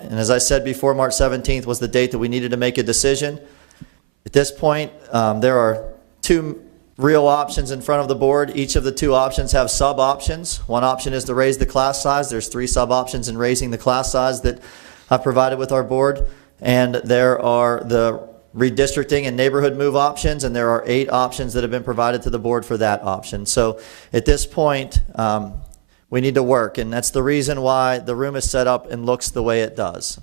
And as I said before, March 17th was the date that we needed to make a decision. At this point, there are two real options in front of the board. Each of the two options have sub-options. One option is to raise the class size. There's 3 sub-options in raising the class size that I've provided with our board. And there are the redistricting and neighborhood move options, and there are 8 options that have been provided to the board for that option. So at this point, we need to work, and that's the reason why the room is set up and looks the way it does.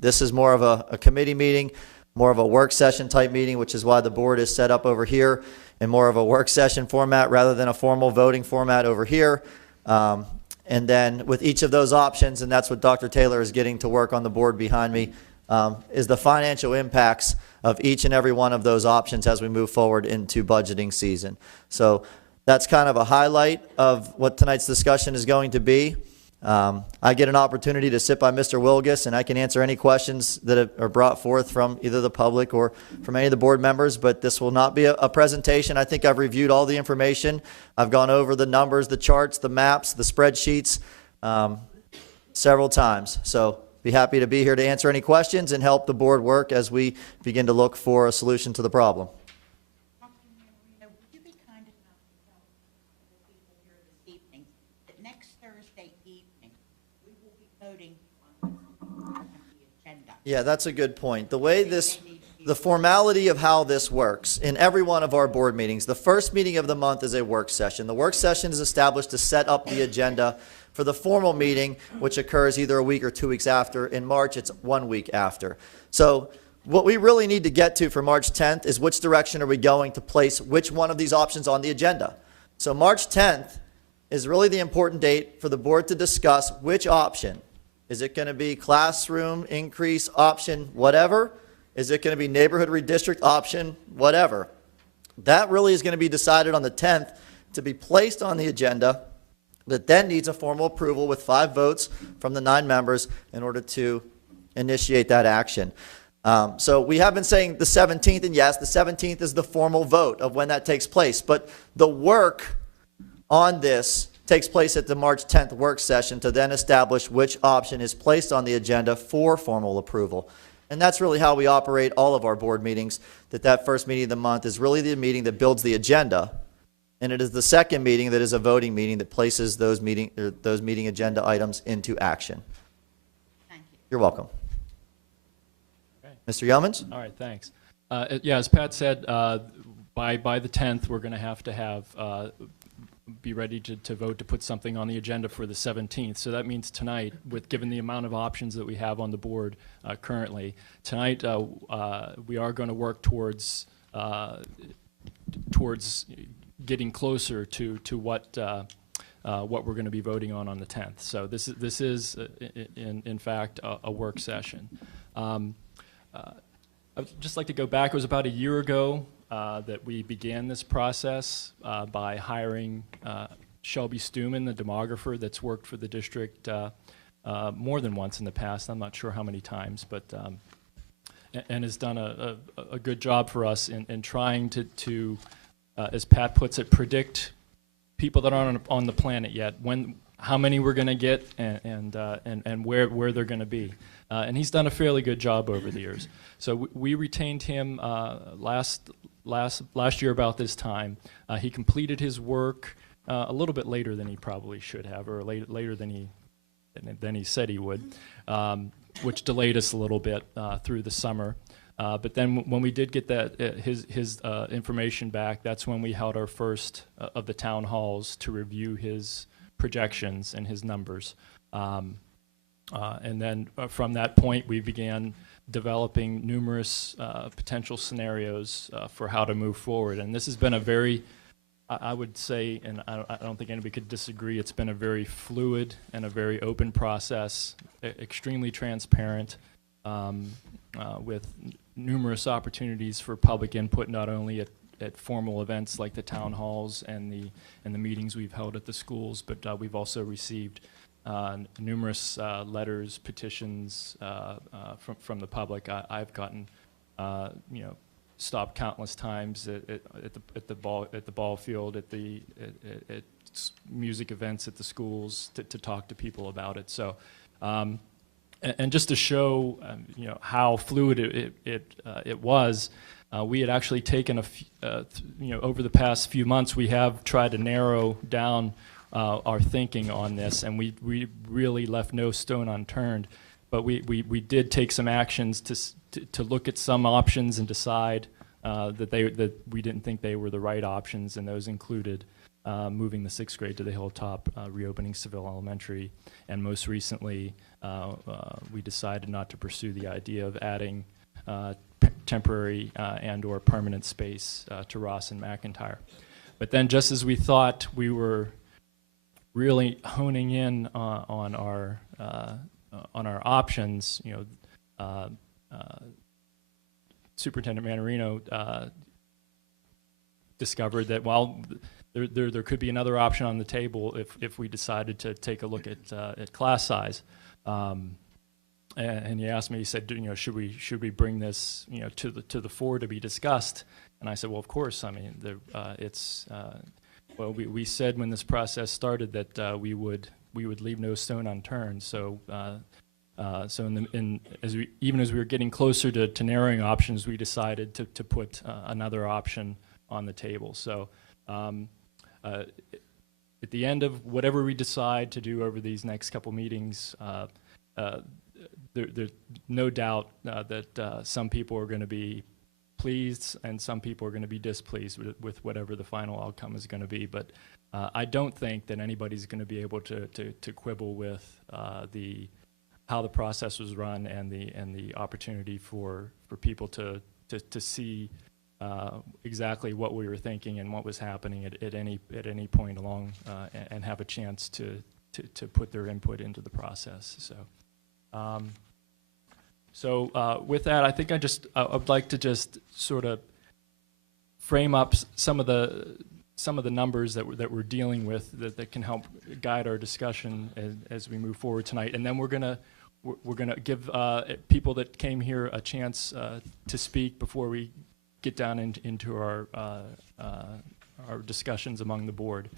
This is more of a committee meeting, more of a work session type meeting, which is why the board is set up over here in more of a work session format rather than a formal voting format over here. And then with each of those options, and that's what Dr. Taylor is getting to work on the board behind me, is the financial impacts of each and every one of those options as we move forward into budgeting season. So that's kind of a highlight of what tonight's discussion is going to be. I get an opportunity to sit by Mr. Wilgus, and I can answer any questions that are brought forth from either the public or from any of the board members, but this will not be a presentation. I think I've reviewed all the information. I've gone over the numbers, the charts, the maps, the spreadsheets several times. So be happy to be here to answer any questions and help the board work as we begin to look for a solution to the problem. Yeah, that's a good point. The way the formality of how this works in every one of our board meetings, the first meeting of the month is a work session. The work session is established to set up the agenda for the formal meeting, which occurs either a week or 2 weeks after. In March, it's 1 week after. So what we really need to get to for March 10th is which direction are we going to place which one of these options on the agenda. So March 10th is really the important date for the board to discuss which option. Is it going to be classroom increase option whatever? Is it going to be neighborhood redistrict option whatever? That really is going to be decided on the 10th to be placed on the agenda that then needs a formal approval with 5 votes from the 9 members in order to initiate that action. So we have been saying the 17th, and yes, the 17th is the formal vote of when that takes place. But the work on this takes place at the March 10th work session to then establish which option is placed on the agenda for formal approval. And that's really how we operate all of our board meetings, that first meeting of the month is really the meeting that builds the agenda. And it is the second meeting that is a voting meeting that places those meeting agenda items into action. Thank you. You're welcome. Okay. Mr. Yeomans? All right, thanks. Yeah, as Pat said, by the 10th, we're going to have be ready to vote to put something on the agenda for the 17th. So that means tonight, given the amount of options that we have on the board currently, tonight we are going to work towards getting closer to what we're going to be voting on the 10th. So this is in fact a work session. I'd just like to go back. It was about a year ago that we began this process by hiring Shelby Stuman, the demographer that's worked for the district more than once in the past. I'm not sure how many times, but and has done a good job for us in trying to as Pat puts it, predict people that aren't on the planet yet, how many we're going to get, and where they're going to be. And he's done a fairly good job over the years. So we retained him last year about this time. He completed his work a little bit later than he probably should have, or later than he said he would, which delayed us a little bit through the summer. But then when we did get his information back, that's when we held our first of the town halls to review his projections and his numbers. And then from that point, we began developing numerous potential scenarios for how to move forward. And this has been a very, I would say, and I don't think anybody could disagree, it's been a very fluid and a very open process, extremely transparent, with numerous opportunities for public input, not only at formal events like the town halls and the meetings we've held at the schools, but we've also received numerous letters, petitions from the public. I've gotten, stopped countless times at the ball field, at music events at the schools to talk to people about it. So And just to show, how fluid it was, we had actually taken over the past few months, we have tried to narrow down our thinking on this, and we really left no stone unturned. But we did take some actions to look at some options and decide that we didn't think they were the right options, and those included moving the 6th grade to the Hilltop, reopening Seville Elementary, and most recently, we decided not to pursue the idea of adding temporary and/or permanent space to Ross and McIntyre. But then, just as we thought we were really honing in on our options, Superintendent Manarino discovered that there could be another option on the table if we decided to take a look at class size. And he asked me, he said, should we bring this, to the fore to be discussed? And I said, well, of course. I mean, we said when this process started that we would leave no stone unturned. So as we were getting closer to narrowing options, we decided to put another option on the table. So at the end of whatever we decide to do over these next couple meetings, there's no doubt that some people are going to be pleased and some people are going to be displeased with whatever the final outcome is going to be. But I don't think that anybody's going to be able to quibble with how the process was run and the opportunity for people to see exactly what we were thinking and what was happening at any point along, and have a chance to put their input into the process. So with that, I think I'd like to just sort of frame up some of the numbers that we're dealing with that can help guide our discussion as we move forward tonight, and then we're gonna give people that came here a chance to speak before we get down into our discussions among the board.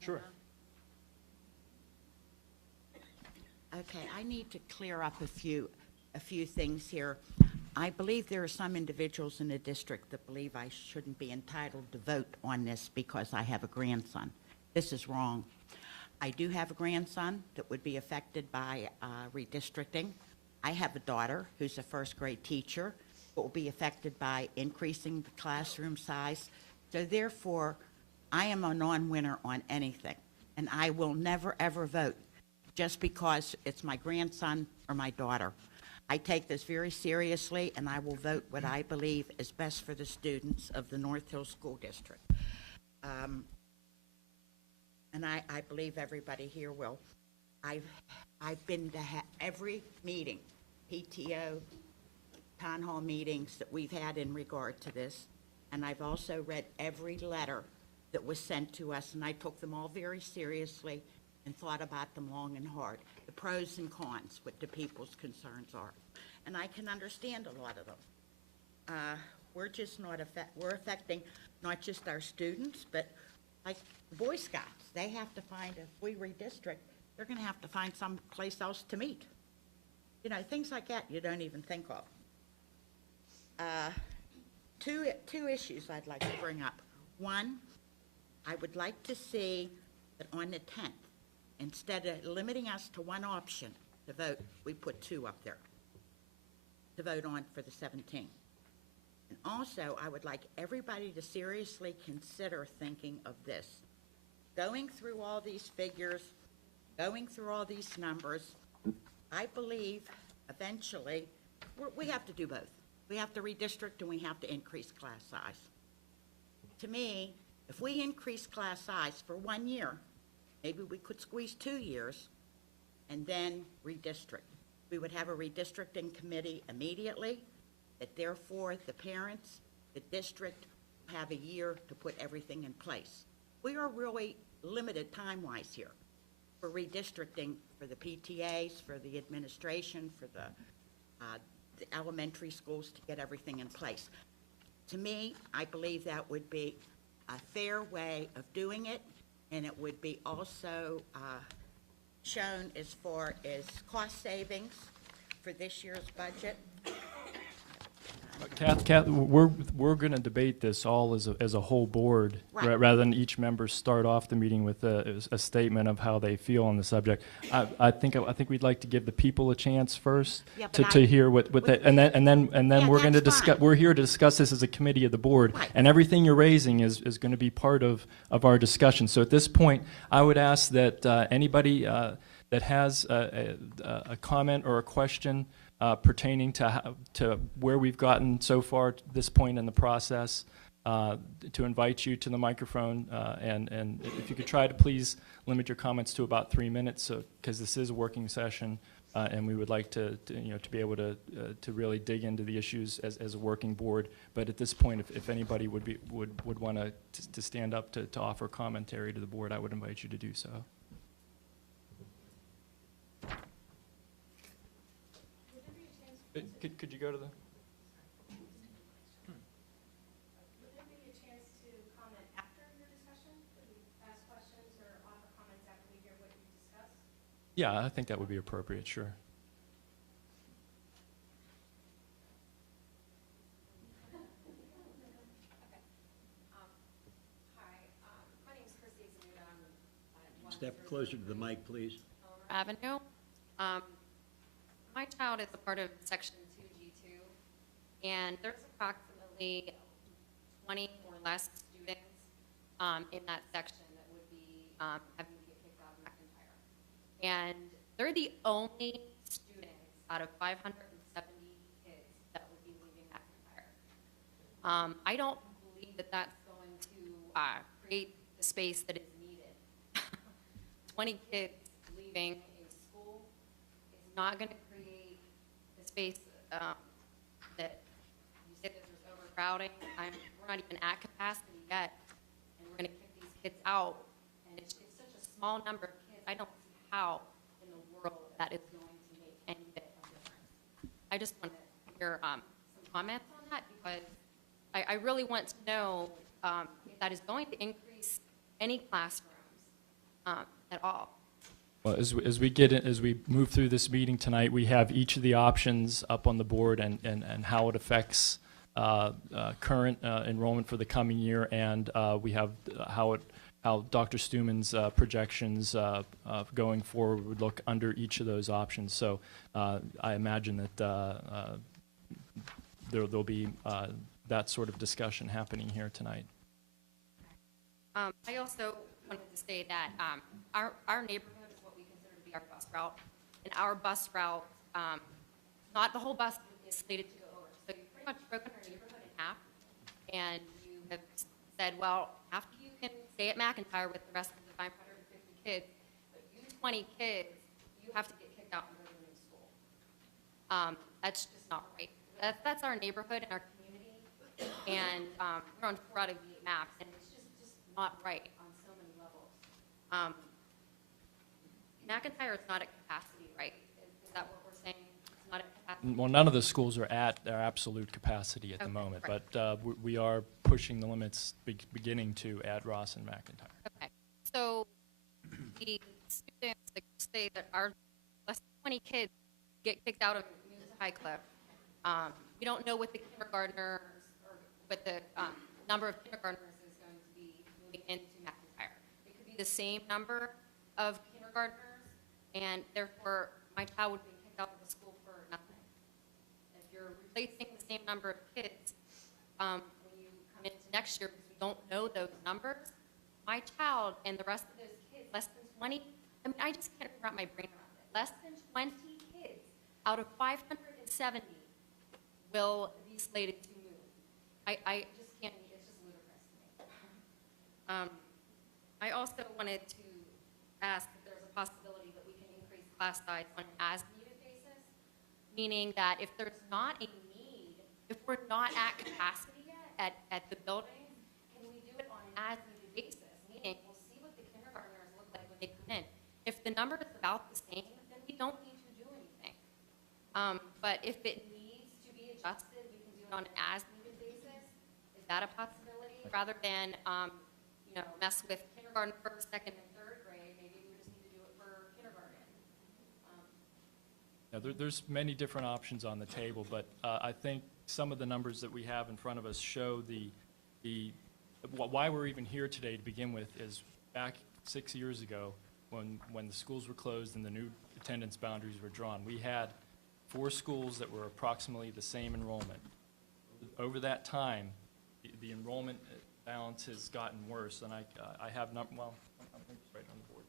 Sure. Okay, I need to clear up a few things here. I believe there are some individuals in the district that believe I shouldn't be entitled to vote on this because I have a grandson. This is wrong. I do have a grandson that would be affected by redistricting. I have a daughter who's a first grade teacher but will be affected by increasing the classroom size. So therefore, I am a non-winner on anything, and I will never ever vote just because it's my grandson or my daughter. I take this very seriously, and I will vote what I believe is best for the students of the North Hills School District. And I believe everybody here will. I've been to every meeting, PTO, town hall meetings that we've had in regard to this, and I've also read every letter that was sent to us, and I took them all very seriously and thought about them long and hard, the pros and cons, what the people's concerns are. And I can understand a lot of them. We're just not we're affecting not just our students, but like the Boy Scouts. They have to find, if we redistrict, they're going to have to find some place else to meet. Things like that you don't even think of. Two issues I'd like to bring up. One, I would like to see that on the 10th, instead of limiting us to one option to vote, we put two up there to vote on for the 17th. And also, I would like everybody to seriously consider thinking of this. Going through all these figures, going through all these numbers, I believe eventually we have to do both. We have to redistrict and we have to increase class size. To me, if we increase class size for 1 year, maybe we could squeeze 2 years and then redistrict. We would have a redistricting committee immediately, that therefore the parents, the district, have a year to put everything in place. We are really limited time-wise here for redistricting for the PTAs, for the administration, for the elementary schools to get everything in place. To me, I believe that would be a fair way of doing it, and it would be also shown is cost savings for this year's budget. Kath, we're going to debate this all as a whole board, Right. rather than each member start off the meeting with a statement of how they feel on the subject. I think we'd like to give the people a chance first Yeah, to, but to hear what they, and then Yeah, we're going to that's discuss. fine. We're here to discuss this as a committee of the board, Right. and everything you're raising is going to be part of our discussion. So at this point, I would ask that anybody that has a comment or a question pertaining to where we've gotten so far to this point in the process, to invite you to the microphone, and if you could try to please limit your comments to about 3 minutes, because this is a working session, and we would like to be able to really dig into the issues as a working board. But at this point, if anybody would want to stand up to offer commentary to the board, I would invite you to do so. Could you go to the? Would there be a chance to comment after your discussion? Could we ask questions or offer comments after we hear what you discussed? Yeah, I think that would be appropriate, sure. Hi, my name is Christy Zanuda. I'm at Step closer to the mic, please. Avenue. My child is a part of Section 2G2, and there's approximately 20 or less students in that section that would be having to get kicked out of McIntyre. And they're the only students out of 570 kids that would be leaving McIntyre. I don't believe that that's going to create the space that is needed. 20 kids leaving a school is not going to create the space that you said that there's overcrowding. We're not even at capacity yet, and we're going to kick these kids out. And it's such a small number of kids. I don't see how in the world that is going to make any bit of difference. I just want to hear some comments on that, because I really want to know if that is going to increase any classrooms at all. Well, as we move through this meeting tonight, we have each of the options up on the board and how it affects current enrollment for the coming year, and we have how Dr. Stuman's projections going forward would look under each of those options. So I imagine that there'll be that sort of discussion happening here tonight. I also wanted to say that our neighborhood is what we consider to be our bus route. And our bus route, not the whole bus is slated to go over. So you've pretty much broken our neighborhood in half. And you have said, well, after you can stay at McIntyre with the rest of the 550 kids, but you 20 kids, you have to get kicked out and go to a new school. That's just not right. That's our neighborhood and our community. And we're on 4 out of 8 maps, and it's just not right on so many levels. McIntyre is not at capacity, right? Is that what we're saying? It's not at capacity? Well, none of the schools are at their absolute capacity at the Okay, moment, right. but we are pushing the limits, beginning to add Ross and McIntyre. Okay. So the students that say that are less than 20 kids get kicked out of News High Cliff. We don't know what the kindergartners or what the number of kindergartners is going to be moving into McIntyre. It could be the same number of kindergartners, and therefore my child would be kicked out of the school for nothing. If you're replacing the same number of kids, when you come into next year, because we don't know those numbers, my child and the rest of those kids, less than 20, I mean, I just can't wrap my brain around it. Less than 20 kids out of 570 will be slated to move. I just can't, it's just ludicrous to me. I also wanted to ask if there's a possibility that we can increase class size on an as-needed basis, meaning that if there's not a need, if we're not at capacity yet at the building, can we do it on an as-needed basis? Meaning, we'll see what the kindergartners look like when they come in. If the number is about the same, then we don't need to do anything. But if it needs to be adjusted, we can do it on an as-needed basis. Is that a possibility? Rather than, mess with kindergarten, first, second, and third grade, maybe we just need to do it for kindergarten. Yeah, there's many different options on the table, but I think some of the numbers that we have in front of us show why we're even here today to begin with is back 6 years ago when the schools were closed and the new attendance boundaries were drawn. We had 4 schools that were approximately the same enrollment. Over that time, the enrollment balance has gotten worse, and I have not, well, I think it's right on the board.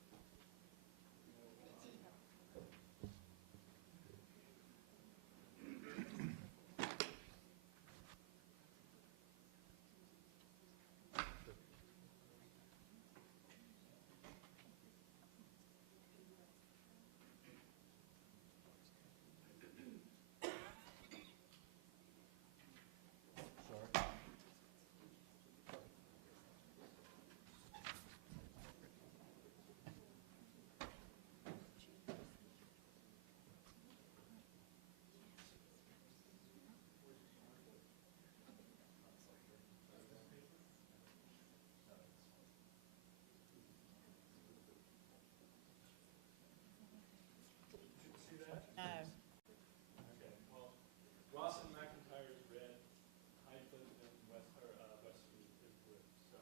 No. Okay, well, Ross and McIntyre is red, Highcliffe and Westwood is blue, so.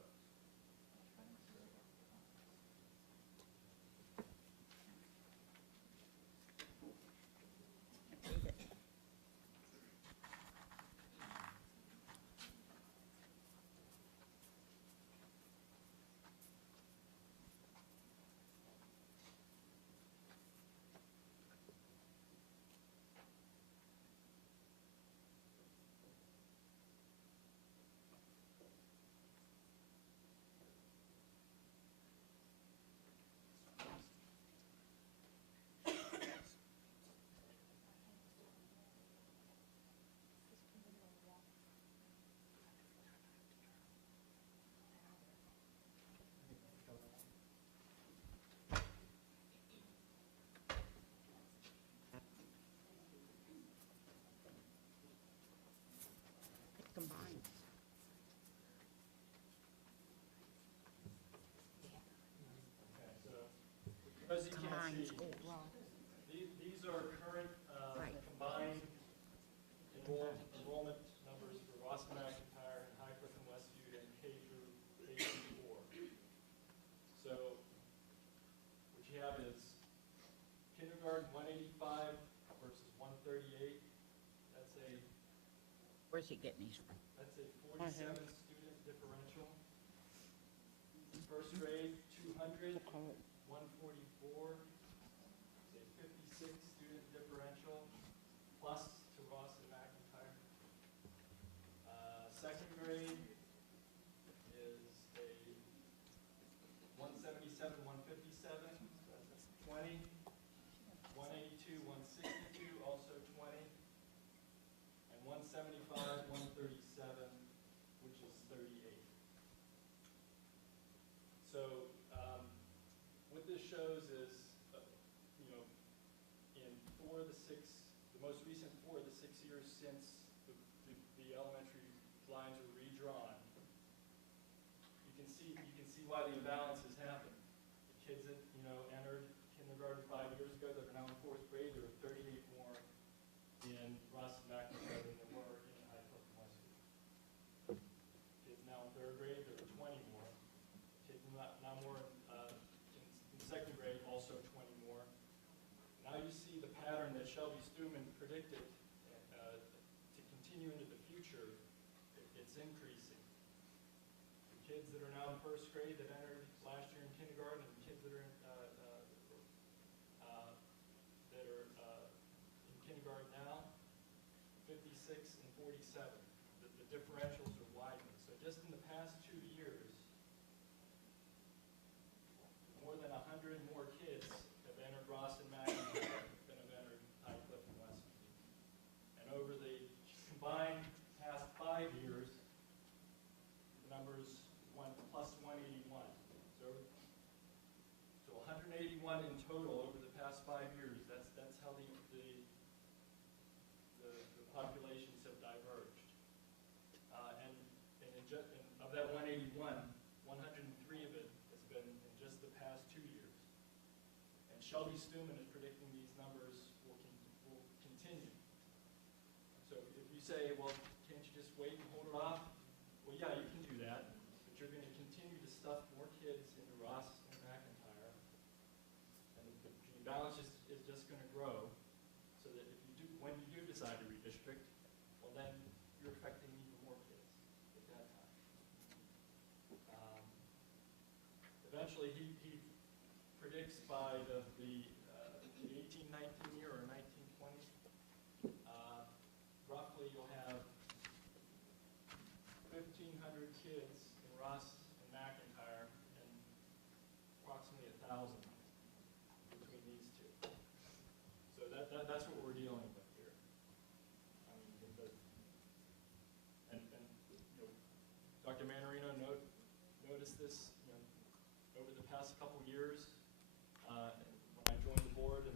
Combined. As you can Combined see, schools. these are current Right. combined enrollment numbers for Ross and McIntyre and Highcliffe and Westview and K through 4. So what you have is kindergarten 185 versus 138. Where's he getting these from? That's a 47 student differential. First grade 200, 144. It's a 56 student differential plus to Ross and McIntyre. Second grade is a 177, 157. So that's 20. 182, 162, also 20. And 175, 137, which is 38. So what this shows is, in the most recent 4 of the 6 years since the elementary lines were redrawn, you can see why the imbalance has happened. The kids that entered kindergarten 5 years ago that are now in 4th grade, there are 38 more in Ross and McIntyre than there were in Highcliffe and Westview. Kids now in 3rd grade, there are 20 more. Kids now more in 2nd grade, also 20 more. Now you see the pattern that Shelby Stuman predicted to continue into the future. It's increasing. The kids that are now in 1st grade that entered last year in kindergarten, and kids that are in kindergarten now, 56 and 47. The differentials are widening. So just in the past 2 years, more than 100 more kids have entered Ross and McIntyre than have entered Highcliffe and Westview. And over the combined past 5 years, the numbers went plus 181. So 181 in total over the past 5 years. That's how the populations have diverged. And of that 181, 103 of it has been in just the past 2 years. And Shelby Stuman is predicting these numbers will say, well, can't you just wait and hold it off? Well, yeah, you can do that, but you're going to continue to stuff more kids into Ross and McIntyre, and the imbalance is just going to grow, so that if you do, when you do decide to redistrict, well, then you're affecting even more kids at that time. Eventually, he predicts by the 18-19 year or 19-20, roughly you'll have 1,500 kids in Ross and McIntyre and approximately 1,000 between these two. So that's what we're dealing with here. I mean, and you know, Dr. Manarino noticed this, you know, over the past couple years. When I joined the board and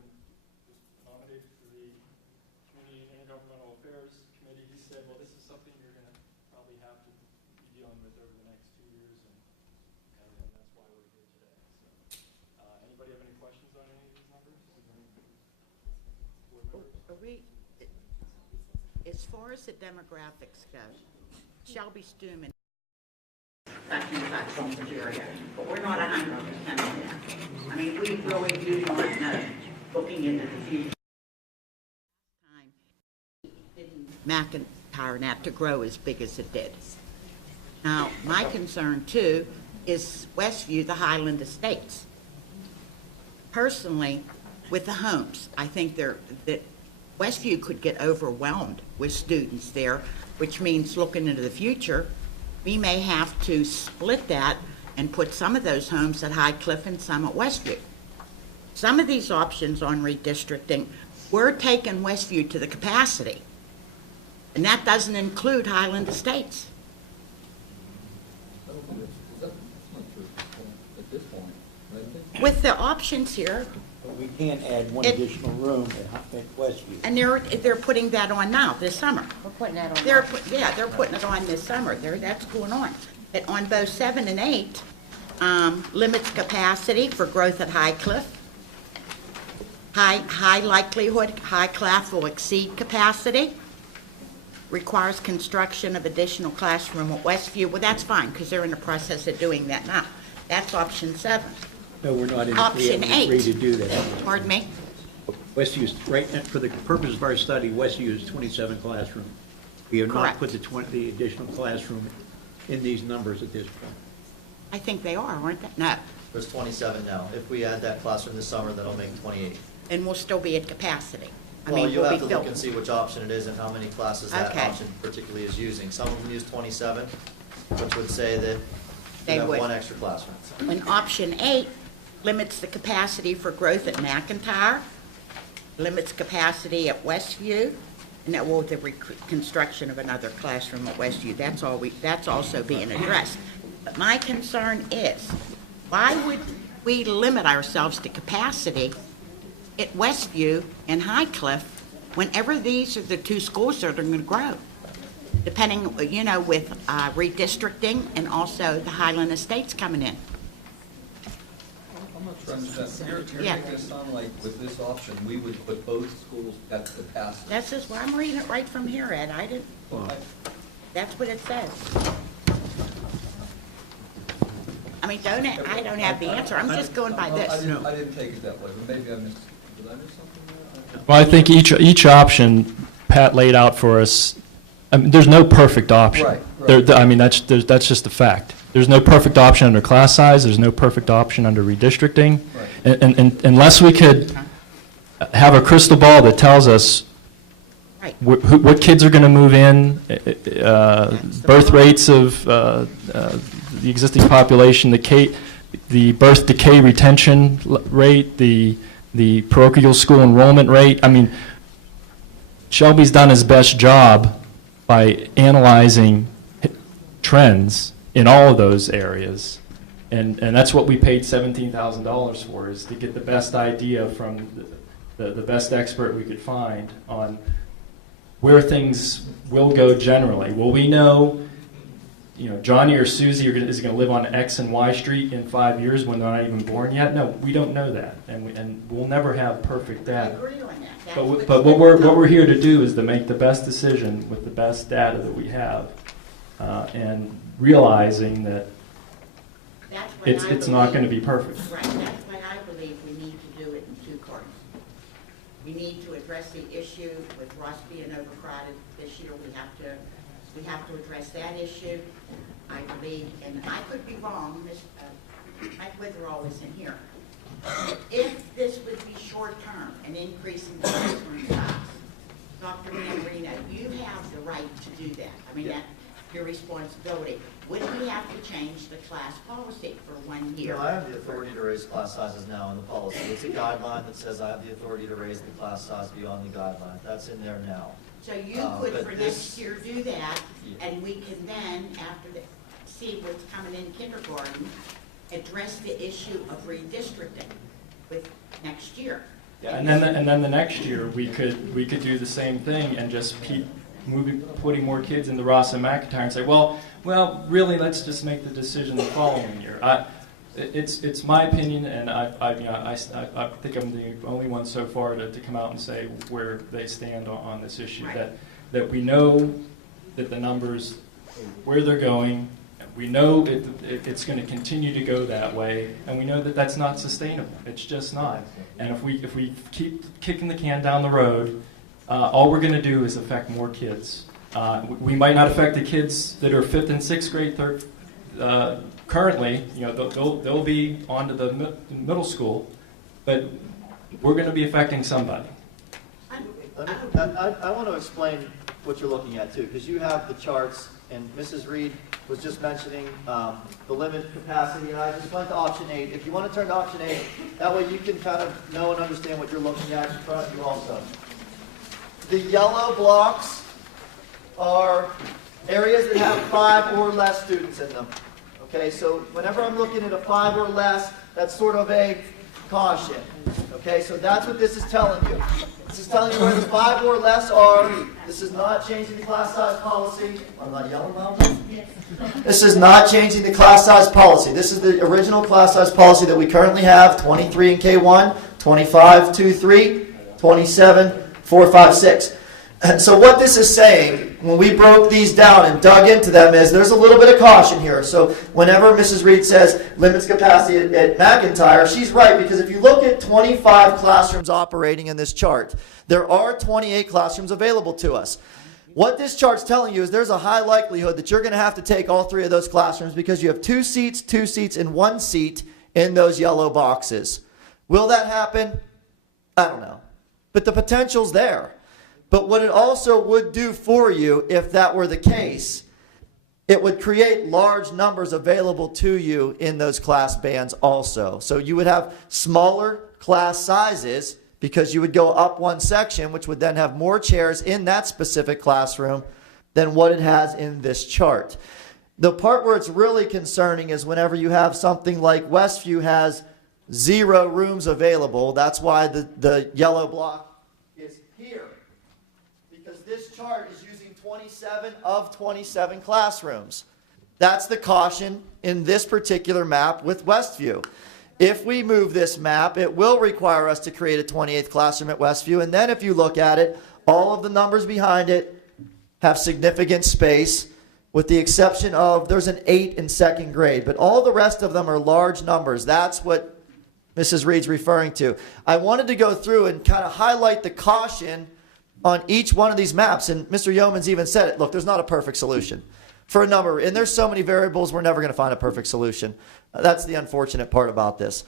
was nominated for the Community and Intergovernmental Affairs Committee, he said, well, this is something you're going to probably have to be dealing with over the next 2 years, and that's why we're here today. So, anybody have any questions on any of these numbers? Is there any board members? As far as the demographics go, Shelby Stuman back in that Cambridge area, but we're not 100% on that. I mean, we really do not know, looking into the future. McIntyre not to grow as big as it did. Now, my concern too is Westview, the Highland Estates. Personally, with the homes, I think that Westview could get overwhelmed with students there, which means looking into the future, we may have to split that and put some of those homes at High Cliff and some at Westview. Some of these options on redistricting, we're taking Westview to the capacity, and that doesn't include Highland Estates. That's not true at this point, right? With the options here, But we can't add one It- additional room at Westview. and they're putting that on now, this summer. We're putting that on. They're putting it on this summer. That's going on. But on both 7 and 8, limits capacity for growth at High Cliff. High likelihood, High Cliff will exceed capacity. Requires construction of additional classroom at Westview. Well, that's fine, because they're in the process of doing that now. That's option 7. No, we're not, we Option haven't agreed 8. to do that. Pardon me? Westview's, right, now, for the purpose of our study, Westview is 27 classrooms. We have not Correct. put the additional classroom in these numbers at this point. I think they are, aren't they? No. There's 27 now. If we add that classroom this summer, that'll make 28. And we'll still be at capacity. I Well, mean, you'll we'll have be to look filled. and see which option it is and how many classes that Okay. option particularly is using. Some of them use 27, which would say that They you have would. one extra classroom. When option 8 limits the capacity for growth at McIntyre, limits capacity at Westview, and that will the construction of another classroom at Westview. That's also being addressed. But my concern is, why would we limit ourselves to capacity at Westview and High Cliff whenever these are the 2 schools that are going to grow? Depending, you know, with redistricting and also the Highland Estates coming in. I'm not sure I understand. You're Yeah. making it sound like with this option, we would put both schools at capacity. That's just, well, I'm reading it right from here, Ed. I didn't, that's what it says. I mean, I don't have the answer. I'm just going by I this. didn't take it that way, but maybe I missed, did I miss something there? Well, I think each option Pat laid out for us, I mean, there's no perfect option. Right. I mean, that's just a fact. There's no perfect option under class size, there's no perfect option under redistricting. Right. And unless we could have a crystal ball that tells us Right. what kids are going to move in, birth rates of the existing population, the birth decay retention rate, the parochial school enrollment rate. I mean, Shelby's done his best job by analyzing trends in all of those areas. And that's what we paid $17,000 for, is to get the best idea from the best expert we could find on where things will go generally. Will we know, you know, Johnny or Susie is going to live on X and Y street in 5 years when they're not even born yet? No, we don't know that, and we'll never have perfect I data. agree on that. But what we're here to do is to make the best decision with the best data that we have, and realizing that That's what it's not going to be perfect. Right, that's why I believe we need to do it in two parts. We need to address the issue with Ross being overcrowded this year. We have to address that issue. I believe, and I could be wrong, Mike Witherall isn't here. If this would be short-term, an increase in classroom size, Dr. Manarino, you have the right to do that. I mean, that's your responsibility. Would we have to change the class policy for 1 year? I have the authority to raise class sizes now in the policy. It's a guideline that says I have the authority to raise the class size beyond the guideline. That's in there now. So you could for next year do that, and we can then, see what's coming in kindergarten, address the issue of redistricting with next year. Yeah, and then the next year we could do the same thing and just keep putting more kids in the Ross and McIntyre and say, well, really, let's just make the decision the following year. It's my opinion, and I think I'm the only one so far to come out and say where they stand on this issue. Right. That we know that the numbers, where they're going, we know it's going to continue to go that way, and we know that that's not sustainable. It's just not. And if we keep kicking the can down the road, all we're going to do is affect more kids. We might not affect the kids that are 5th and 6th grade currently. They'll be on to the middle school, but we're going to be affecting somebody. I want to explain what you're looking at too, because you have the charts, and Mrs. Reed was just mentioning the limit capacity, and I just went to option 8. If you want to turn to option 8, that way you can kind of know and understand what you're looking at in front of you also. The yellow blocks are areas that have 5 or less students in them. Okay, so whenever I'm looking at a 5 or less, that's sort of a caution. Okay, so that's what this is telling you. This is telling you where the 5 or less are. This is not changing the class size policy. I'm not yelling about this. This is not changing the class size policy. This is the original class size policy that we currently have, 23 in K1, 25, 2, 3, 27, 4, 5, 6. And so what this is saying, when we broke these down and dug into them, is there's a little bit of caution here. So whenever Mrs. Reed says limits capacity at McIntyre, she's right, because if you look at 25 classrooms operating in this chart, there are 28 classrooms available to us. What this chart's telling you is there's a high likelihood that you're going to have to take all 3 of those classrooms because you have 2 seats, and 1 seat in those yellow boxes. Will that happen? I don't know. But the potential's there. But what it also would do for you, if that were the case, it would create large numbers available to you in those class bands also. So you would have smaller class sizes because you would go up 1 section, which would then have more chairs in that specific classroom than what it has in this chart. The part where it's really concerning is whenever you have something like Westview has 0 rooms available. That's why the yellow block is here. This chart is using 27 of 27 classrooms. That's the caution in this particular map with Westview. If we move this map, it will require us to create a 28th classroom at Westview. And then if you look at it, all of the numbers behind it have significant space, with the exception of there's an 8 in 2nd grade. But all the rest of them are large numbers. That's what Mrs. Reed's referring to. I wanted to go through and kind of highlight the caution on each one of these maps, and Mr. Yeomans even said it. Look, there's not a perfect solution for a number, and there's so many variables, we're never going to find a perfect solution. That's the unfortunate part about this.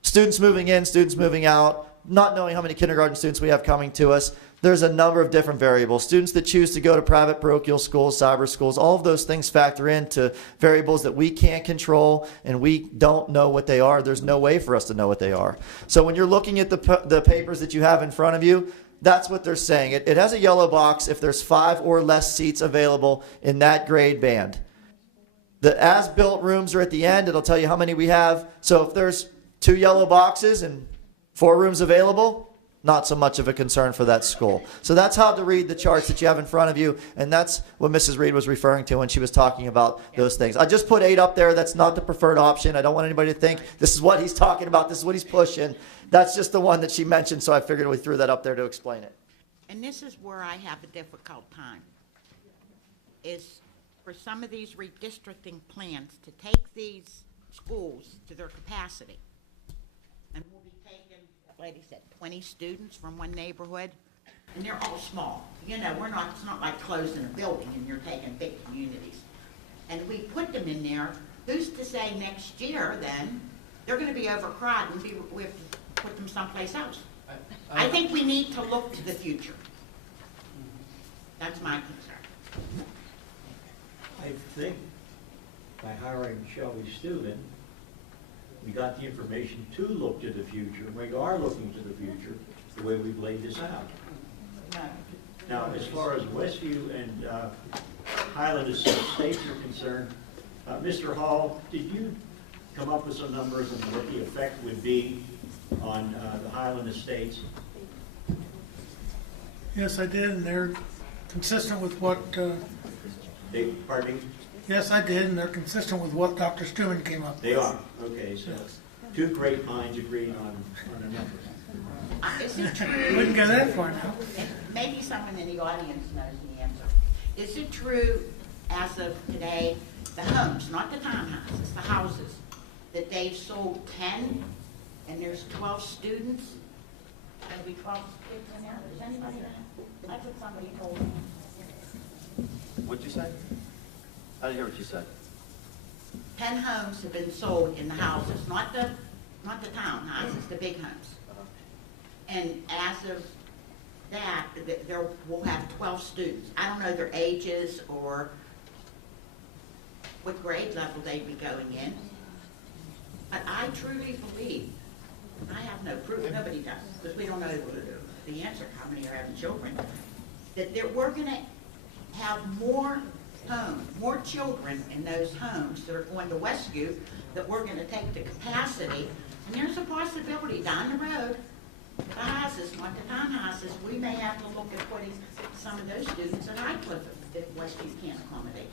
Students moving in, students moving out, not knowing how many kindergarten students we have coming to us. There's a number of different variables. Students that choose to go to private parochial schools, cyber schools, all of those things factor into variables that we can't control, and we don't know what they are. There's no way for us to know what they are. So when you're looking at the papers that you have in front of you, that's what they're saying. It has a yellow box if there's 5 or less seats available in that grade band. The as-built rooms are at the end. It'll tell you how many we have. So if there's 2 yellow boxes and 4 rooms available, not so much of a concern for that school. So that's how to read the charts that you have in front of you, and that's what Mrs. Reed was referring to when she was talking about those things. I just put 8 up there. That's not the preferred option. I don't want anybody to think this is what he's talking about, this is what he's pushing. That's just the one that she mentioned, so I figured we threw that up there to explain it. And this is where I have a difficult time, is for some of these redistricting plans to take these schools to their capacity. And we'll be taking, like I said, 20 students from one neighborhood, and they're all small. You know, it's not like closing a building and you're taking big communities. And we put them in there, who's to say next year then, they're gonna be overcrowded and we have to put them someplace else. I think we need to look to the future. That's my concern. I think by hiring Shelby Steuben, we got the information to look to the future. We are looking to the future the way we've laid this out. Now, as far as Westview and Highland Estates are concerned, Mr. Hall, did you come up with some numbers on what the effect would be on the Highland Estates? Yes, I did, and they're consistent with what, Pardon me? yes, I did, and they're consistent with what Dr. Stewart came up with. They are, okay, so two great minds agreeing on a number. Is it true? We can go that far now. Maybe someone in the audience knows the answer. Is it true, as of today, the homes, not the townhouses, the houses, that they've sold 10 and there's 12 students? There'll be 12 kids in there? Does anybody know? That's what somebody told me. What'd you say? I didn't hear what you said. 10 homes have been sold in the houses, not the townhouses, the big homes. And as of that, we'll have 12 students. I don't know their ages or what grade level they'd be going in. But I truly believe, I have no proof, nobody does, because we don't know the answer, how many are having children, that we're going to have more children in those homes that are going to Westview, that we're going to take the capacity. And there's a possibility down the road, the houses, not the townhouses, we may have to look at putting some of those students at Highcliffe if Westview can't accommodate.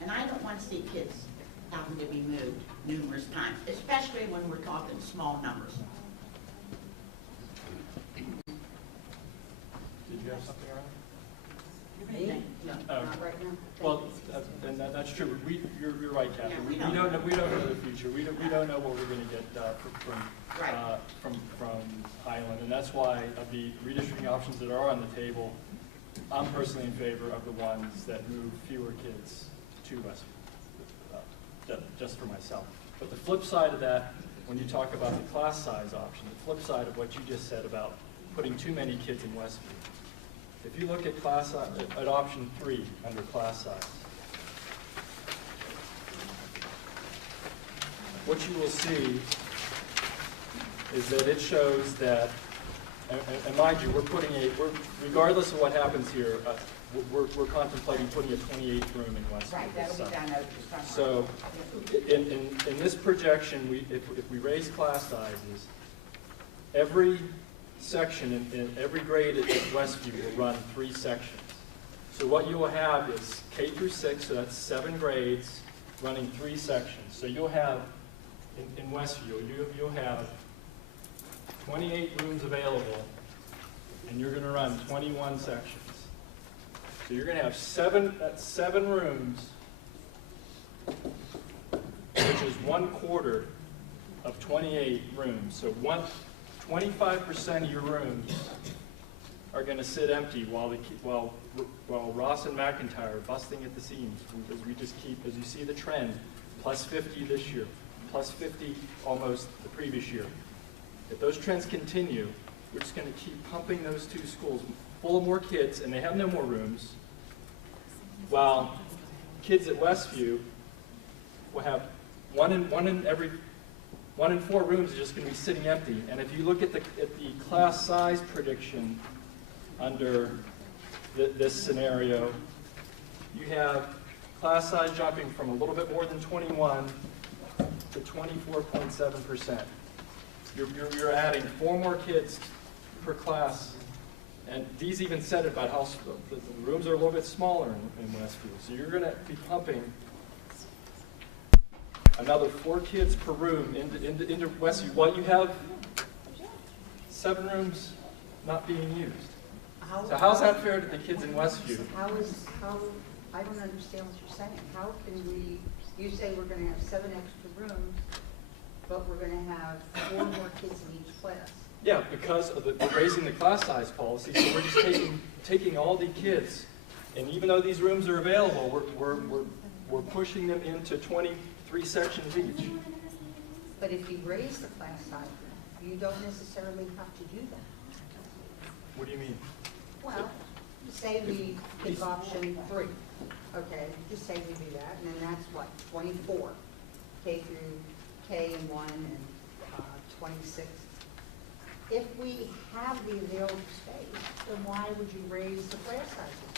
And I don't want to see kids having to be moved numerous times, especially when we're talking small numbers. Did you have something around? Not right now. Well, and that's true. You're right, Kathy. Yeah, We don't know the future. We don't know what we're going to get from Highland, and that's why of the redistricting options that are on the table, I'm personally in favor of the ones that move fewer kids to Westview, just for myself. But the flip side of that, when you talk about the class size option, the flip side of what you just said about putting too many kids in Westview. If you look at at option 3 under class size, what you will see is that it shows that, and mind you, regardless of what happens here, we're contemplating putting a 28th room in Westview. Right, that'll be done over the So, summer. in this projection, if we raise class sizes, every section in every grade at Westview will run 3 sections. So what you will have is K through 6, so that's 7 grades running 3 sections. So you'll have, in Westview, you'll have 28 rooms available, and you're going to run 21 sections. So you're going to have 7 rooms, which is 1/4 of 28 rooms. So 25% of your rooms are going to sit empty while Ross and McIntyre are busting at the seams. As we just keep, as you see the trend, plus 50 this year, plus 50 almost the previous year. If those trends continue, we're just going to keep pumping those 2 schools full of more kids, and they have no more rooms, while kids at Westview will have one in 4 rooms is just going to be sitting empty. And if you look at the class size prediction under this scenario, you have class size jumping from a little bit more than 21 to 24.7%. You're adding 4 more kids per class, and these even said it about how the rooms are a little bit smaller in Westview. So you're going to be pumping another 4 kids per room into Westview, while you have 7 rooms not being used. So how's that fair to the kids in Westview? I don't understand what you're saying. How can you say we're gonna have 7 extra rooms, but we're gonna have 4 more kids in each class? Yeah, because of we're raising the class size policy, so we're just taking all the kids, and even though these rooms are available, we're pushing them into 23 sections each. But if you raise the class size, you don't necessarily have to do that. What do you mean? Well, say we pick option 3, okay, just say we do that, and then that's what, 24, K through K and 1 and 26. If we have the available space, then why would you raise the class sizes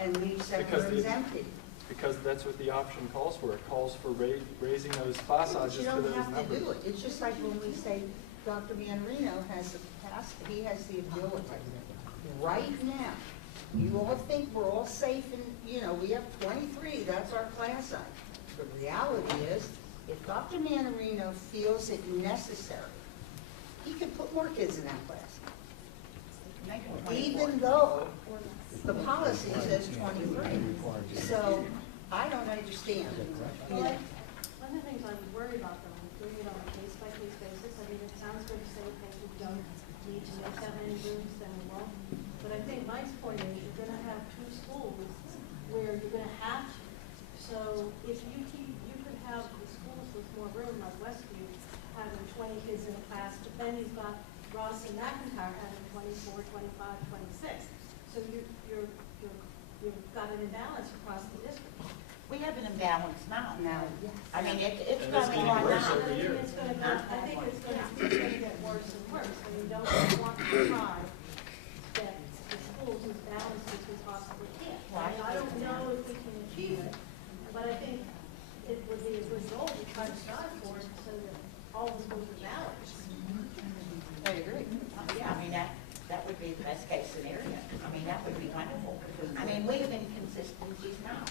and leave 7 rooms empty? Because that's what the option calls for. It calls for raising those class But sizes you to don't those have to numbers. do it. It's just like when we say Dr. Manarino has the capacity, he has the ability. Right now, you all think we're all safe and, we have 23, that's our class size. The reality is, if Dr. Manarino feels it necessary, he could put more kids in that class. Even though the policy says 23. So, I don't understand. Well, one of the things I'm worried about, though, I'm doing it on a case-by-case basis. I mean, it sounds good to say, okay, we don't need to make that many rooms, then we won't. But I think Mike's point is, you're gonna have 2 schools where you're gonna have to. So if you could have the schools with more room, like Westview, having 20 kids in a class, but then you've got Ross and McIntyre having 24, 25, 26. So you've got an imbalance across the district. We have an imbalance now. Now, I mean, it's And it's going getting on worse now. every year. I think it's gonna get worse and worse. I mean, don't we want to try that the schools as balanced as we possibly can? I don't know if we can achieve it, but I think it would be a good goal to try to strive for it so that all the schools are balanced. I agree. Yeah, I mean, that would be the best case scenario. I mean, that would be wonderful. I mean, we have inconsistencies now.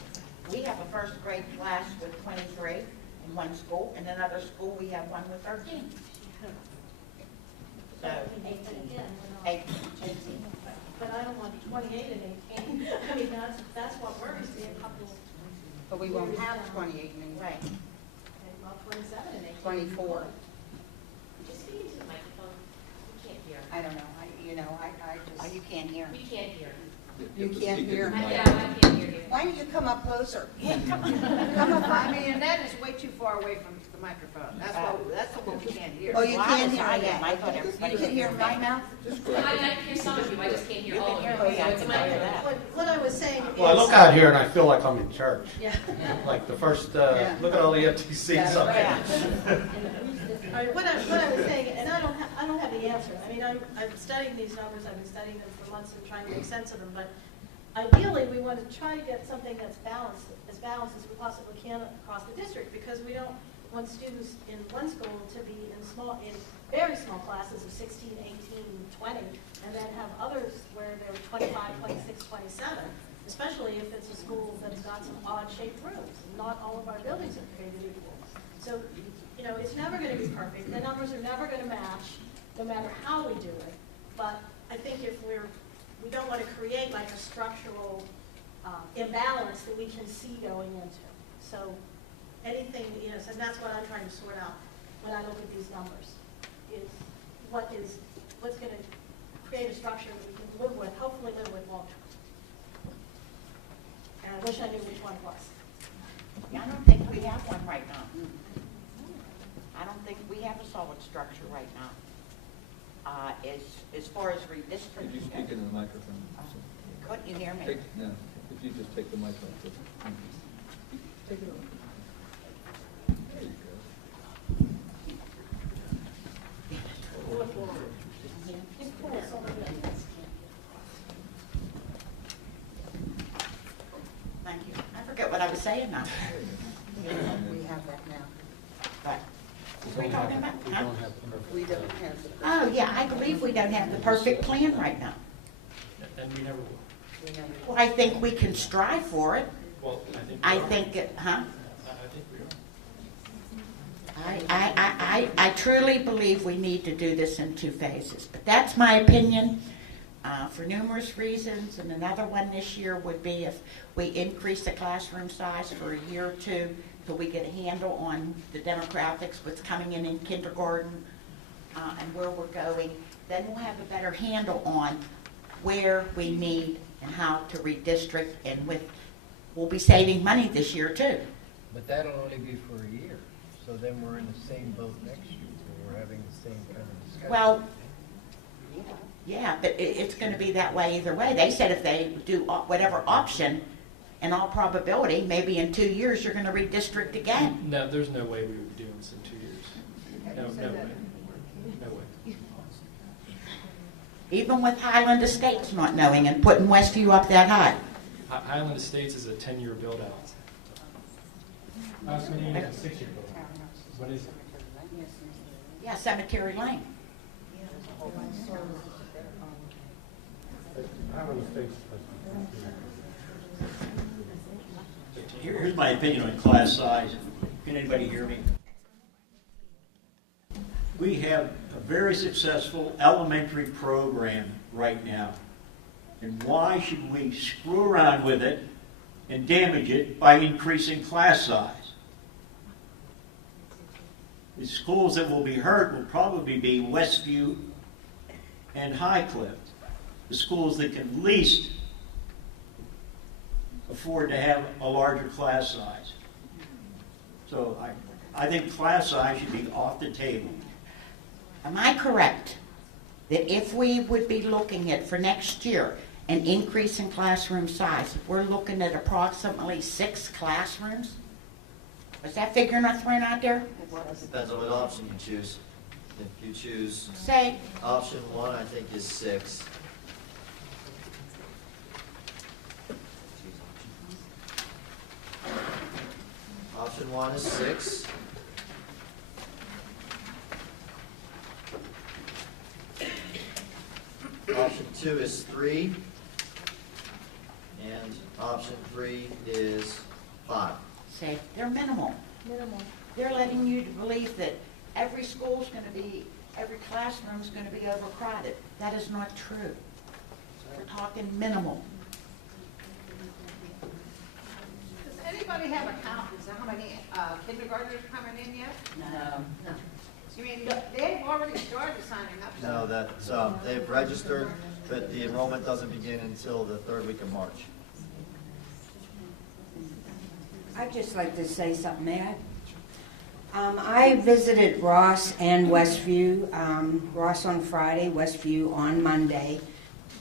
We have a 1st grade class with 23 in one school, and another school we have one with 13. So, And again, 18. but I don't want 28 and 18. I mean, that's what worries me a couple, But we won't have 28 anymore. Right. okay, well, 27 and 18. 24. Just speaking to the microphone, you can't hear. I don't know. I Oh, just. you can't hear. We can't hear. You can't hear. Yeah, I can't hear you. Why don't you come up closer? Come up. I mean, that is way too far away from the microphone. That's what we can't hear. Oh, you can't hear I me. am. I thought everybody You can hear my me. mouth? I can hear some of you, I just can't hear You all can of hear you. me, So I it's can my hear that. What I was saying is. Well, I look out here and I feel like I'm in church. Yeah. Like the first, look at all the empty seats up there. All right, what I was saying, and I don't have the answer. I mean, I'm studying these numbers, I've been studying them for months and trying to make sense of them, but ideally, we want to try to get something that's balanced as we possibly can across the district, because we don't want students in one school to be in very small classes of 16, 18, 20, and then have others where they're 25, 26, 27, especially if it's a school that's got some odd-shaped rooms. Not all of our buildings are created equal. So, it's never going to be perfect. The numbers are never going to match, no matter how we do it. But I think if we don't want to create like a structural imbalance that we can see going into. So anything, so that's what I'm trying to sort out when I look at these numbers, is what's going to create a structure that we can live with, hopefully live with long term. And I wish I knew which one it was. I don't think we have one right now. I don't think we have a solid structure right now. As far as redistricting. Could you speak into the microphone? Couldn't you hear me? No, if you just take the microphone. Thank you. Take it over. There you go. Thank you. I forget what I was saying now. We have that now. But What are we talking about? Huh? We don't have the. Oh, yeah, I believe we don't have the perfect plan right now. And we never will. Well, I think we can strive for it. Well, I think we I are. think, huh? I think we are. I truly believe we need to do this in 2 phases, but that's my opinion for numerous reasons. And another one this year would be if we increase the classroom size for a year or 2 till we get a handle on the demographics, what's coming in kindergarten, and where we're going. Then we'll have a better handle on where we need and how to redistrict, and we'll be saving money this year too. But that'll only be for a year, so then we're in the same boat next year, so we're having the same kind of discussion. Well, yeah, but it's going to be that way either way. They said if they do whatever option, in all probability, maybe in 2 years, you're going to redistrict again. No, there's no way we would be doing this in 2 years. No way. No way. Even with Highland Estates not knowing and putting Westview up that high. Highland Estates is a 10-year build-out. I was going to use a 6-year build. What is it? Yeah, Cemetery Lane. Here's my opinion on class size. Can anybody hear me? We have a very successful elementary program right now. And why should we screw around with it and damage it by increasing class size? The schools that will be hurt will probably be Westview and Highcliffe, the schools that can least afford to have a larger class size. So I think class size should be off the table. Am I correct that if we would be looking at for next year an increase in classroom size, we're looking at approximately 6 classrooms? Was that figure not thrown out there? Depends on what option you choose. If you choose Say, option 1, I think is 6. Option 1 is 6. Option 2 is 3. And option 3 is 5. say, they're minimal. Minimal. They're letting you to believe that every school's going to be, every classroom's going to be overcrowded. That is not true. We're talking minimal. Does anybody have a count? Is there how many kindergartners coming in yet? No. You mean, they've already started signing up? No, that's, they've registered, but the enrollment doesn't begin until the 3rd week of March. I'd just like to say something, may I? I visited Ross and Westview, Ross on Friday, Westview on Monday,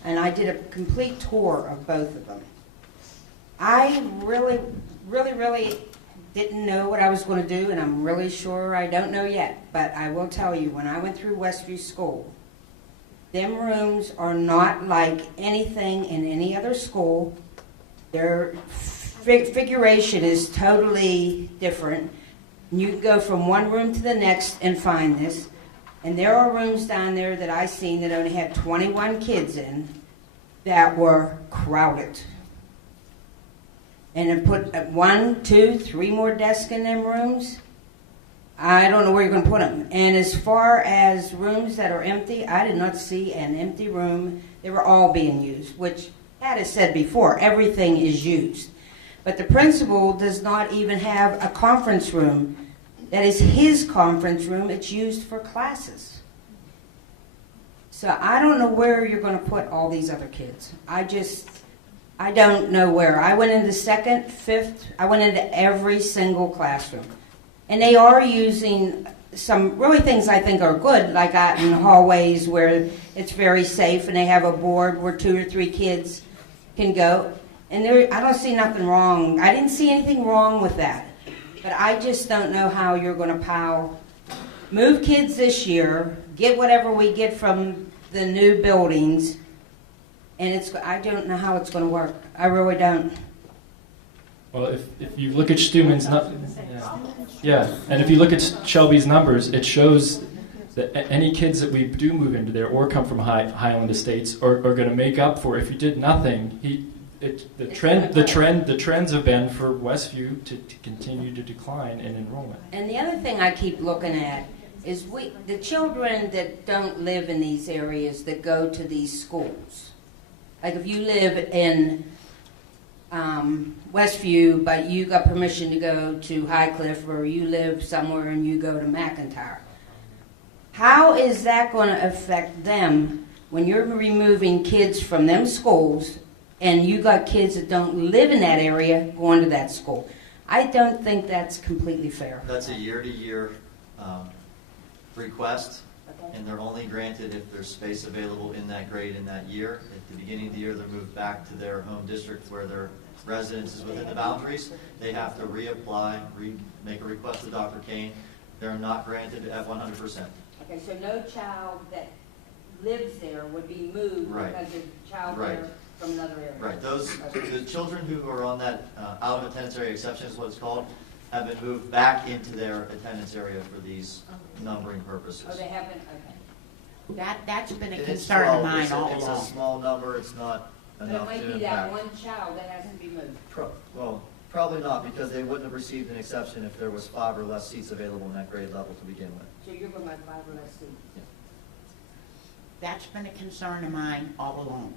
and I did a complete tour of both of them. I really didn't know what I was going to do, and I'm really sure I don't know yet, but I will tell you, when I went through Westview School, them rooms are not like anything in any other school. Their configuration is totally different. You can go from one room to the next and find this. And there are rooms down there that I seen that only had 21 kids in that were crowded. And then put 1, 2, 3 more desks in them rooms. I don't know where you're going to put them. And as far as rooms that are empty, I did not see an empty room. They were all being used, which, as I said before, everything is used. But the principal does not even have a conference room. That is his conference room. It's used for classes. So I don't know where you're going to put all these other kids. I don't know where. I went into 2nd, 5th, I went into every single classroom. And they are using some really things I think are good, like out in hallways where it's very safe and they have a board where 2 or 3 kids can go. And there, I don't see nothing wrong. I didn't see anything wrong with that. But I just don't know how you're going to move kids this year, get whatever we get from the new buildings, and I don't know how it's going to work. I really don't. Well, if you look at Stuman's, yeah, and if you look at Shelby's numbers, it shows that any kids that we do move into there or come from Highland Estates are going to make up for. If you did nothing, the trends have been for Westview to continue to decline in enrollment. And the other thing I keep looking at is the children that don't live in these areas that go to these schools. Like if you live in Westview, but you got permission to go to Highcliffe, or you live somewhere and you go to McIntyre. How is that going to affect them when you're removing kids from them schools and you got kids that don't live in that area going to that school? I don't think that's completely fair. That's a year-to-year request, and they're only granted if there's space available in that grade in that year. At the beginning of the year, they're moved back to their home district where their residence is within the boundaries. They have to reapply, make a request to Dr. Kane. They're not granted at 100%. Okay, so no child that lives there would be moved because of child care from another area. Right. The children who are on that out of attendance area exception is what it's called, have been moved back into their attendance area for these numbering purposes. Oh, they haven't? Okay. That's been a It's concern of 12. mine all It's along. a small number. It's not But enough it to might be that impact. one child that has to be moved. Well, probably not, because they wouldn't have received an exception if there was 5 or less seats available in that grade level to begin with. So you're going by 5 or less seats? That's been a concern of mine all along,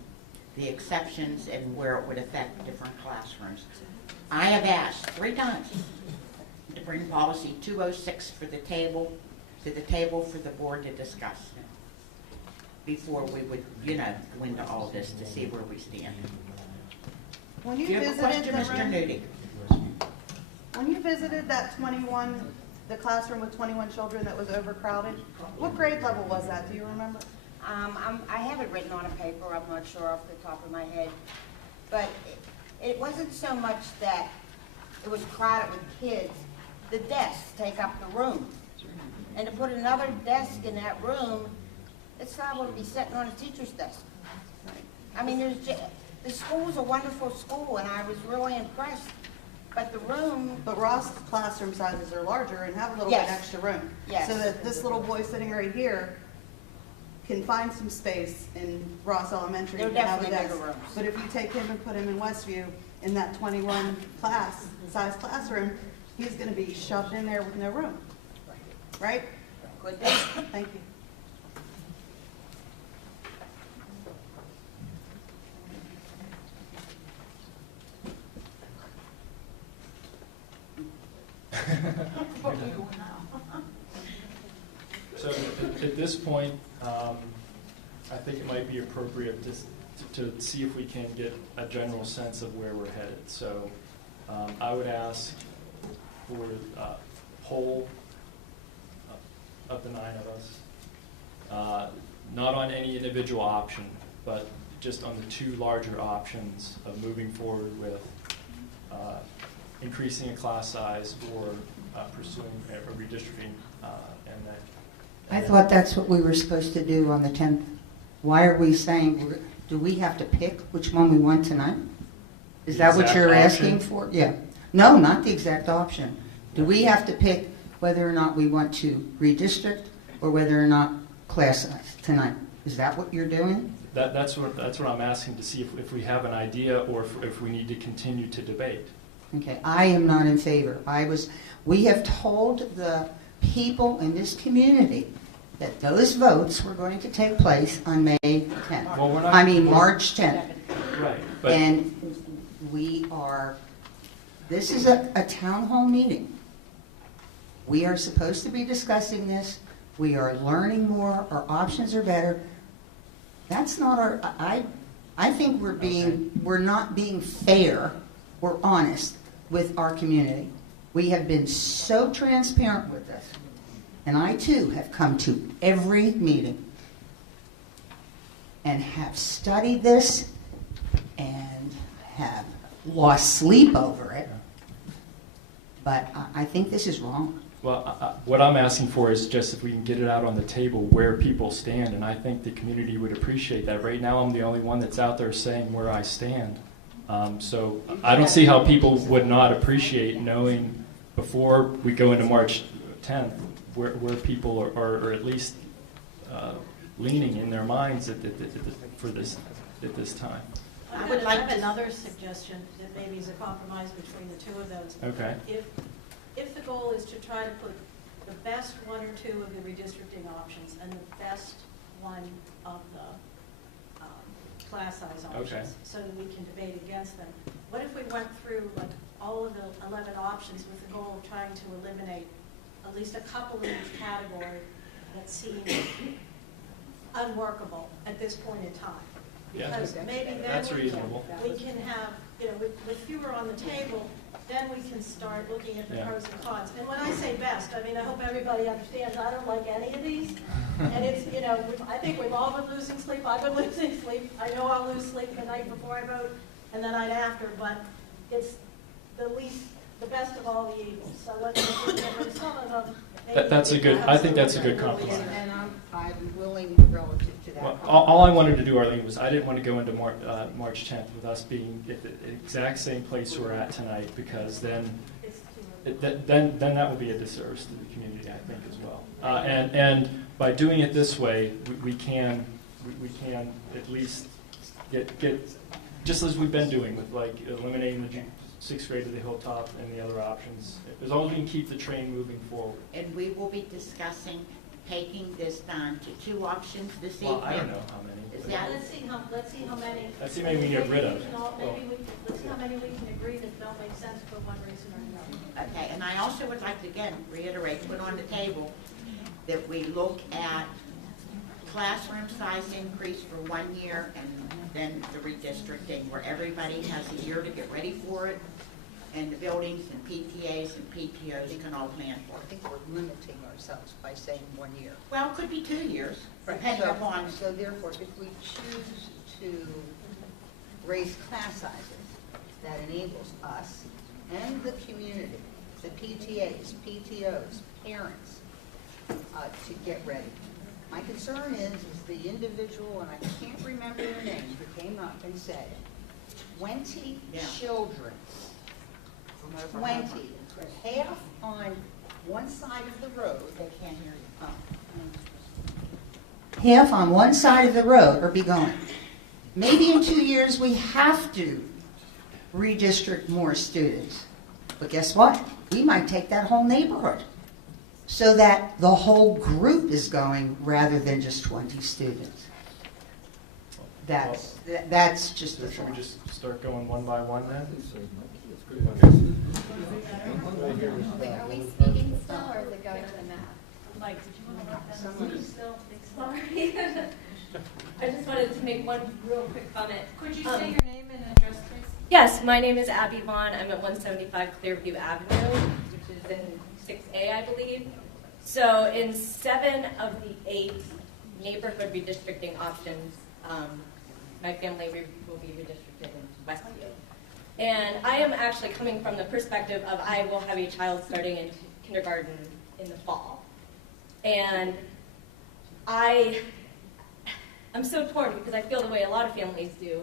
the exceptions and where it would affect different classrooms. I have asked 3 times to bring policy 206 to the table for the board to discuss before we would, go into all this to see where we stand. When Do you you have a visited question, the Mr. room, Nudie? when you visited that the classroom with 21 children that was overcrowded, what grade level was that? Do you remember? I have it written on a paper. I'm not sure off the top of my head. But it wasn't so much that it was crowded with kids. The desks take up the room. And to put another desk in that room, it's liable to be sitting on a teacher's desk. I mean, the school's a wonderful school, and I was really impressed. But the room... But Ross' classroom sizes are larger and have a little Yes. bit extra room. Yes. So that this little boy sitting right here can find some space in Ross Elementary. They're and have a definitely desk. bigger rooms. But if you take him and put him in Westview in that 21 size classroom, he's going to be shoved in there with no room. Right? Good day. Thank you. So at this point, I think it might be appropriate to see if we can get a general sense of where we're headed. So I would ask for a poll of the 9 of us, not on any individual option, but just on the 2 larger options of moving forward with increasing a class size or pursuing a redistricting. I thought that's what we were supposed to do on the 10th. Why are we saying, do we have to pick which one we want tonight? Is The that what exact you're option? asking for? Yeah. No, not the exact option. Do we have to pick whether or not we want to redistrict or whether or not class size tonight? Is that what you're doing? That's what I'm asking, to see if we have an idea or if we need to continue to debate. Okay, I am not in favor. We have told the people in this community that those votes were going to take place on May 10th. Well, March 10th. Right. But And this is a town hall meeting. We are supposed to be discussing this. We are learning more. Our options are better. That's not I think we're not being fair or honest with our community. We have been so transparent with this. And I too have come to every meeting and have studied this and have lost sleep over it. But I think this is wrong. Well, what I'm asking for is just if we can get it out on the table where people stand, and I think the community would appreciate that. Right now, I'm the only one that's out there saying where I stand. So I don't see how people would not appreciate knowing before we go into March 10th where people are at least leaning in their minds for this at this time. I would like another suggestion that maybe is a compromise between the two of those. Okay. If the goal is to try to put the best one or two of the redistricting options and the best one of the class size options, Okay. so that we can debate against them. What if we went through like all of the 11 options with the goal of trying to eliminate at least a couple in each category that seem unworkable at this point in time? Yeah. Because maybe then That's reasonable. we can have, with fewer on the table, then we can start looking at the Yeah. pros and cons. And when I say best, I mean, I hope everybody understands, I don't like any of these. And it's, I think we've all been losing sleep. I've been losing sleep. I know I'll lose sleep the night before I vote and the night after, but it's the best of all the evils. So let's get rid of some of them. That's a good, I think that's a good compromise. And I'm willing relative to that. Well, all I wanted to do, Arlene, was I didn't want to go into March 10th with us being at the exact same place we're at tonight, because then that would be a disservice to the community, I think, as well. And by doing it this way, we can at least get just as we've been doing with like eliminating the 6th grade to the hilltop and the other options, as long as we can keep the train moving forward. And we will be discussing taking this down to 2 options this evening. Well, I don't know how many. Is but- that- Let's see how many. Let's see how many we get rid of. Let's see how many we can agree that don't make sense for one reason or another. Okay, and I also would like to, again, reiterate, put on the table that we look at classroom size increase for 1 year and then the redistricting, where everybody has a year to get ready for it, and the buildings and PTAs and PTOs can all plan for I it. think we're limiting ourselves by saying 1 year. Well, it could be 2 years, depending upon. So therefore, if we choose to raise class sizes, that enables us and the community, the PTAs, PTOs, parents, to get ready. My concern is the individual, and I can't remember their name, who came up and said, 20 children, 20, half on one side of the road. They can't hear you. Half on one side of the road or be going. Maybe in 2 years we have to redistrict more students. But guess what? We might take that whole neighborhood so that the whole group is going rather than just 20 students. That's just the So should we thought. just start going one by one then? Wait, are we speaking still, or is it going to the map? Mike, did you want to let them Sorry. still? Sorry. I just wanted to make one real quick comment. Could you say your name and address, please? Yes, my name is Abby Vaughn. I'm at 175 Clearview Avenue, which is in 6A, I believe. So in 7 of the 8 neighborhood redistricting options, my family will be redistricted into Westview. And I am actually coming from the perspective of I will have a child starting in kindergarten in the fall. And I'm so torn because I feel the way a lot of families do,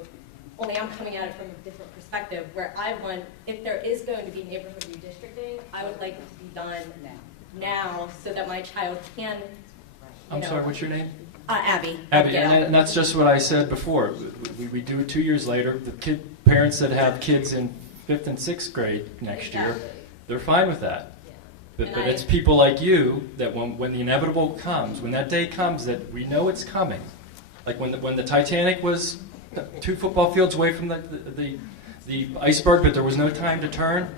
only I'm coming at it from a different perspective, where I want, if there is going to be neighborhood redistricting, I would like it to be done now so that my child can, I'm sorry, what's your name? Abby. Abby, Gail. and that's just what I said before. We do it 2 years later. The parents that have kids in 5th and 6th grade next year, Exactly. they're fine with that. And But it's people like you that when the inevitable comes, when that day comes that we know it's coming, like when the Titanic was 2 football fields away from the iceberg, but there was no time to turn,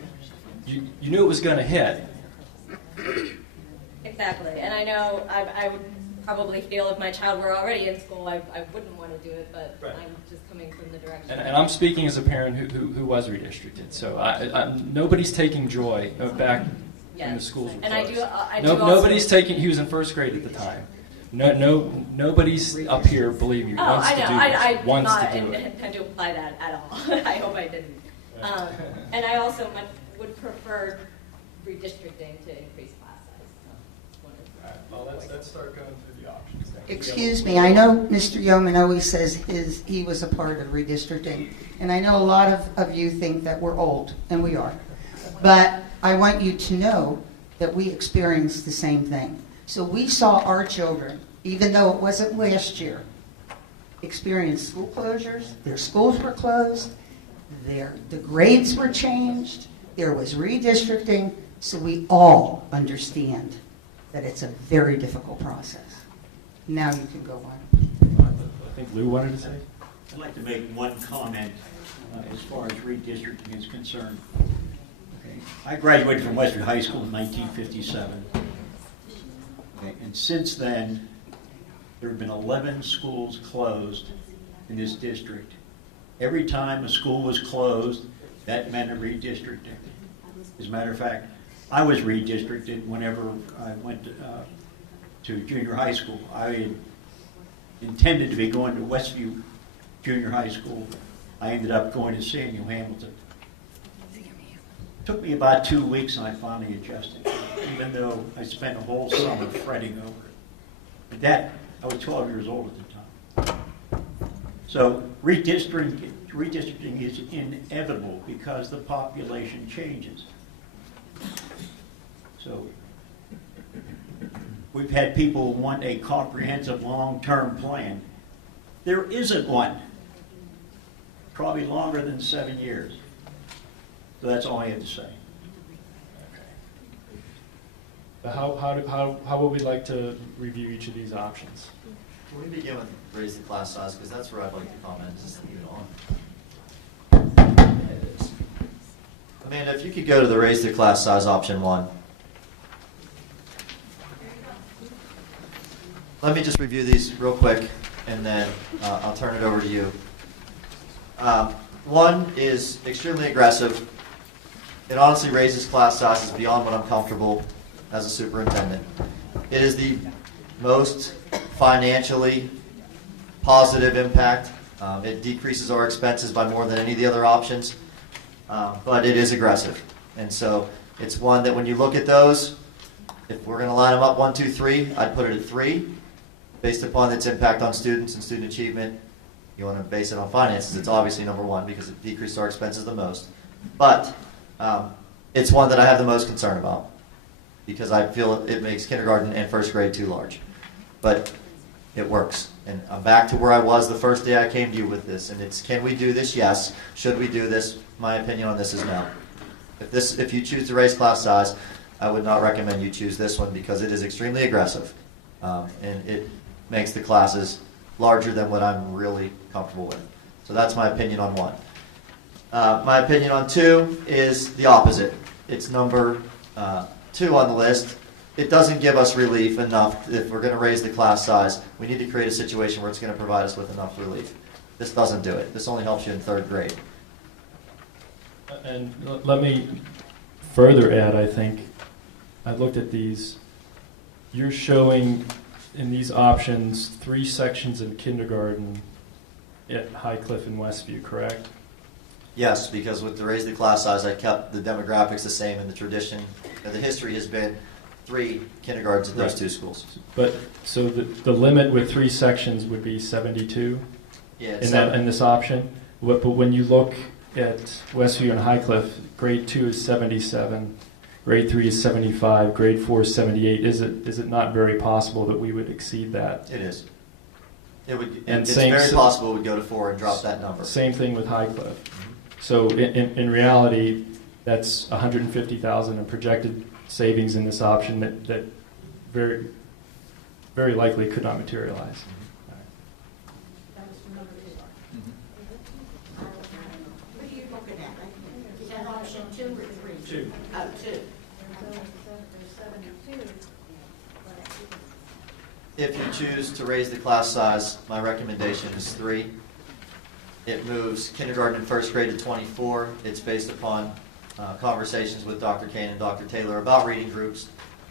you knew it was going to hit. Exactly. And I know I would probably feel if my child were already in school, I wouldn't want to do it, but Right. I'm just coming from the direction. And I'm speaking as a parent who was redistricted, so nobody's taking joy back when the schools were And I closed. do also- Nobody's taking. He was in 1st grade at the time. Nobody's up here, believe me, Oh, wants I to know. do I this. Wants not to do it. intend to apply that at all. I hope I didn't. And I also would prefer redistricting to increase class size. So, All right, well, let's start going through the options then. Excuse me, I know Mr. Yeoman always says he was a part of redistricting, and I know a lot of you think that we're old, and we are. But I want you to know that we experienced the same thing. So we saw our children, even though it wasn't last year, experience school closures, their schools were closed, the grades were changed, there was redistricting, so we all understand that it's a very difficult process. Now you can go on. I think Lou wanted to say. I'd like to make one comment as far as redistricting is concerned. Okay. I graduated from Westview High School in 1957. Okay. And since then, there have been 11 schools closed in this district. Every time a school was closed, that meant a redistricting. As a matter of fact, I was redistricted whenever I went to junior high school. I intended to be going to Westview Junior High School. I ended up going to Samuel Hamilton. It took me about 2 weeks and I finally adjusted, even though I spent a whole summer fretting over it. But that, I was 12 years old at the time. So redistricting is inevitable because the population changes. So we've had people want a comprehensive long-term plan. There isn't one. Probably longer than 7 years. So that's all I have to say. How would we like to review each of these options? Can we begin with raise the class size, because that's where I'd like to comment, just leave it on. It is. Amanda, if you could go to the raise the class size option 1. Let me just review these real quick, and then I'll turn it over to you. 1 is extremely aggressive. It honestly raises class sizes beyond what I'm comfortable as a superintendent. It is the most financially positive impact. It decreases our expenses by more than any of the other options, but it is aggressive. And so it's one that when you look at those, if we're going to line them up 1, 2, 3, I'd put it at 3. Based upon its impact on students and student achievement, you want to base it on finances, it's obviously number 1 because it decreased our expenses the most. But it's one that I have the most concern about because I feel it makes kindergarten and first grade too large. But it works. And I'm back to where I was the first day I came to you with this. And it's, can we do this? Yes. Should we do this? My opinion on this is no. If you choose to raise class size, I would not recommend you choose this one because it is extremely aggressive. And it makes the classes larger than what I'm really comfortable with. So that's my opinion on 1. My opinion on 2 is the opposite. It's number 2 on the list. It doesn't give us relief enough. If we're going to raise the class size, we need to create a situation where it's going to provide us with enough relief. This doesn't do it. This only helps you in 3rd grade. And let me further add, I think, I looked at these. You're showing in these options 3 sections in kindergarten at Highcliffe and Westview, correct? Yes, because with the raise the class size, I kept the demographics the same, and the tradition, and the history has been 3 kindergartens at those 2 schools. But so the limit with 3 sections would be 72 in this option. But when you look at Westview and Highcliffe, grade 2 is 77. Grade 3 is 75, grade 4 is 78. Is it not very possible that we would exceed that? It is. It's very possible we'd go to 4 and drop that number. Same thing with Highcliffe. Mm-hmm. So in reality, that's 150,000 in projected savings in this option that very, very likely could not materialize. What are you looking at? Is that option 2 or 3? 2. Oh, 2. If you choose to raise the class size, my recommendation is 3. It moves kindergarten and first grade to 24. It's based upon conversations with Dr. Kane and Dr. Taylor about reading groups.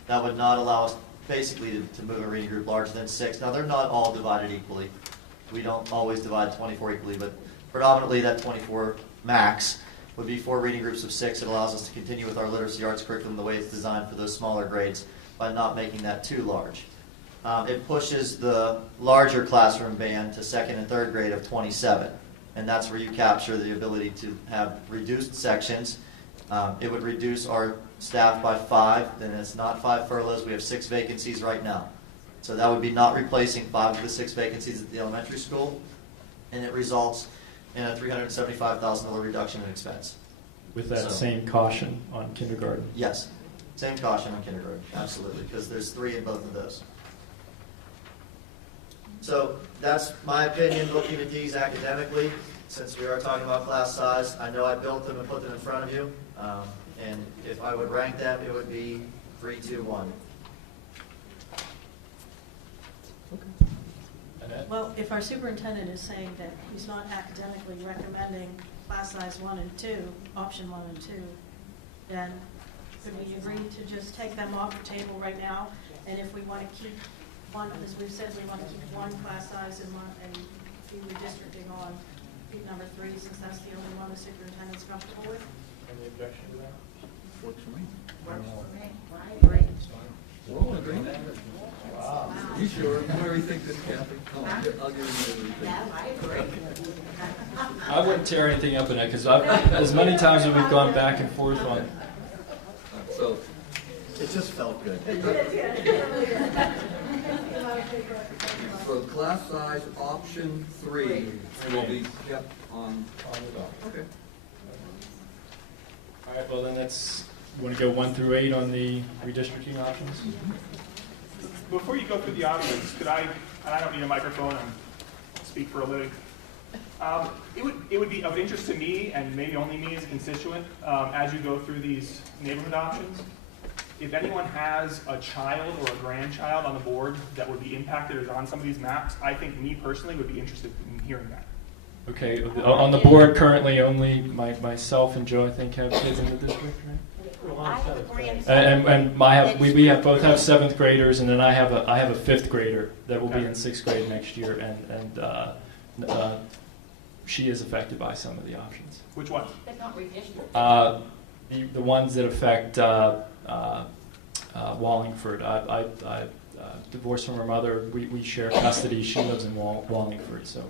That would not allow us basically to move a reading group larger than 6. Now, they're not all divided equally. We don't always divide 24 equally, but predominantly that 24 max would be 4 reading groups of 6. It allows us to continue with our literacy arts curriculum the way it's designed for those smaller grades by not making that too large. it pushes the larger classroom band to second and third grade of 27. And that's where you capture the ability to have reduced sections. It would reduce our staff by 5, then it's not 5 furloughs, we have 6 vacancies right now. So that would be not replacing 5 of the 6 vacancies at the elementary school, and it results in a $375,000 reduction in expense. With that So- same caution on kindergarten. Yes, same caution on kindergarten, absolutely, because there's 3 in both of those. So that's my opinion, looking at these academically, since we are talking about class size. I know I built them and put them in front of you, and if I would rank them, it would be 3, 2, 1. Well, if our superintendent is saying that he's not academically recommending class size 1 and 2, option 1 and 2, then could we agree to just take them off the table right now? And if we want to keep one, as we've said, we want to keep one class size and be redistricting on sheet number 3, since that's the only one the superintendent's comfortable with? Any objection to that? Works for me. Works for me. I agree. We're all in agreement. Wow. You sure? You want to rethink this, Kathy? I'll give you a Yeah, rethink. I agree. I wouldn't tear anything up in it, because as many times as we've gone back and forth on, So, it just felt good. So class size option 3 will be kept on the top. Okay. all right, well then let's, want to go 1 through 8 on the redistricting options? Before you go through the options, could I, and I don't need a microphone, I speak for a living. It would be of interest to me, and maybe only me as a constituent, as you go through these neighborhood options, if anyone has a child or a grandchild on the board that would be impacted or is on some of these maps, I think me personally would be interested in hearing that. Okay, on the board currently only myself and Joe, I think, have kids in the district, right? I have a grandson. And we have both have 7th graders, and then I have a 5th grader that will be in 6th grade next year, and she is affected by some of the options. Which one? But not redistricting. The ones that affect Wallingford. I divorced from her mother. We share custody. She lives in Wallingford, so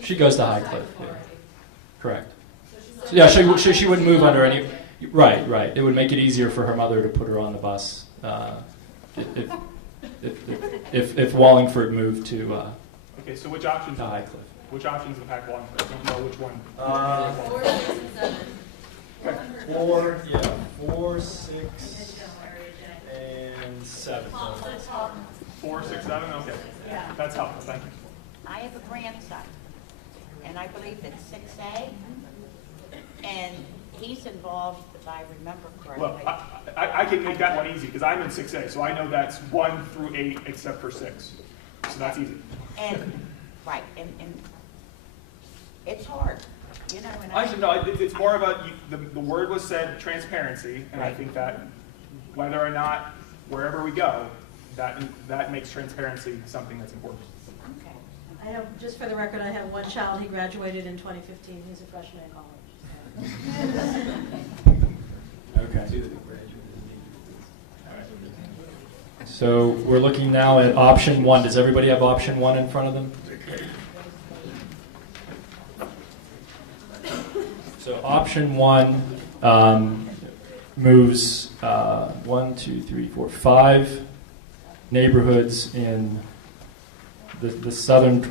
she goes to Highcliffe. Yeah. Correct. Yeah, she wouldn't move under any. Right. It would make it easier for her mother to put her on the bus if Wallingford moved to Okay, so which options? to Highcliffe. Which options impact Wallingford? I don't know which one. 4, 6, and 7. 4, 6, 7. Okay, that's helpful. Thank you. I have a grandson, and I believe it's 6A, and he's involved, if I remember Well, correctly. I can make that one easy because I'm in 6A, so I know that's 1 through 8 except for 6. So that's easy. And, right, and it's hard, you know. And Actually, no, it's more of the word was said, transparency, and I think that whether or not, wherever we go, that makes transparency something that's important. Okay. I have, just for the record, I have one child, he graduated in 2015, he's a freshman in college. Okay. So we're looking now at option 1. Does everybody have option 1 in front of them? So option 1 moves 1, 2, 3, 4, 5 neighborhoods in the southern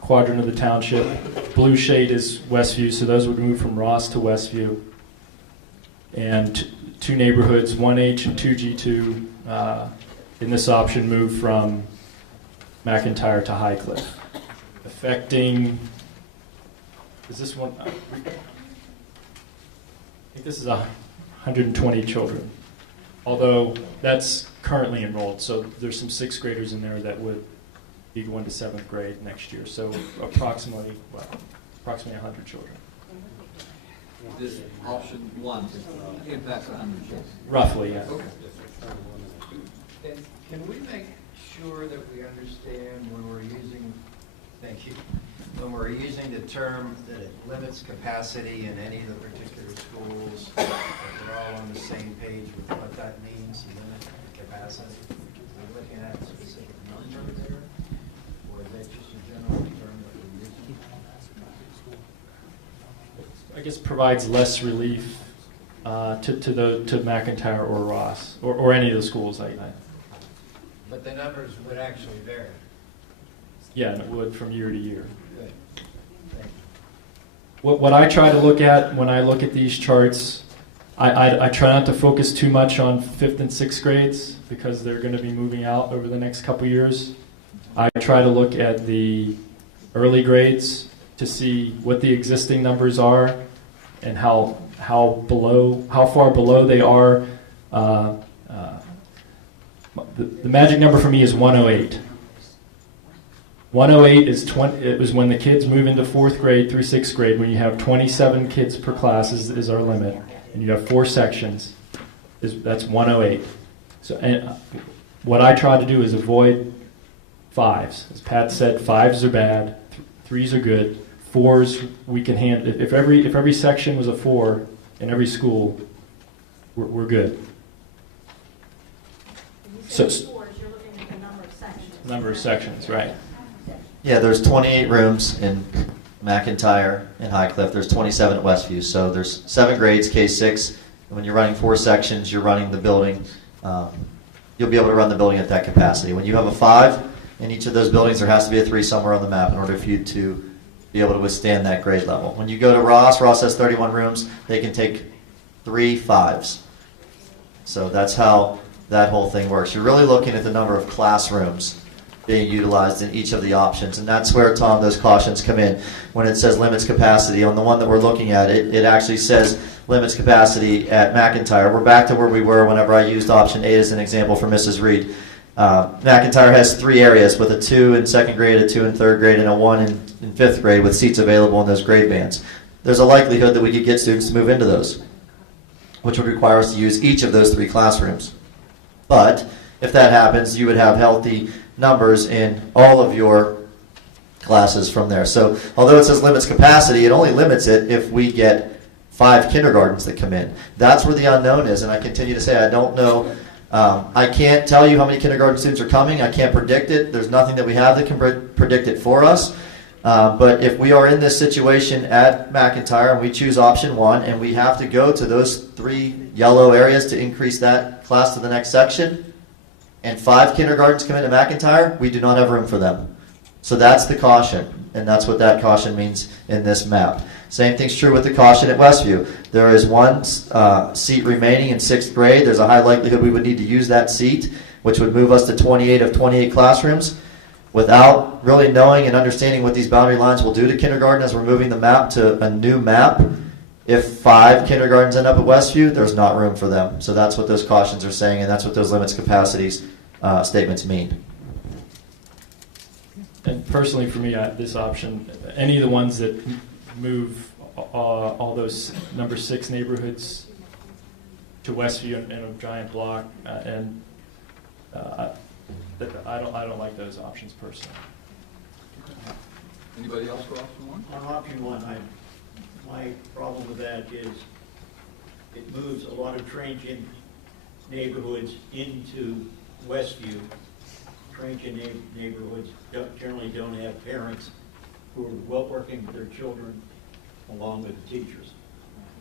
quadrant of the township. Blue shade is Westview, so those would move from Ross to Westview. And 2 neighborhoods, 1H and 2G2, in this option move from McIntyre to Highcliffe, affecting, is this one, I think this is 120 children, although that's currently enrolled, so there's some 6th graders in there that would be going to 7th grade next year, so approximately 100 children. This option 1 impacts 100 children. Roughly, yeah. Okay. And can we make sure that we understand when we're using, thank you, when we're using the term that it limits capacity in any of the particular schools, that we're all on the same page with what that means, limit capacity? We're looking at a specific number there? Or is that just a general term that we're using? I guess provides less relief to McIntyre or Ross or any of the schools. But the numbers would actually vary. Yeah, and it would from year to year. Good. Thank you. What I try to look at when I look at these charts, I try not to focus too much on 5th and 6th grades because they're going to be moving out over the next couple years. I try to look at the early grades to see what the existing numbers are and how far below they are. The magic number for me is 108. 108 it was when the kids move into 4th grade through 6th grade, when you have 27 kids per class is our limit, and you have 4 sections. That's 108. So, and what I try to do is avoid 5s. As Pat said, 5s are bad, 3s are good, 4s we can handle. If every section was a 4 in every school, we're good. So, Fours, you're looking at the number of sections. number of sections, right? Yeah, there's 28 rooms in McIntyre and Highcliffe. There's 27 at Westview. So there's 7 grades, K6. And when you're running 4 sections, you're running the building. You'll be able to run the building at that capacity. When you have a 5 in each of those buildings, there has to be a 3 somewhere on the map in order for you to be able to withstand that grade level. When you go to Ross has 31 rooms. They can take 3 5s. So that's how that whole thing works. You're really looking at the number of classrooms being utilized in each of the options, and that's where, Tom, those cautions come in. When it says limits capacity, on the one that we're looking at, it actually says limits capacity at McIntyre. We're back to where we were whenever I used option 8 as an example for Mrs. Reed. McIntyre has 3 areas with a 2 in 2nd grade, a 2 in 3rd grade, and a 1 in 5th grade with seats available in those grade bands. There's a likelihood that we could get students to move into those, which would require us to use each of those 3 classrooms. But if that happens, you would have healthy numbers in all of your classes from there. So although it says limits capacity, it only limits it if we get 5 kindergartens that come in. That's where the unknown is, and I continue to say I don't know. I can't tell you how many kindergarten students are coming. I can't predict it. There's nothing that we have that can predict it for us. But if we are in this situation at McIntyre and we choose option 1 and we have to go to those 3 yellow areas to increase that class to the next section, and 5 kindergartens come into McIntyre, we do not have room for them. So that's the caution, and that's what that caution means in this map. Same thing's true with the caution at Westview. There is 1 seat remaining in 6th grade. There's a high likelihood we would need to use that seat, which would move us to 28 of 28 classrooms. Without really knowing and understanding what these boundary lines will do to kindergarten as we're moving the map to a new map, if 5 kindergartens end up at Westview, there's not room for them. So that's what those cautions are saying, and that's what those limits capacities statements mean. And personally for me, this option, any of the ones that move all those number 6 neighborhoods to Westview in a giant block, I don't like those options personally. Anybody else for option 1? On option 1, my problem with that is it moves a lot of transient neighborhoods into Westview. Transient neighborhoods generally don't have parents who are well working with their children along with the teachers.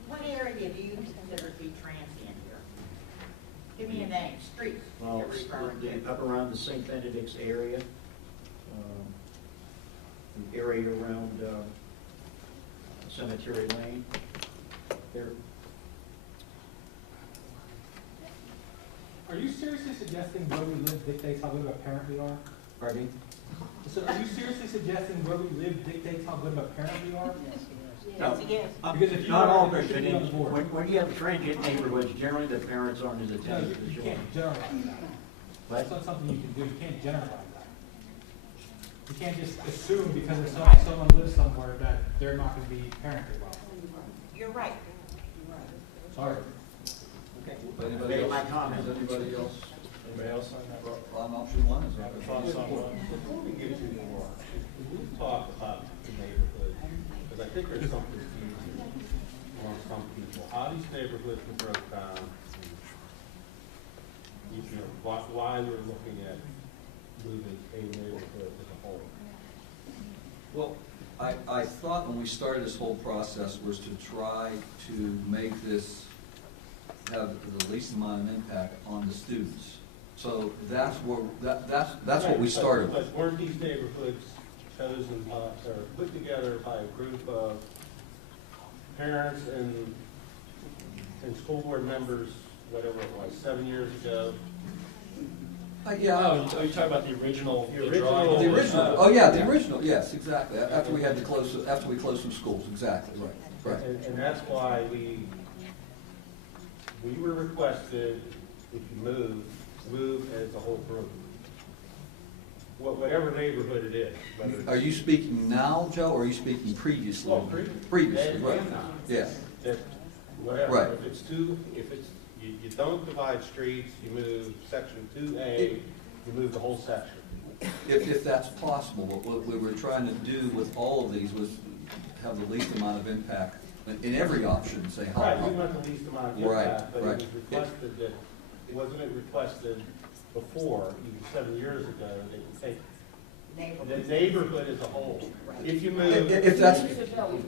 What area do you consider to be transient here? Give me a name, street. Well, up around the St. Benedict's area, the area around Cemetery Lane. There. Are you seriously suggesting where we live dictates how good of a parent we are? Pardon me? So are you seriously suggesting where we live dictates how good of a parent we are? No, Because if you not are, all, you but should be on the board. when you have transient neighborhoods, generally the parents aren't as No, attentive to the you children. can't generalize that. What? That's not something you can do. You can't generalize that. You can't just assume because someone lives somewhere that they're not going to be parented well. You're right. Sorry. Okay. Anybody else? My comments. Anybody else? Anybody else on that? On option 1? Is there Thoughts on one? Before we get too far, should we talk about the neighborhood? Because I think there's some confusion among some people. How these neighborhoods were broke down, why we're looking at moving a neighborhood as a whole? Well, I thought when we started this whole process was to try to make this have the least amount of impact on the students. So that's where, that's what we started with. But weren't these neighborhoods chosen by, or put together by a group of parents and school board members, whatever it was, 7 years ago? Yeah. Oh, you're talking about the original. The original. The original. Oh yeah, the original. Yes, exactly. After we had to close, after we closed some schools. Exactly. Right. Right. And that's why we were requested, if you move as a whole group. Whatever neighborhood it is. Whether it's, Are you speaking now, Joe, or are you speaking previously? well, Previously, and right. now. Yeah. That whatever. Right. If it's you don't divide streets, you move section 2A, you move the whole section. If that's possible, what we were trying to do with all of these was have the least amount of impact in every option, say how. Right, we want the least amount of Right, impact, but right. it was requested that, wasn't it requested before, even 7 years ago, that you take the neighborhood as a whole? If you move. If that's. Well,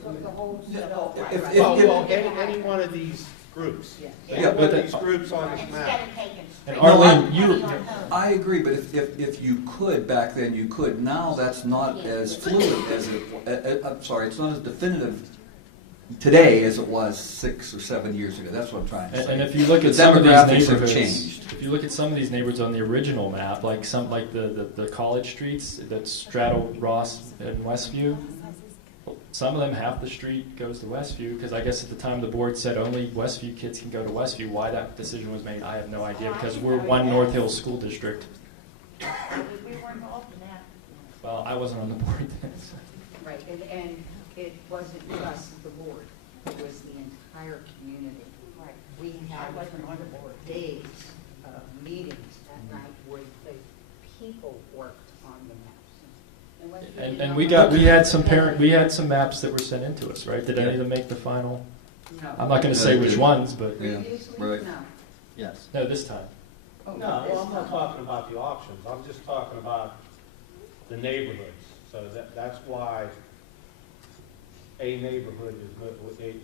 any one of these groups. Any one of these groups on this map. And Arlene, I agree, but if you could back then, you could. Now that's not as fluid as it. I'm sorry, it's not as definitive today as it was 6 or 7 years ago. That's what I'm trying to say. And if you look at the some of these demographics have neighborhoods, changed. if you look at some of these neighborhoods on the original map, like the college streets that straddle Ross and Westview, some of them, half the street goes to Westview, because I guess at the time the board said only Westview kids can go to Westview. Why that decision was made, I have no idea, because we're one North Hill school district. We were involved in that. Well, I wasn't on the board then. So. Right, and it wasn't just the board, it was the entire community. Right. We had I wasn't on the board. days of meetings at night where the people worked on the maps. And we had some maps that were sent in to us, right? Did any of them make the final? No. I'm not going to say which ones, but Yeah, right. No. Yes. no, this time. Oh, No, well, I'm not talking about the auctions, I'm just talking about the neighborhoods. So that's why a neighborhood is moved,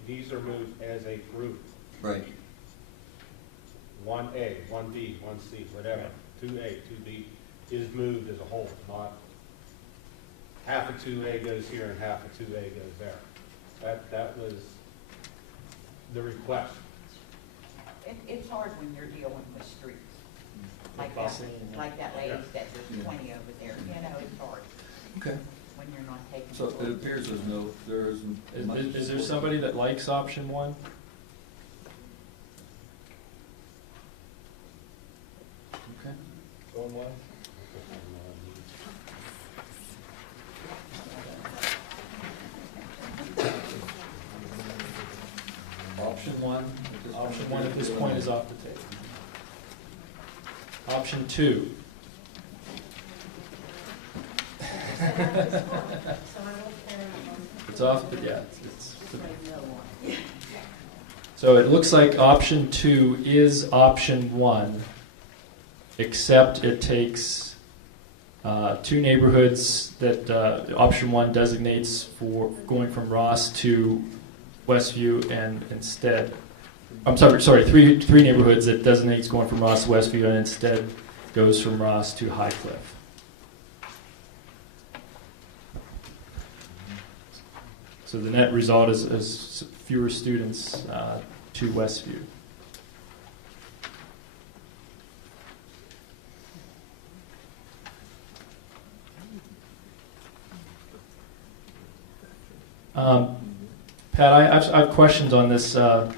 these are moved as a group. Right. 1A, 1B, 1C, whatever, 2A, 2B is moved as a whole, not half of 2A goes here and half of 2A goes there. That was the request. It's hard when you're dealing with streets. Like that lady said, there's 20 over there, it's hard Okay. when you're not taking. So it appears there isn't much. Is there somebody that likes option one? Okay. Going well? Option one. Option one at this point is off the table. Option two. It's off, but yeah. So it looks like option two is option one, except it takes two neighborhoods that option one designates for going from Ross to Westview, and instead, I'm sorry, three neighborhoods that designates going from Ross to Westview, and instead goes from Ross to High Cliff. So the net result is fewer students to Westview. Pat, I have questions on this. So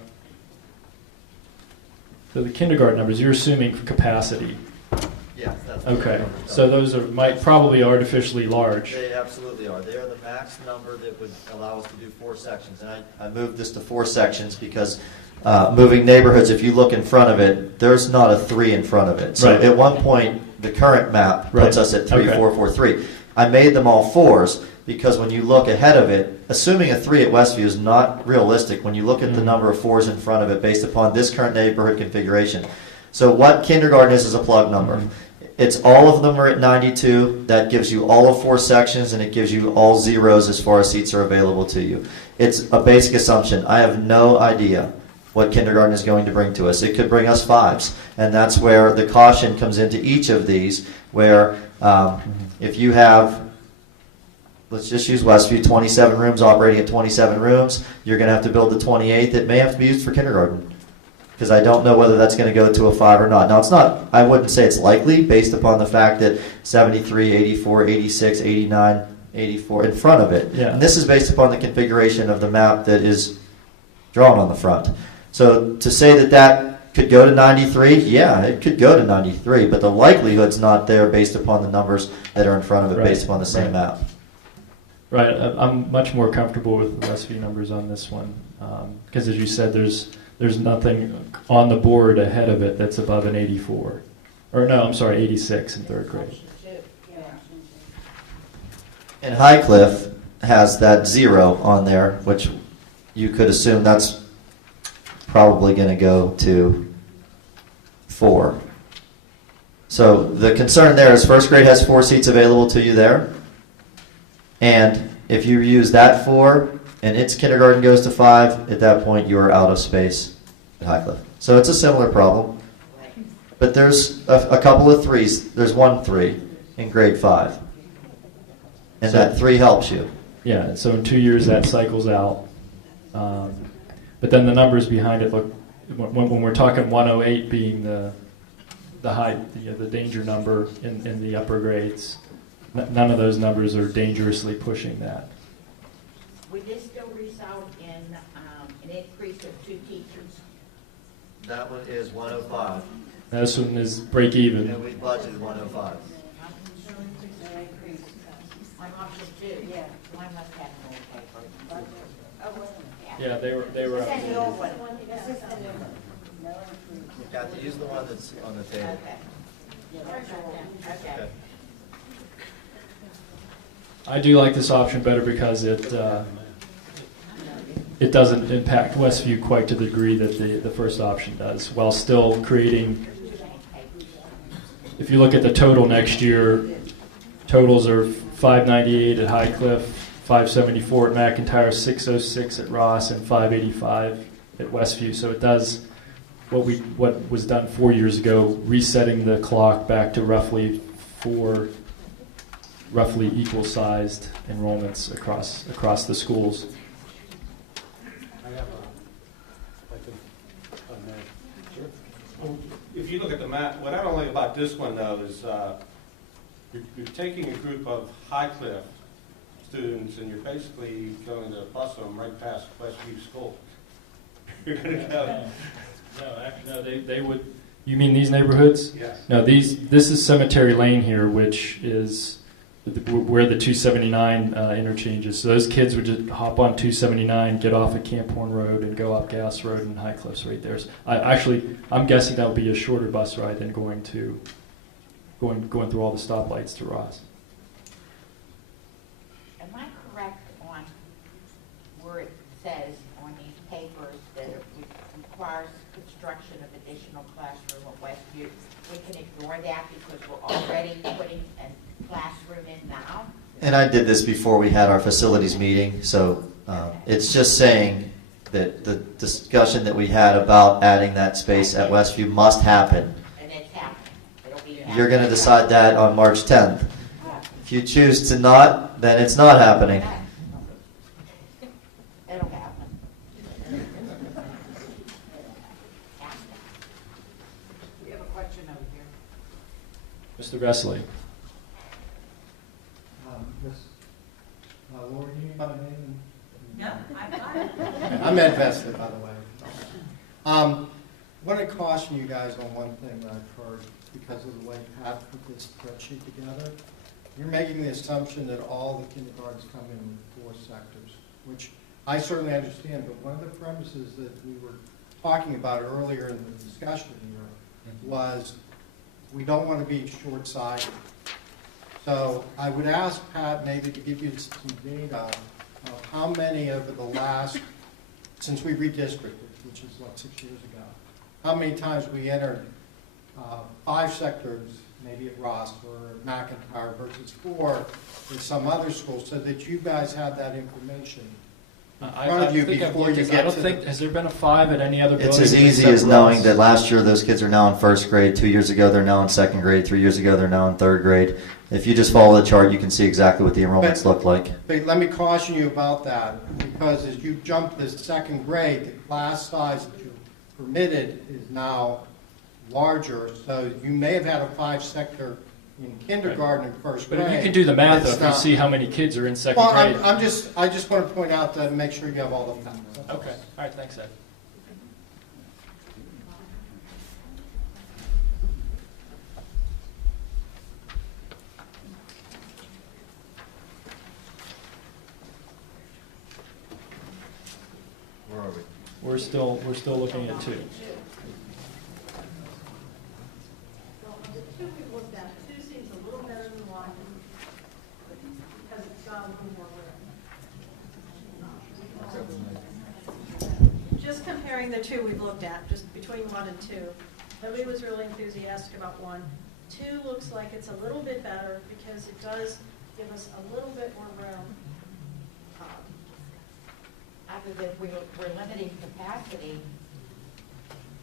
the kindergarten numbers, you're assuming for capacity. Yeah, that's Okay, so those might probably artificially large. They absolutely are. They are the max number that would allow us to do 4 sections. And I moved this to 4 sections because moving neighborhoods, if you look in front of it, there's not a 3 in front of it. So Right. at one point, the current map puts us at 3, Okay. 4, 4, 3. I made them all 4s because when you look ahead of it, assuming a 3 at Westview is not realistic when you look at the number of 4s in front of it based upon this current neighborhood configuration. So what kindergarten is a plug number. it's all of them are at 92. That gives you all of 4 sections, and it gives you all zeros as far as seats are available to you. It's a basic assumption. I have no idea what kindergarten is going to bring to us. It could bring us 5s, and that's where the caution comes into each of these, where if you have, let's just use Westview, 27 rooms operating at 27 rooms, you're going to have to build the 28th. It may have to be used for kindergarten, because I don't know whether that's going to go to a 5 or not. Now, it's not, I wouldn't say it's likely based upon the fact that 73, 84, 86, 89, 84 in front of it. Yeah. And this is based upon the configuration of the map that is drawn on the front. So to say that that could go to 93, yeah, it could go to 93, but the likelihood's not there based upon the numbers that are in front of it, based upon the same map. Right, I'm much more comfortable with the Westview numbers on this one, because as you said, there's nothing on the board ahead of it that's above an 84. Or no, I'm sorry, 86 in 3rd grade. And Highcliffe has that 0 on there, which you could assume that's probably going to go to 4. So the concern there is 1st grade has 4 seats available to you there. And if you use that 4 and its kindergarten goes to 5, at that point you are out of space at Highcliffe. So it's a similar problem. But there's a couple of 3s. There's 1 3 in grade 5. And So- that 3 helps you. Yeah, so in 2 years that cycles out. But then the numbers behind it look, when we're talking 108 being the high, the danger number in the upper grades, none of those numbers are dangerously pushing that. Would this still result in an increase of 2 teachers? That one is 105. This one is break even. And we budgeted 105. On option 2? Yeah. Mine must have an old paper. Yeah, they were. This is the old one. Kathy, use the one that's on the table. Okay. I do like this option better because it doesn't impact Westview quite to the degree that the first option does, while still creating. If you look at the total next year, totals are 598 at Highcliffe, 574 at McIntyre, 606 at Ross, and 585 at Westview. So it does what was done 4 years ago, resetting the clock back to roughly 4 roughly equal-sized enrollments across the schools. I have if you look at the map, what I don't like about this one though is you're taking a group of Highcliffe students and you're basically going to bus them right past Westview School. You're going to go. No, actually, no. They would. You mean these neighborhoods? Yes. No, this is Cemetery Lane here, which is where the 279 interchanges. So those kids would just hop on 279, get off at Camp Horn Road, and go up Gas Road, and Highcliffe's right there. So I'm guessing that would be a shorter bus ride than going through all the stoplights to Ross. Am I correct on where it says on these papers that it requires construction of additional classroom at Westview? We can ignore that because we're already putting a classroom in now? And I did this before we had our facilities meeting, so it's just saying that the discussion that we had about adding that space at Westview must happen. And it's happening. It'll be You're going to decide that on March 10th. If you choose to not, then it's not happening. It'll happen. We have a question over here. Mr. Vesely. Lord, you got a name? No, I'm I'm Ed Vesely, by the way. Want to caution you guys on one thing that I've heard because of the way Pat put this spreadsheet together. You're making the assumption that all the kindergartens come in with 4 sectors, which I certainly understand, but one of the premises that we were talking about earlier in the discussion here was we don't want to be short-sighted. So I would ask Pat maybe to give you some data of how many over the last, since we redistricted, which is like 6 years ago, how many times we entered 5 sectors, maybe at Ross or McIntyre versus 4 at some other school, so that you guys have that information in front of you before you I get don't to think, has there been a 5 at any other building? It's as easy except as knowing Ross? that last year those kids are now in first grade, 2 years ago they're now in second grade, 3 years ago they're now in third grade. If you just follow the chart, you can see exactly what the enrollments look like. But let me caution you about that, because as you jump to second grade, the class size that you permitted is now larger, so you may have had a 5-sector in kindergarten and first grade. But if you can do the math, It's though, if you not- see how many kids are in second Well, grade. I just want to point out that, make sure you have all the facts. Okay, all right, thanks, Ed. Where are we? We're still looking at 2. Well, the 2 we looked at, 2 seems a little better than 1 because it's got a little more room. Just comparing the 2 we've looked at, just between 1 and 2, nobody was really enthusiastic about 1. 2 looks like it's a little bit better because it does give us a little bit more room. Other than we're limiting capacity.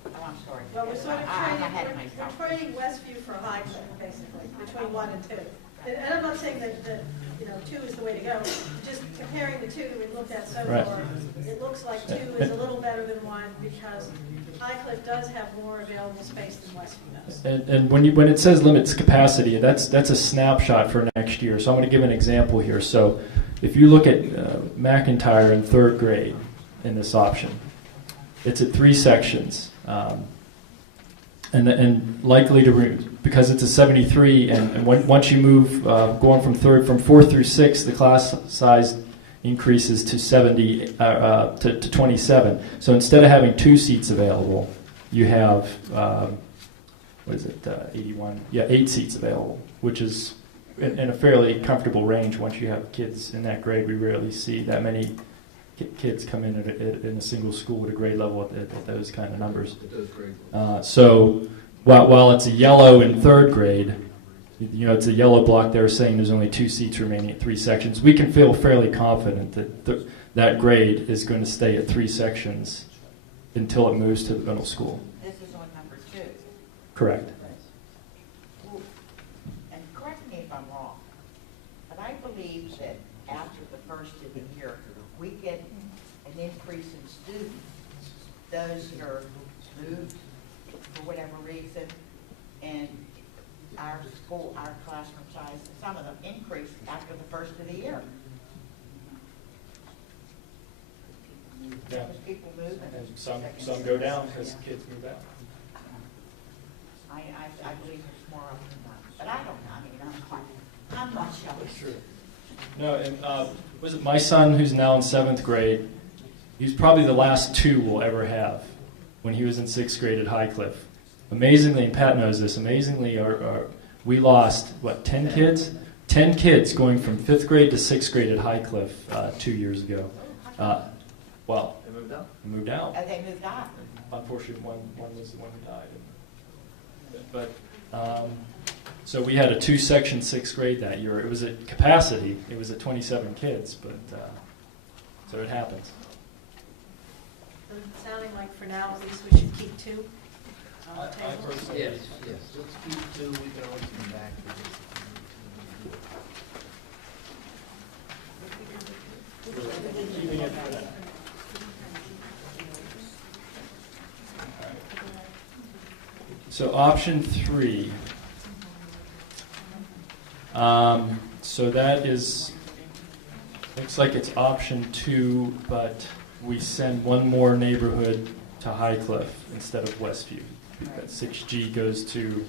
Oh, I'm sorry. Well, we're sort of I'm ahead of trading, myself. we're trading Westview for Highcliffe, basically, between 1 and 2. And I'm not saying that, 2 is the way to go. Just comparing the 2 that we've looked at so Right. far, it looks like 2 is a little better than 1 because Highcliffe does have more available space than Westview does. And when it says limits capacity, that's a snapshot for next year. So I'm going to give an example here. So if you look at McIntyre in third grade in this option, it's at 3 sections, and likely to because it's a 73, and once you move going from 4th through 6th, the class size increases to 70 to 27. So instead of having 2 seats available, you have 81? Yeah, 8 seats available, which is in a fairly comfortable range. Once you have kids in that grade, we rarely see that many kids come in in a single school at a grade level at those kind of numbers. At those grade levels. So while it's a yellow in third grade, it's a yellow block there saying there's only 2 seats remaining at 3 sections. We can feel fairly confident that that grade is going to stay at 3 sections until it moves to the middle school. This is on number 2. Correct. And correct me if I'm wrong, but I believe that after the first of the year, we get an increase in students, those that are moved for whatever reason, and our school, our classroom size, some of them increase after the first of the year. Yeah. Because people move and Some go down because kids move out. I believe there's more of them than not, but I don't know, I'm not sure. True. No, and was it my son who's now in 7th grade? He's probably the last 2 we'll ever have when he was in 6th grade at Highcliffe. Amazingly, and Pat knows this, amazingly, we lost, 10 kids? 10 kids going from 5th grade to 6th grade at Highcliffe 2 years ago. Well, They moved out? moved out. They moved on. Unfortunately, one was the one who died. But so we had a 2-section 6th grade that year. It was at capacity. It was at 27 kids, but so it happens. So it's sounding like for now, at least we should keep 2 on the table. Yes, let's keep 2, we can always come back to this. Keeping it for that. So option 3. So that is, looks like it's option 2, but we send one more neighborhood to Highcliffe instead of Westview. That 6G goes to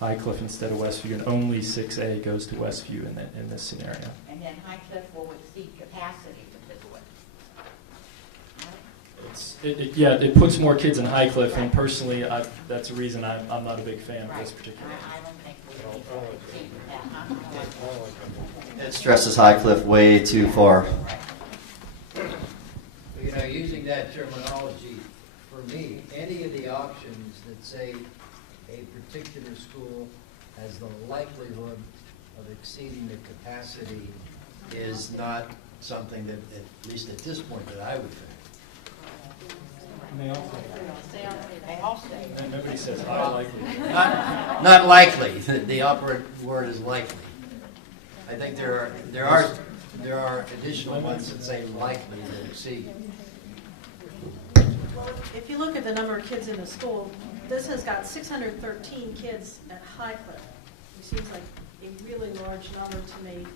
Highcliffe instead of Westview, and only 6A goes to Westview in this scenario. And then Highcliffe will exceed capacity to do it. It puts more kids in Highcliffe, and personally, that's a reason I'm not a big fan of this particular. I don't think we need to exceed that, huh? It stresses Highcliffe way too far. Using that terminology, for me, any of the options that say a particular school has the likelihood of exceeding the capacity is not something that, at least at this point, that I would think. And they all say. Nobody says high likely. Not likely. The operative word is likely. I think there are additional ones that say likely to exceed. Well, if you look at the number of kids in the school, this has got 613 kids at Highcliffe. It seems like a really large number to me,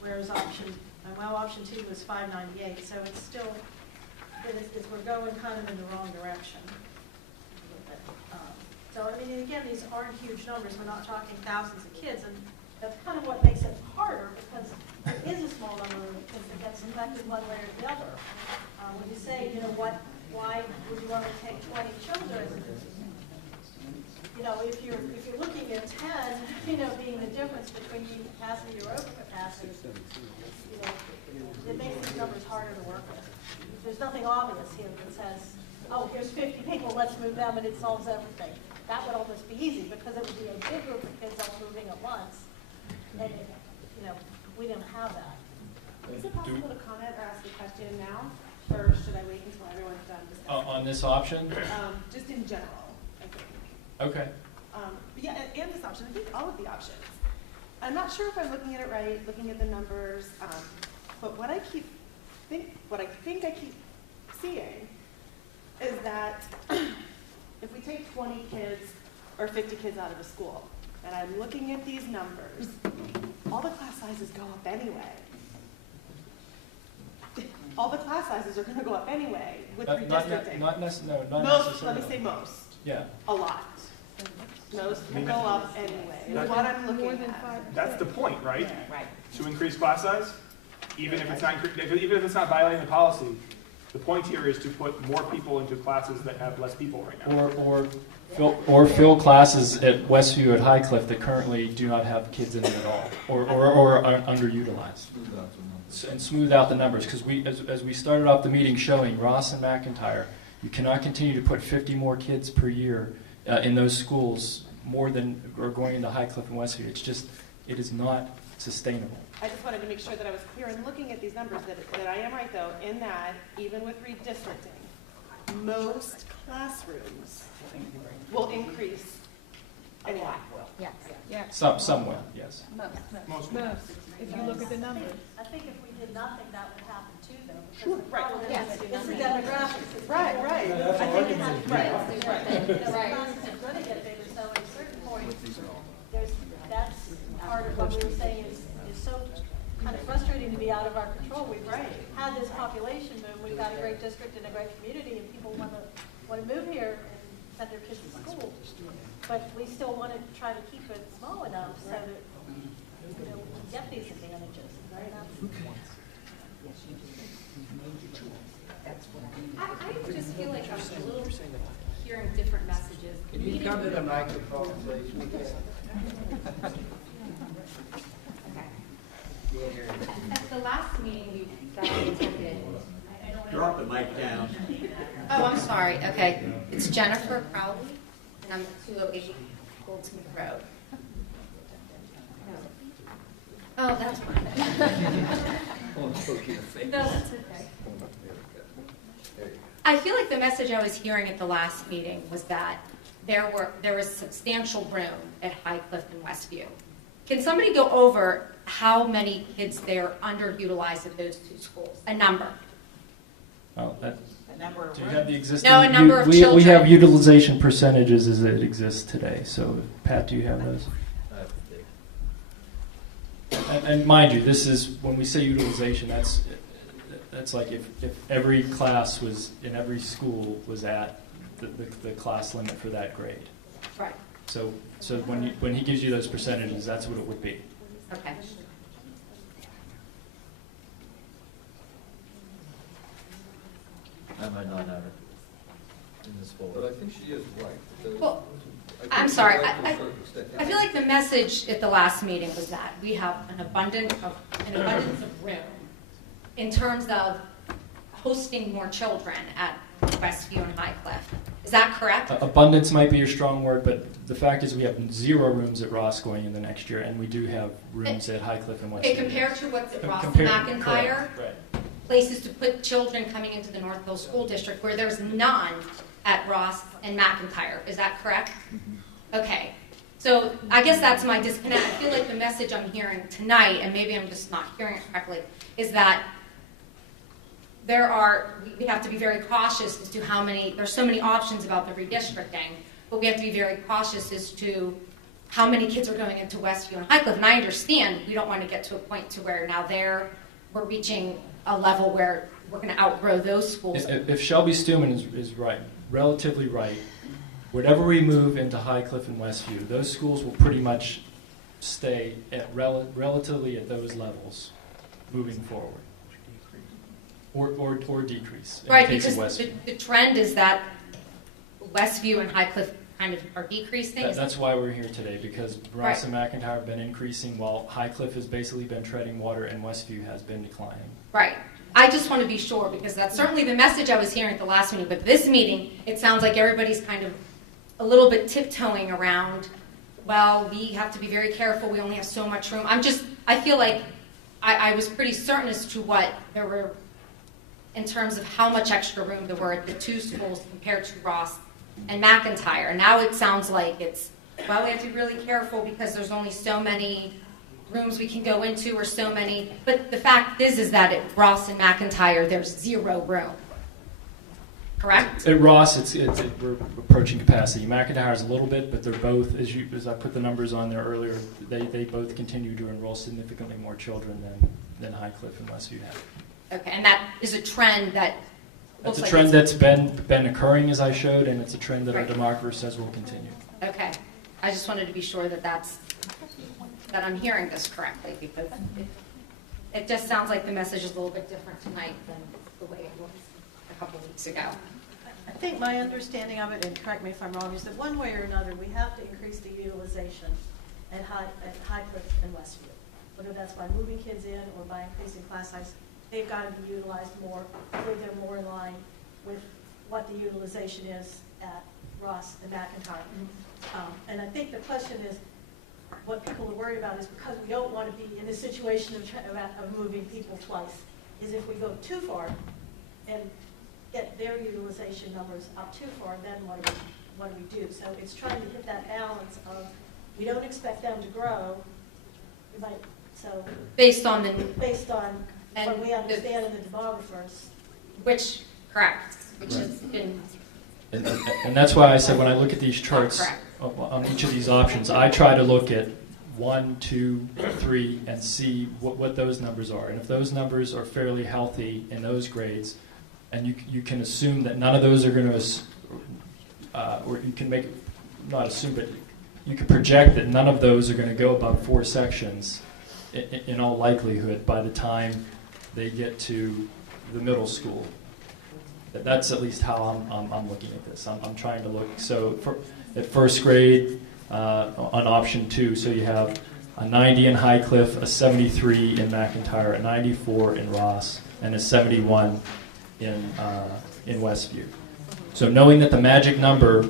whereas option 2 was 598, so it's still, we're going kind of in the wrong direction. So, I mean, again, these aren't huge numbers. We're not talking thousands of kids, and that's kind of what makes it harder, because there is a small number of kids that gets affected one way or the other. When you say, why would you only take 20 children? If you're looking at 10, being the difference between new capacity or over capacity, it makes these numbers harder to work with. There's nothing obvious here that says, oh, here's 50 people, let's move them and it solves everything. That would almost be easy, because it would be a big group of kids all moving at once. And, we didn't have that. Is it possible to comment or ask a question now? Or should I wait until everyone's done discussing? On this option? Just in general, I think. Okay. Yeah, and this option, I think all of the options. I'm not sure if I'm looking at it right, looking at the numbers, but what I think I keep seeing is that if we take 20 kids or 50 kids out of a school, and I'm looking at these numbers, all the class sizes go up anyway. All the class sizes are going to go up anyway with redistricting. Not necessarily. Most, let me say most. Yeah. A lot. Most will go up anyway. Is what I'm looking at. That's the point, right? Yeah. Right. To increase class size, even if it's not violating the policy. The point here is to put more people into classes that have less people right now. Or fill classes at Westview at Highcliffe that currently do not have kids in them at all, or are underutilized. And smooth out the numbers, because as we started off the meeting showing, Ross and McIntyre, you cannot continue to put 50 more kids per year in those schools, more than are going into Highcliffe and Westview. It is not sustainable. I just wanted to make sure that I was clear in looking at these numbers, that I am right, though, in that even with redistricting, most classrooms will increase anyway. Yes. Some will, yes. Most. If you look at the numbers. I think if we did nothing, that would happen too, though. Sure. Right. Yes. It's the demographics. Right. I think it's right. Right. Classes are going to get bigger, so at a certain point, that's part of what we were saying is so kind of frustrating to be out of our control. We've had this population boom. We've got a great district and a great community, and people want to move here and send their kids to school. But we still want to try to keep it small enough so that we get these advantages. I just feel like I'm a little hearing different messages. Can you come to the microphone, please? We can't. At the last meeting you guys attended. Drop the mic down. Oh, I'm sorry. Okay. It's Jennifer Crowley, and I'm at 208 Goldsmith Road. Oh, that's fine. No, that's okay. I feel like the message I was hearing at the last meeting was that there was substantial room at Highcliffe and Westview. Can somebody go over how many kids there underutilized at those two schools? A number. Well, number of do you have the existing? No, a number of we children. have utilization percentages as it exists today. So, Pat, do you have those? And mind you, this is when we say utilization. That's like if every class was in every school was at the class limit for that grade. Right. So when he gives you those percentages, that's what it would be. Okay. I might not have it in this folder. But I think she is right. Well, I'm sorry. I feel like the message at the last meeting was that we have an abundance of room in terms of hosting more children at Westview and Highcliff. Is that correct? Abundance might be a strong word, but the fact is we have 0 rooms at Ross going in the next year, and we do have rooms at Highcliff and Westview. Okay, compared to what's at Ross and McIntyre, correct, right. places to put children coming into the North Hill School District where there's none at Ross and McIntyre. Is that correct? Okay. So I guess that's my disconnect. I feel like the message I'm hearing tonight, and maybe I'm just not hearing it correctly, is that we have to be very cautious as to how many, there's so many options about the redistricting, but we have to be very cautious as to how many kids are going into Westview and Highcliff. And I understand we don't want to get to a point to where now we're reaching a level where we're going to outgrow those schools. If Shelby Stuman is right, relatively right, whatever we move into Highcliff and Westview, those schools will pretty much stay at relatively at those levels moving forward. Or decrease. Right, because the trend is that Westview and Highcliff kind of are decreasing. That's why we're here today, because Ross and McIntyre have been increasing while Highcliff has basically been treading water and Westview has been declining. Right. I just want to be sure, because that's certainly the message I was hearing at the last meeting, but this meeting, it sounds like everybody's kind of a little bit tiptoeing around, well, we have to be very careful, we only have so much room. I feel like I was pretty certain as to what there were in terms of how much extra room there were at the 2 schools compared to Ross and McIntyre. Now it sounds like it's, well, we have to be really careful because there's only so many rooms we can go into or so many, but the fact is that at Ross and McIntyre, there's 0 room. Correct? At Ross, we're approaching capacity. McIntyre is a little bit, but they're both, as I put the numbers on there earlier, they both continue to enroll significantly more children than Highcliff and Westview have. Okay, and that is a trend that That's a trend that's been occurring, as I showed, and it's a trend that our demographer says will continue. Okay. I just wanted to be sure that I'm hearing this correctly, because it just sounds like the message is a little bit different tonight than the way it was a couple weeks ago. I think my understanding of it, and correct me if I'm wrong, is that one way or another, we have to increase the utilization at Highcliff and Westview. Whether that's by moving kids in or by increasing class size, they've got to be utilized more, so they're more in line with what the utilization is at Ross and McIntyre. And I think the question is, what people are worried about is because we don't want to be in a situation of moving people twice, is if we go too far and get their utilization numbers up too far, then what do we do? So it's trying to hit that balance of, we don't expect them to grow, we might, so. Based on what we understand in the demographers. Which has been. And that's why I said when I look at these charts on each of these options, I try to look at 1, 2, 3, and see what those numbers are. And if those numbers are fairly healthy in those grades, and you can assume that none of those are going to, or you can make, not assume, but you can project that none of those are going to go above 4 sections in all likelihood by the time they get to the middle school. That's at least how I'm looking at this. I'm trying to look. So at first grade, on option 2, so you have a 90 in Highcliff, a 73 in McIntyre, a 94 in Ross, and a 71 in Westview. So knowing that the magic number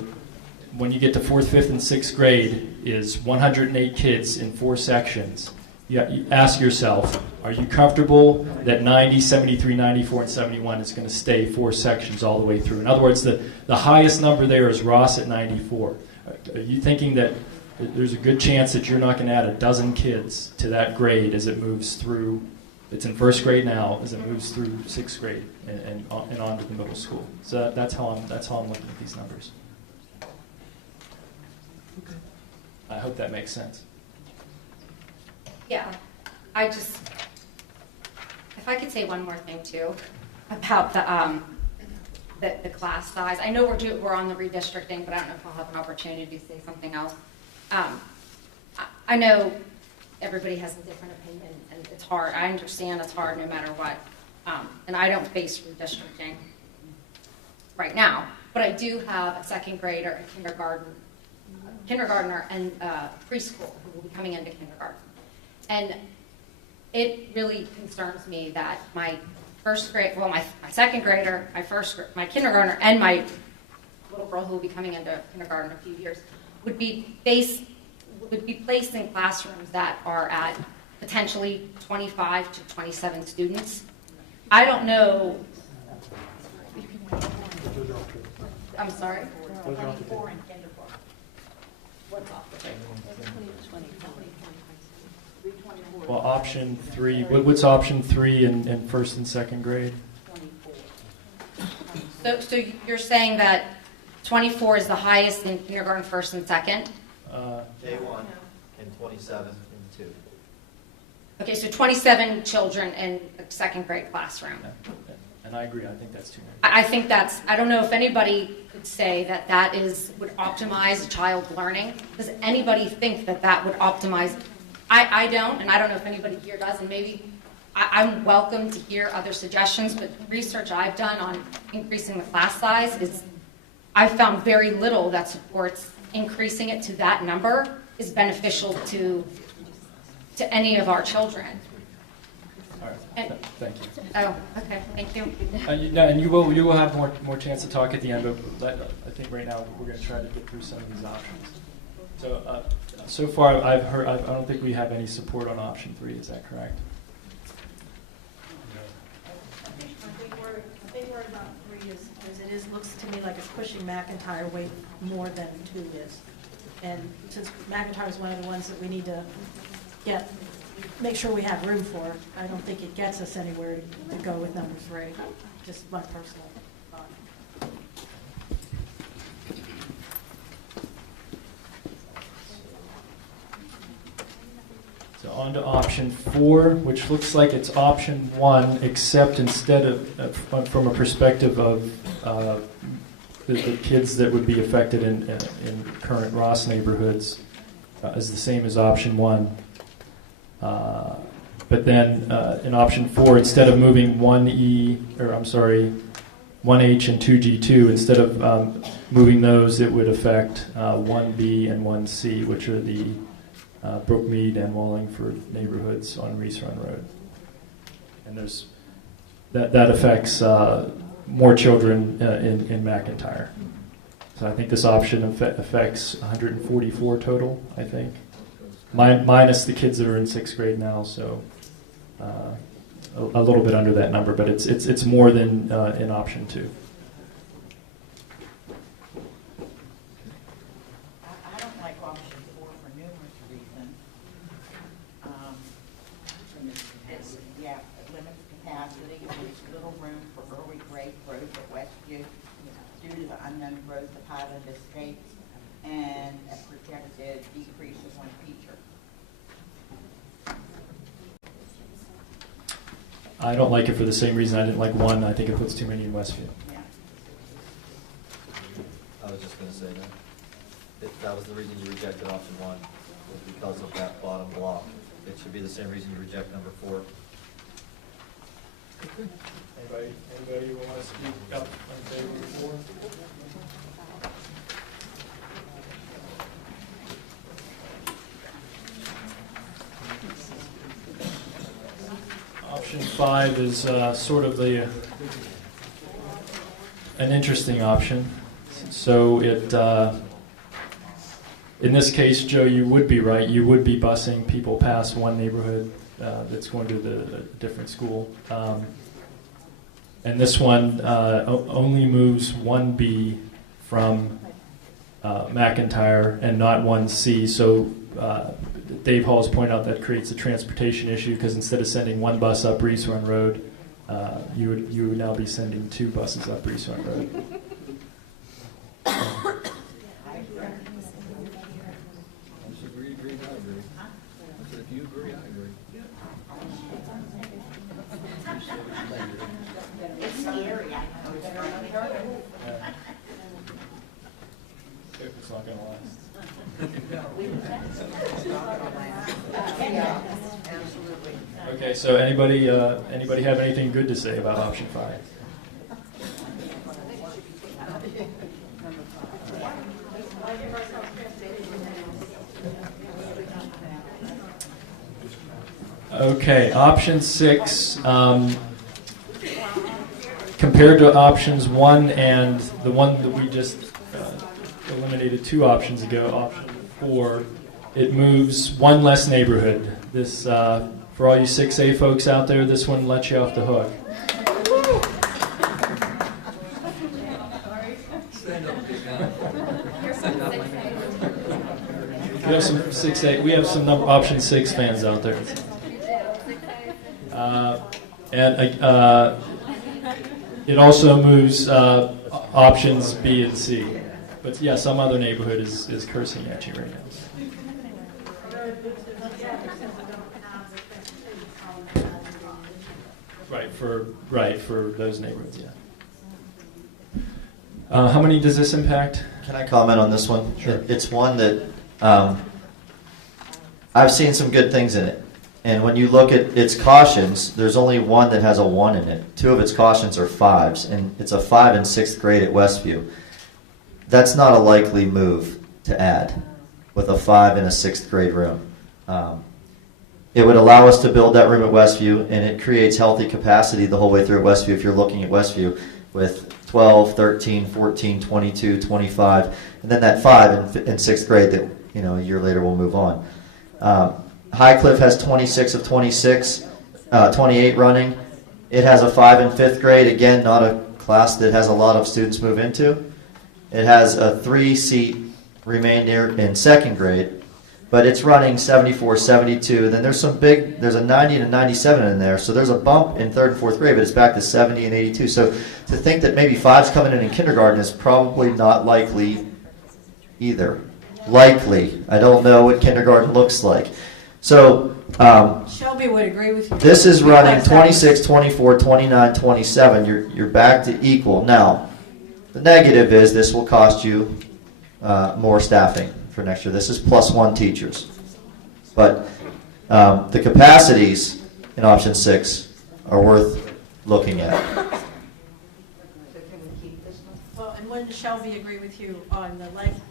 when you get to 4th, 5th, and 6th grade is 108 kids in 4 sections, you ask yourself, are you comfortable that 90, 73, 94, and 71 is going to stay 4 sections all the way through? In other words, the highest number there is Ross at 94. Are you thinking that there's a good chance that you're not going to add a dozen kids to that grade as it moves through? It's in 1st grade now, as it moves through 6th grade and on to the middle school. So that's how I'm looking at these numbers. I hope that makes sense. Yeah, if I could say one more thing too about the class size. I know we're on the redistricting, but I don't know if I'll have an opportunity to say something else. I know everybody has a different opinion, and it's hard. I understand it's hard no matter what, and I don't face redistricting right now, but I do have a 2nd grader, a kindergartner, and preschool who will be coming into kindergarten. And it really concerns me that my first grade, well, my second grader, my kindergartner, and my little girl who will be coming into kindergarten in a few years, would be placed in classrooms that are at potentially 25 to 27 students. I don't know. I'm sorry? 24 in kindergarten. What's off the table? Well, option 3, what's option 3 in first and second grade? So you're saying that 24 is the highest in kindergarten, first and second? K1 and 27 in 2. Okay, so 27 children in a second grade classroom. And I agree, I think that's too many. I think I don't know if anybody could say that would optimize a child's learning. Does anybody think that would optimize? I don't, and I don't know if anybody here does, and maybe I'm welcome to hear other suggestions, but research I've done on increasing the class size is I've found very little that supports increasing it to that number is beneficial to any of our children. All right, thank you. Oh, okay, thank you. And you will have more chance to talk at the end, but I think right now we're going to try to get through some of these options. So far I don't think we have any support on option 3. Is that correct? I think we're about 3 as it looks to me like it's pushing McIntyre way more than 2 is. And since McIntyre is one of the ones that we need to make sure we have room for, I don't think it gets us anywhere to go with number 3. Just my personal thought. So on to option 4, which looks like it's option 1, except instead of from a perspective of the kids that would be affected in current Ross neighborhoods is the same as option 1. But then in option 4, instead of moving 1H and 2G2, instead of moving those, it would affect 1B and 1C, which are the Brookmead and Wallingford neighborhoods on Reese Run Road. And that affects more children in McIntyre. So I think this option affects 144 total, I think. Minus the kids that are in 6th grade now, so a little bit under that number, but it's more than in option 2. I don't like option 4 for numerous reasons. It limits capacity, it leaves little room for early grade growth at Westview due to the unknown growth of pilot estates and a projected decrease of 1 teacher. I don't like it for the same reason I didn't like 1. I think it puts too many in Westview. Yeah. I was just going to say that. That was the reason you rejected option 1, was because of that bottom block. It should be the same reason you reject number 4. Anybody who wants to speak up in favor of 4? Option 5 is sort of an interesting option. So in this case, Joe, you would be right. You would be busing people past one neighborhood that's going to a different school. And this one only moves 1B from McIntyre and not 1C. So Dave Hall has pointed out that creates a transportation issue because instead of sending 1 bus up Reese Run Road, you would now be sending 2 buses up Reese Run Road. If you agree, I agree. It's scary. It's not going to last. Okay, so anybody have anything good to say about option 5? Okay, option 6. compared to options 1 and the one that we just eliminated 2 options ago, option 4, it moves one less neighborhood. This, for all you 6A folks out there, this one lets you off the hook. We have some 6A. We have some option 6 fans out there. It also moves options B and C. But yeah, some other neighborhood is cursing at you right now. Right for those neighborhoods, yeah. How many does this impact? Can I comment on this one? Sure. It's one that I've seen some good things in it. And when you look at its cautions, there's only one that has a 1 in it. 2 of its cautions are 5s, and it's a 5 in 6th grade at Westview. That's not a likely move to add with a 5 in a 6th grade room. It would allow us to build that room at Westview, and it creates healthy capacity the whole way through at Westview if you're looking at Westview with 12, 13, 14, 22, 25, and then that 5 in 6th grade that a year later will move on. Highcliffe has 26 of 26, 28 running. It has a 5 in 5th grade, again, not a class that has a lot of students move into. It has a 3-seat remainder in 2nd grade, but it's running 74, 72. And then there's a 90 to 97 in there, so there's a bump in 3rd and 4th grade, but it's back to 70 and 82. So to think that maybe 5's coming in kindergarten is probably not likely either. Likely. I don't know what kindergarten looks like. So Shelby would agree with you. this is running 26, 24, 29, 27. You're back to equal. Now, the negative is this will cost you more staffing for next year. This is +1 teachers. But the capacities in option 6 are worth looking at. Well, and wouldn't Shelby agree with you on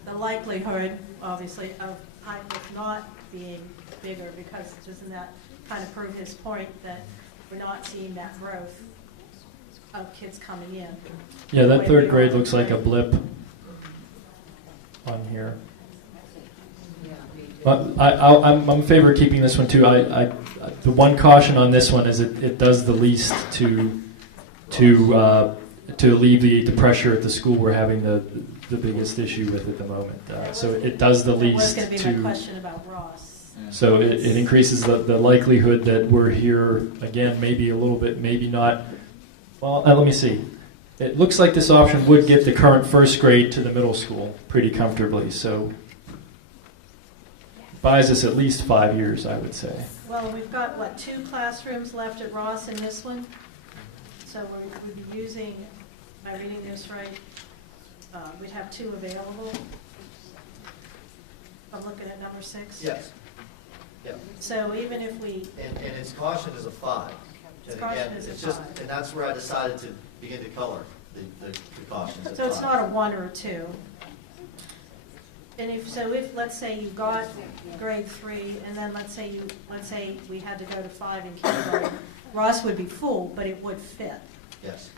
the likelihood, obviously, of Highcliffe not being bigger, because doesn't that kind of prove his point that we're not seeing that growth of kids coming in? Yeah, that 3rd grade looks like a blip on here. I'm in favor of keeping this one too. The one caution on this one is it does the least to alleviate the pressure at the school we're having the biggest issue with at the moment. So it does the least That was going to be my question about Ross. So it increases the likelihood that we're here again, maybe a little bit, maybe not. Well, let me see. It looks like this option would get the current 1st grade to the middle school pretty comfortably. So buys us at least 5 years, I would say. Well, we've got, what, 2 classrooms left at Ross in this one? So we'd be using, am I reading this right? We'd have 2 available. I'm looking at number 6. Yes. Yep. So even if we... And its caution is a 5. Its caution is a 5. And that's where I decided to begin to color the cautions. So it's not a 1 or a 2. And if let's say you got grade 3, and then let's say we had to go to 5 in kindergarten, Ross would be full, but it would fit. Yes.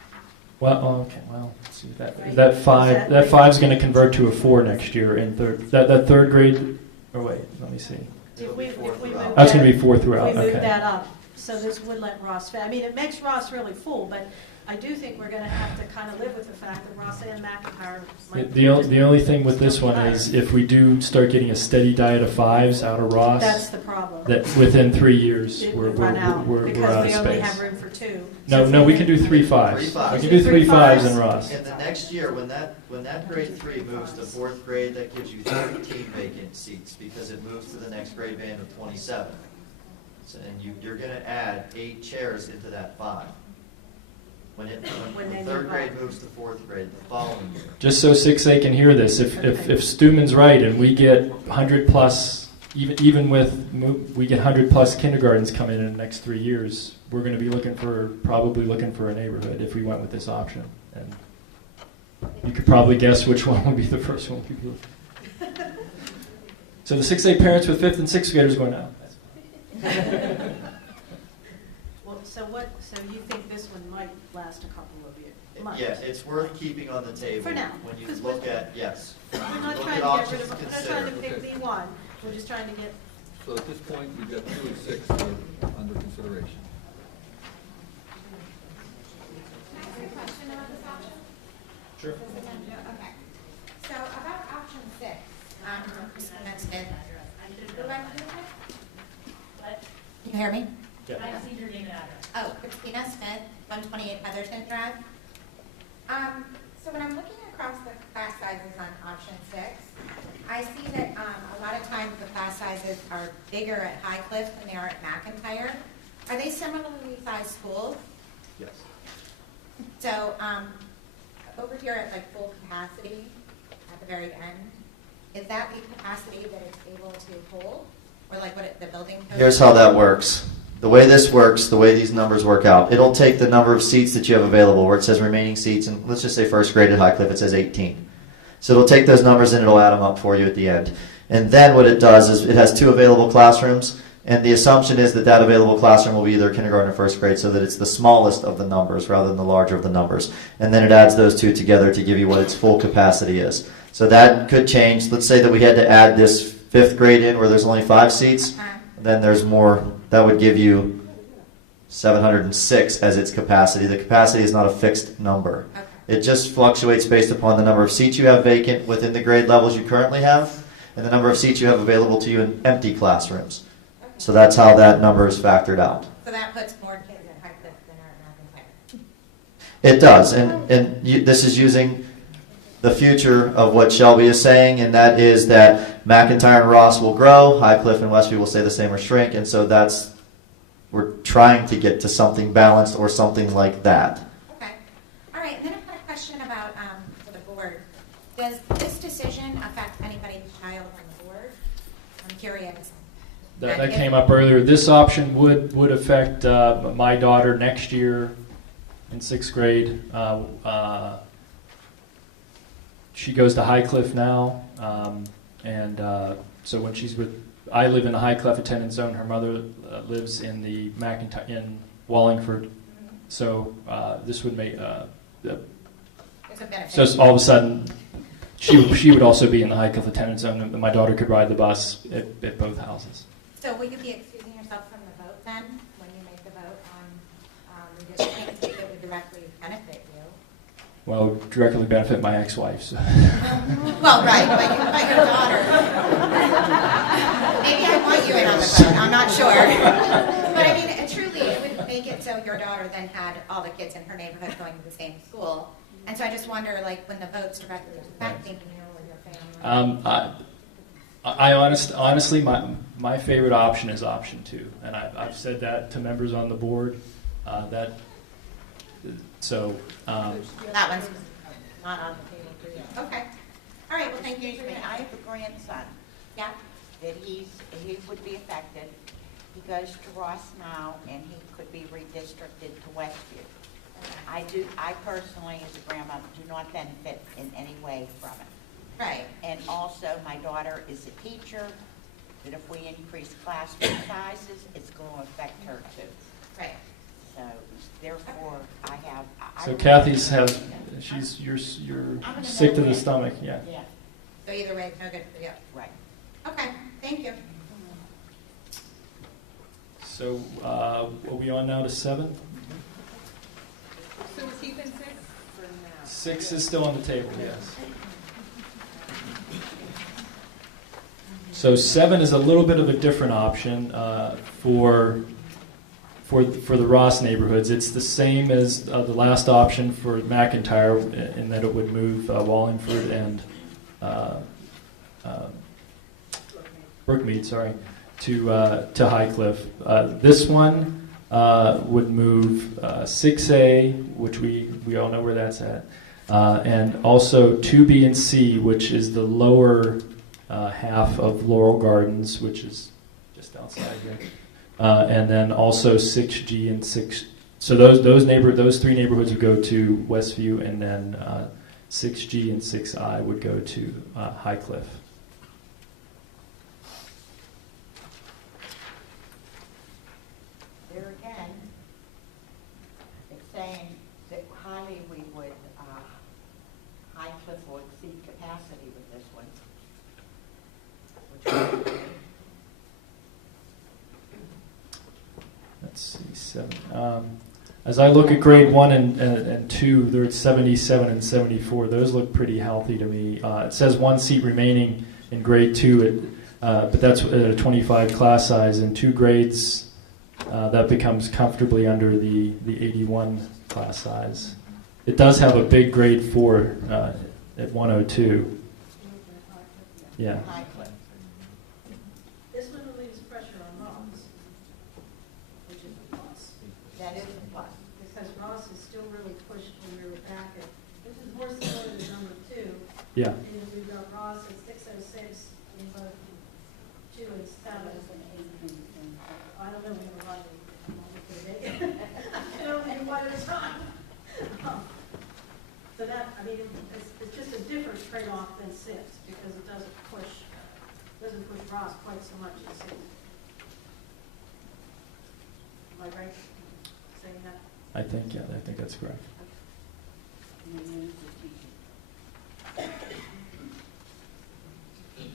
Well, okay. Well, let's see that 5's going to convert to a 4 next year in 3rd. That 3rd grade. Or wait, let me see. If we move That's going to be 4 throughout. We move Okay. that up, so this would let Ross fit. I mean, it makes Ross really full, but I do think we're going to have to kind of live with the fact that Ross and McIntyre might The only thing with this one is if we do start getting a steady diet of 5s out of Ross, that's the problem. that within 3 years It we're would run out out of because we space. only have room for 2. No, we can do 3 5s. 3 5s. We can do 3 5s in Ross. And the next year, when that grade 3 moves to 4th grade, that gives you 13 vacant seats because it moves to the next grade band of 27. So, and you're going to add 8 chairs into that 5. When 3rd grade moves to 4th grade the following year. Just so 6A can hear this, if Stuman's right and we get 100 plus, even with we get 100 plus kindergartens coming in the next 3 years, we're going to be probably looking for a neighborhood if we went with this option. And you could probably guess which one would be the first one we'd be looking. So the 6A parents with 5th and 6th graders going out. Well, so you think this one might last a couple of years? much. Yeah, it's worth keeping on the table. For now, When you 'cause look at, yes. We're not Look trying at to get rid options of, to we're not trying to consider. pick V1, we're just trying to get, So at this point, we've got 2 and 6 that are under consideration. Sure. Okay. So about option 6, Christina Smith. Who am I with? Can you hear me? Yeah. I see your name and address. Oh, Christina Smith, 128 Featherston Drive. So when I'm looking across the class sizes on option 6, I see that a lot of times the class sizes are bigger at High Cliff than they are at McIntyre. Are they similarly sized schools? Yes. So over here at like full capacity at the very end, is that the capacity that it's able to hold? Or like what the building code? Here's how that works. The way this works, the way these numbers work out, it'll take the number of seats that you have available, where it says remaining seats, and let's just say first grade at High Cliff, it says 18. So it'll take those numbers and it'll add them up for you at the end. And then what it does is it has 2 available classrooms, and the assumption is that that available classroom will be either kindergarten or first grade, so that it's the smallest of the numbers rather than the larger of the numbers. And then it adds those 2 together to give you what its full capacity is. So that could change. Let's say that we had to add this 5th grade in where there's only 5 seats. Then there's more. That would give you 706 as its capacity. The capacity is not a fixed number. Okay. It just fluctuates based upon the number of seats you have vacant within the grade levels you currently have, and the number of seats you have available to you in empty classrooms. Okay. So that's how that number is factored out. So that puts more kids at High Cliff than are at McIntyre. It does, and this is using the future of what Shelby is saying, and that is that McIntyre and Ross will grow, High Cliff and Westview will stay the same or shrink, and so we're trying to get to something balanced or something like that. Okay. All right, and then I've got a question about, for the board. Does this decision affect anybody's child on the board? I'm curious. That came up earlier. This option would affect my daughter next year in 6th grade. She goes to High Cliff now, and so when she's with, I live in the High Cliff attendance zone. Her mother lives in the McIntyre in Wallingford. So this would make so all of a sudden she would also be in the High Cliff attendance zone, and my daughter could ride the bus at both houses. So will you be excusing yourself from the vote then, when you make the vote on redistricting, so that would directly benefit you? Well, it would directly benefit my ex-wife. So. Well, right, but your daughter. Maybe I want you in on the vote, I'm not sure. But I mean, truly, it would make it so your daughter then had all the kids in her neighborhood going to the same school. And so I just wonder, like, when the vote's directly affecting you or your family. I honestly, my favorite option is option 2, and I've said that to members on the board. That one's not on the table for you. Okay. All right. Well, thank you. I have a grandson. Yeah. That he would be affected. He goes to Ross now, and he could be redistricted to Westview. I personally, as a grandma, do not benefit in any way from it. Right. And also, my daughter is a teacher, that if we increase classroom sizes, it's going to affect her too. Right. So, therefore, I have. So Kathy's you're sick to the stomach, yeah. Yeah. So either way, it's no good for you. Right. Okay. Thank you. So are we on now to 7? so is he been 6 for now? 6 is still on the table, yes. So 7 is a little bit of a different option for the Ross neighborhoods. It's the same as the last option for McIntyre in that it would move Wallingford and Brookmead, to High Cliff. This one would move 6A, which we all know where that's at, and also 2B and C, which is the lower half of Laurel Gardens, which is just outside here, and then also 6G and 6. So those 3 neighborhoods would go to Westview, and then 6G and 6I would go to High Cliff. There again, it's saying that highly we would capacity with this one. Which one? Let's see, 7. As I look at grade 1 and 2, they're at 77 and 74. Those look pretty healthy to me. It says 1 seat remaining in grade 2, but that's at a 25 class size. In 2 grades, that becomes comfortably under the 81 class size. It does have a big grade 4 at 102. Yeah. This one relieves pressure on Ross, which is a plus. That is a plus. Because Ross is still really pushed when we were back at, this is more similar to number 2. Yeah. And we've got Ross at 606, and both 2 and 7. I don't know when we're running. I can only do one at a time. So that, I mean, it's just a different trade-off than 6, because it doesn't push Ross quite so much as 6. Am I right saying that? I think that's correct.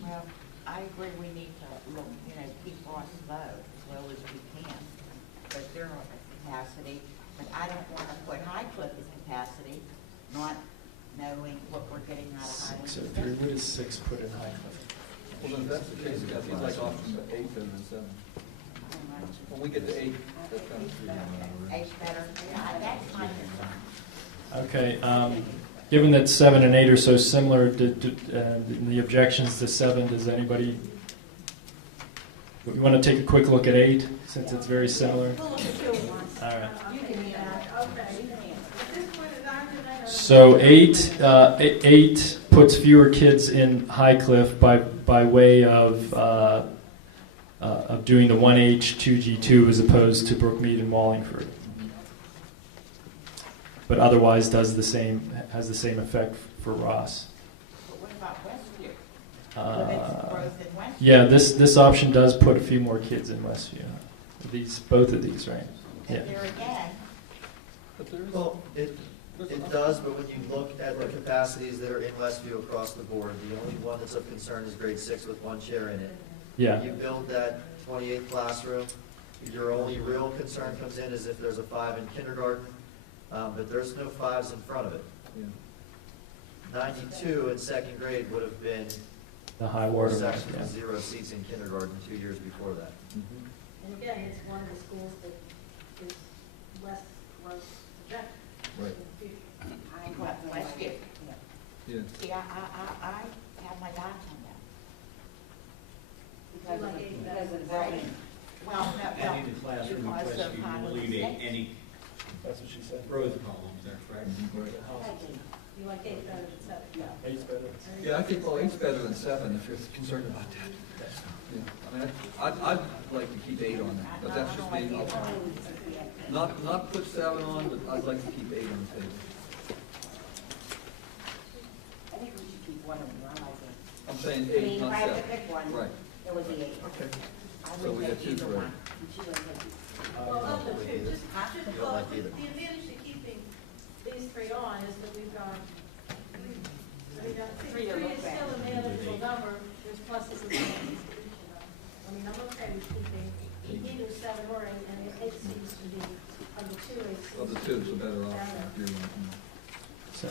Well, I agree we need to look, keep Ross low as well as we can, but they're on a capacity. But I don't want to put High Cliff at capacity, not knowing what we're getting out of Highland. 603. What is 6 put in High Cliff? Well, then if that's the case, I think like option 8 better than 7. When we get to 8, that's kind of 8's better. Yeah, that's my concern. Okay. Given that 7 and 8 are so similar, the objections to 7, does anybody? You want to take a quick look at 8 since it's very similar? We'll look at 2 at once. All right. You can do that. Okay. At this point, I don't So 8 puts fewer kids in High Cliff by way of doing the 1H 2G2 as opposed to Brookmead and Wallingford, but otherwise has the same effect for Ross. But what about Westview? Growth in Westview? Yeah, this option does put a few more kids in Westview. Both of these, right? And there again, Well, it does, but when you look at the capacities that are in Westview across the board, the only one that's of concern is grade 6 with 1 chair in it. Yeah. You build that 28th classroom, your only real concern comes in is if there's a 5 in kindergarten, but there's no 5s in front of it. 92 in 2nd grade would have been The high 4 water mark, sections yeah. and 0 seats in kindergarten 2 years before that. And again, it's one of the schools that is less growth projected. Right. Westview. Yeah. See, I have my doubts on that. Because of the Right. Well, no, Any classroom in because of Westview Highland will alleviate Estates. any That's what she said. growth problems there, correct? You like 8 better than 7? Yeah. 8's better. Yeah, I think, 8's better than 7 if you're concerned about that. Yeah. I mean, I'd like to keep 8 on that, but that's just me. Not put 7 on, but I'd like to keep 8 on the table. I think we should keep one of them, I like it. I'm saying I 8, mean, not if I had 7. to pick one, Right. it would be 8. Okay. I So would we got take 2 either for one. it. And she would take Well, of the two, just You don't like either. the advantage to keeping these 3 on is that we've got 3 is still a manageable number, there's pluses and minuses to each of them. I mean, I'm okay with keeping either 7 or 8, and 8 seems to be, of the 2, 8 seems Of the to 2, be it's a better option. better. if you're right. So,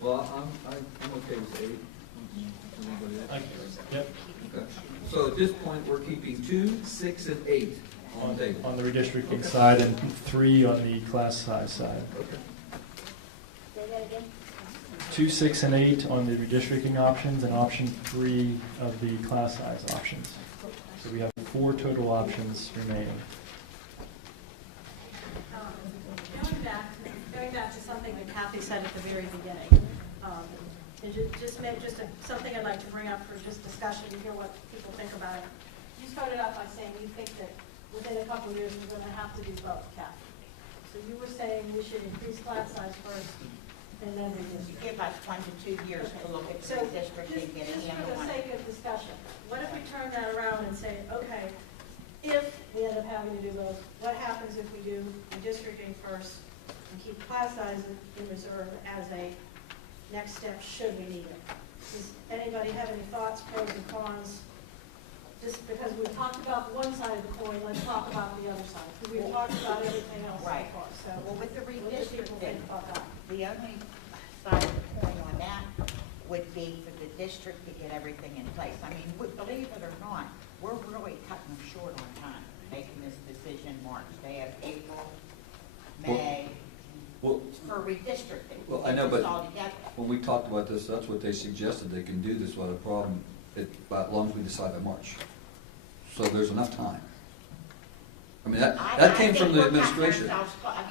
Well, I'm okay with 8. Everybody else? yep. Okay. So at this point, we're keeping 2, 6, and 8 on the table. On the redistricting side and 3 on the class size side. Okay. Say that again? 2, 6, and 8 on the redistricting options, and option 3 of the class size options. So we have 4 total options remaining. Going back to something that Kathy said at the very beginning, and something I'd like to bring up for just discussion, and hear what people think about it. You started out by saying you think that within a couple of years we're going to have to do both, Kathy. So you were saying we should increase class size first and then redistrict. Give us 1 to 2 years to look at the district and get a Just handle for on the it. sake of discussion, what if we turn that around and say, okay, if we end up having to do both, what happens if we do redistricting first and keep class size in reserve as a next step should we need it. Does anybody have any thoughts, pros and cons? Just because we've talked about one side of the coin, let's talk about the other side. Because we've talked about everything else so Right. far. So Well, with the what do people redistricting, think about that? the only side of the coin on that would be for the district to get everything in place. I mean, believe it or not, we're really cutting short on time, making this decision March. They have April, May, Well, for redistricting. well, I know, Get this but all together. when we talked about this, that's what they suggested, they can do this without a problem, as long as we decide by March. So there's enough time. I mean, that came from the administration. I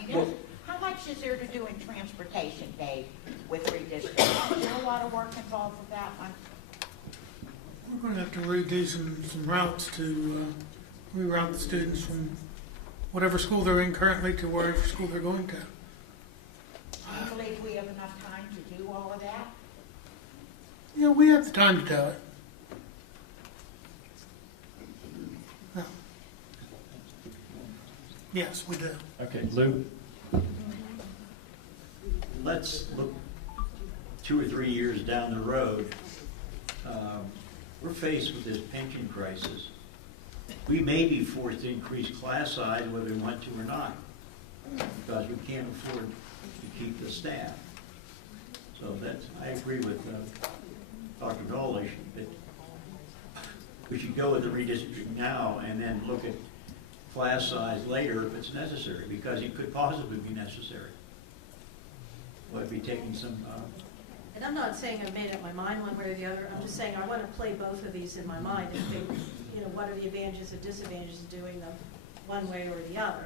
mean, Well- how much is there to do in transportation, Dave, with redistricting? Is there a lot of work involved with that one? We're going to have to redo some routes to reroute the students from whatever school they're in currently to wherever school they're going to. Do you believe we have enough time to do all of that? Yeah, we have the time to do it. No. Yes, we do. Okay, Lou? Let's look 2 or 3 years down the road. We're faced with this pension crisis. We may be forced to increase class size whether we want to or not, because we can't afford to keep the staff. So I agree with Dr. Dolish that we should go with the redistricting now and then look at class size later if it's necessary, because it could possibly be necessary. We'll be taking some, And I'm not saying I've made up my mind one way or the other. I'm just saying I want to play both of these in my mind and think, you know, what are the advantages and disadvantages of doing them one way or the other.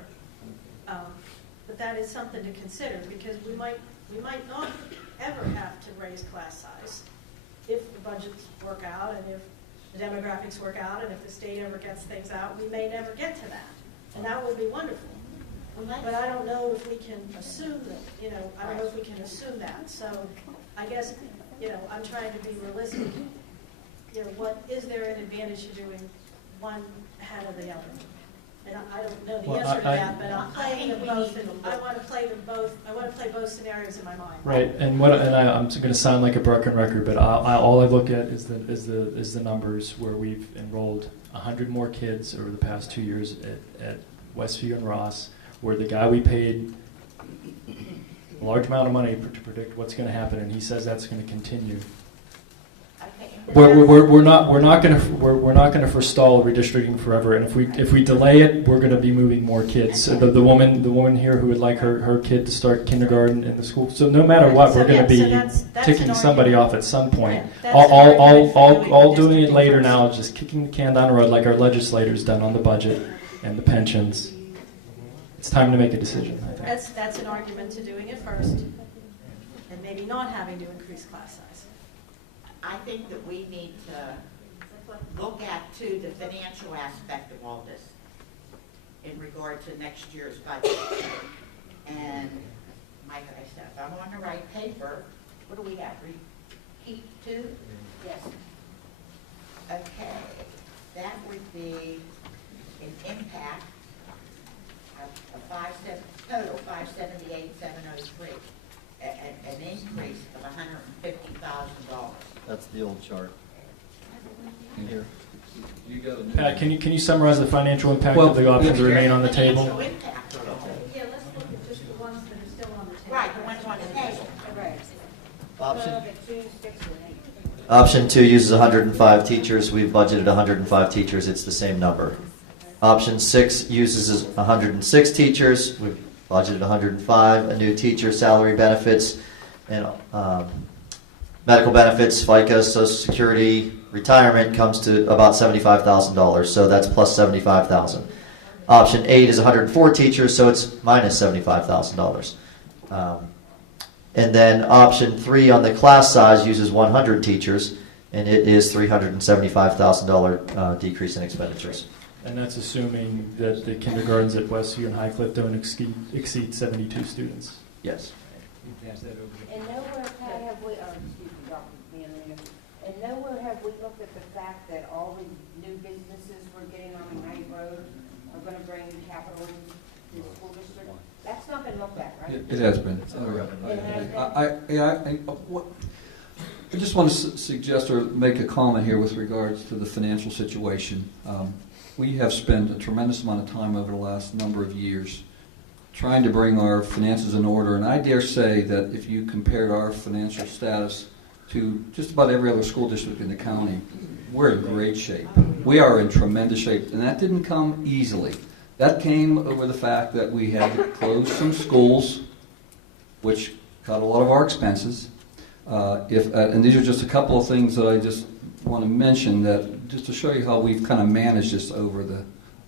But that is something to consider, because we might not ever have to raise class size if the budgets work out and if the demographics work out and if the state ever gets things out. We may never get to that, and that would be wonderful. But I don't know if we can assume that, you know, I don't know if we can assume that. So I guess, you know, I'm trying to be realistic. You know, is there an advantage to doing one ahead of the other? And I don't know the Well, answer to that, but I'm playing them both, and I want to play them both. I want to play both scenarios in my mind. Right, and I'm going to sound like a broken record, but all I look at is the numbers where we've enrolled 100 more kids over the past 2 years at Westview and Ross, where the guy we paid a large amount of money to predict what's going to happen, and he says that's going to continue. We're not going to forestall redistricting forever, and if we delay it, we're going to be moving more kids. So the woman here who would like her kid to start kindergarten in the school. So no matter what, we're going to be ticking somebody off at some point. All doing it later now is just kicking the can down the road, like our legislators done on the budget and the pensions. It's time to make a decision, I think. That's an argument to doing it first, and maybe not having to increase class size. I think that we need to look at, too, the financial aspect of all this in regard to next year's budget. And like I said, if I'm on the right paper, what do we have? Keep 2? Yes. Okay, that would be an impact of total 578,703, an increase of $150,000. That's the old chart. In here. You got a new Pat, can you summarize the financial impact of the options that remain on the table? Yeah, let's look at just the ones that are still on the table. Right, the ones on the table. Right. Option 2 uses 105 teachers. We've budgeted 105 teachers. It's the same number. Option 6 uses 106 teachers. We've budgeted 105. A new teacher, salary, benefits, and medical benefits, FICA, Social Security, retirement comes to about $75,000. So that's plus $75,000. Option 8 is 104 teachers, so it's minus $75,000. And then option 3 on the class size uses 100 teachers, and it is $375,000 decrease in expenditures. And that's assuming that the kindergartens at Westview and Highcliffe don't exceed 72 students. Yes. And nowhere have we, excuse me, Dr. Manley, and nowhere have we looked at the fact that all the new businesses we're getting on Knight Road are going to bring capital into the school district? That's not been looked at, right? It has been. I just want to suggest or make a comment here with regards to the financial situation. We have spent a tremendous amount of time over the last number of years trying to bring our finances in order, and I dare say that if you compared our financial status to just about every other school district in the county, we're in great shape. We are in tremendous shape, and that didn't come easily. That came over the fact that we had to close some schools, which cut a lot of our expenses. And these are just a couple of things that I just want to mention, that just to show you how we've kind of managed this over the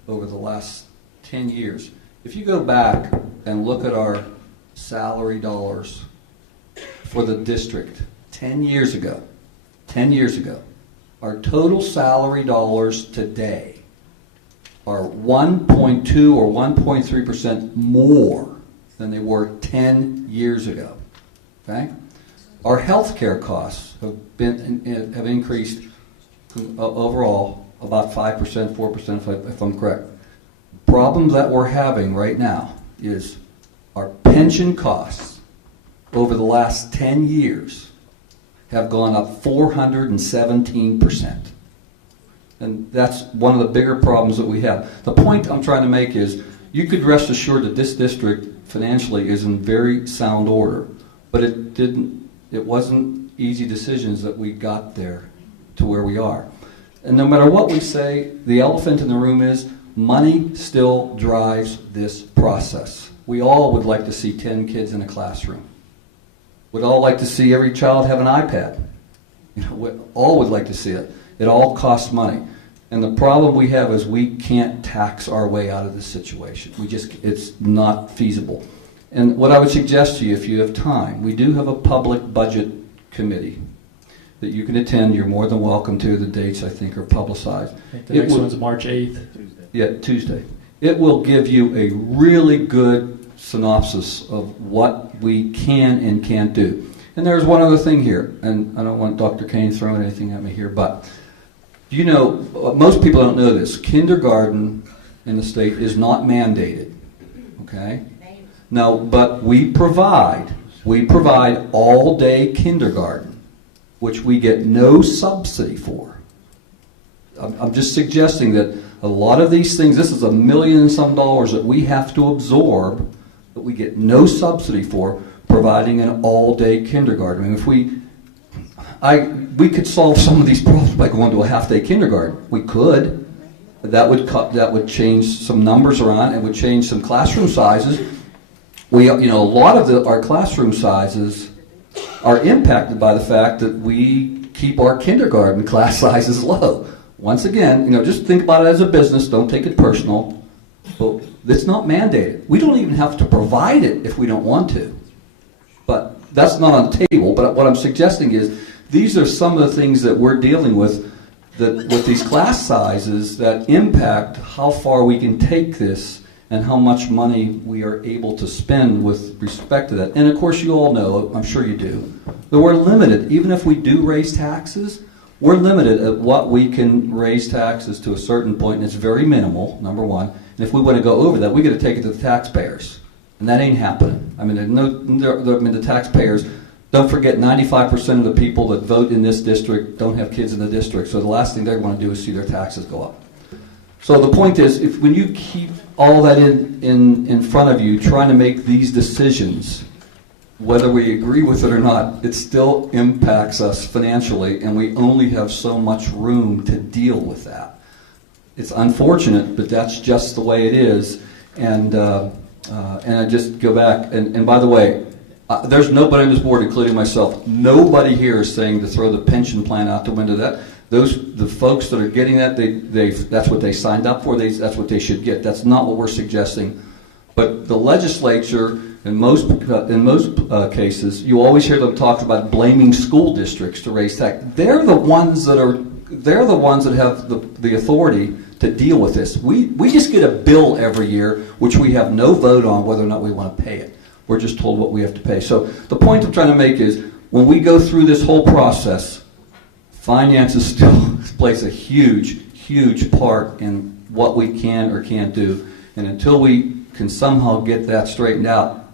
last 10 years. If you go back and look at our salary dollars for the district 10 years ago, our total salary dollars today are 1.2 or 1.3% more than they were 10 years ago. Okay? Our health care costs have increased overall about 5%, 4% if I'm correct. Problem that we're having right now is our pension costs over the last 10 years have gone up 417%. And that's one of the bigger problems that we have. The point I'm trying to make is you could rest assured that this district financially is in very sound order, but it wasn't easy decisions that we got there to where we are. And no matter what we say, the elephant in the room is money still drives this process. We all would like to see 10 kids in a classroom. We'd all like to see every child have an iPad. We all would like to see it. It all costs money. And the problem we have is we can't tax our way out of this situation. It's not feasible. And what I would suggest to you, if you have time, we do have a public budget committee that you can attend. You're more than welcome to. The dates, I think, are publicized. I think the next one's March 8th. Yeah, Tuesday. It will give you a really good synopsis of what we can and can't do. And there's one other thing here, and I don't want Dr. Kane throwing anything at me here, but you know, most people don't know this. Kindergarten in the state is not mandated, okay? Now, but we provide all-day kindergarten, which we get no subsidy for. I'm just suggesting that a lot of these things, this is $1 million and some that we have to absorb, that we get no subsidy for, providing an all-day kindergarten. I mean, we could solve some of these problems by going to a half-day kindergarten. We could. That would change some numbers around. It would change some classroom sizes. A lot of our classroom sizes are impacted by the fact that we keep our kindergarten class sizes low. Once again, just think about it as a business. Don't take it personal. But it's not mandated. We don't even have to provide it if we don't want to. But that's not on the table. But what I'm suggesting is these are some of the things that we're dealing with with these class sizes that impact how far we can take this and how much money we are able to spend with respect to that. And of course you all know, I'm sure you do, that we're limited. Even if we do raise taxes, we're limited at what we can raise taxes to a certain point, and it's very minimal, number one. And if we want to go over that, we got to take it to the taxpayers. And that ain't happening. I mean, the taxpayers, don't forget 95% of the people that vote in this district don't have kids in the district. So the last thing they want to do is see their taxes go up. So the point is, when you keep all that in front of you, trying to make these decisions, whether we agree with it or not, it still impacts us financially, and we only have so much room to deal with that. It's unfortunate, but that's just the way it is. And I just go back, and by the way, there's nobody on this board, including myself, nobody here is saying to throw the pension plan out the window. The folks that are getting that, that's what they signed up for, that's what they should get. That's not what we're suggesting. But the legislature, in most cases, you always hear them talk about blaming school districts to raise tax. They're the ones that have the authority to deal with this. We just get a bill every year, which we have no vote on whether or not we want to pay it. We're just told what we have to pay. So the point I'm trying to make is, when we go through this whole process, finances still plays a huge, huge part in what we can or can't do. And until we can somehow get that straightened out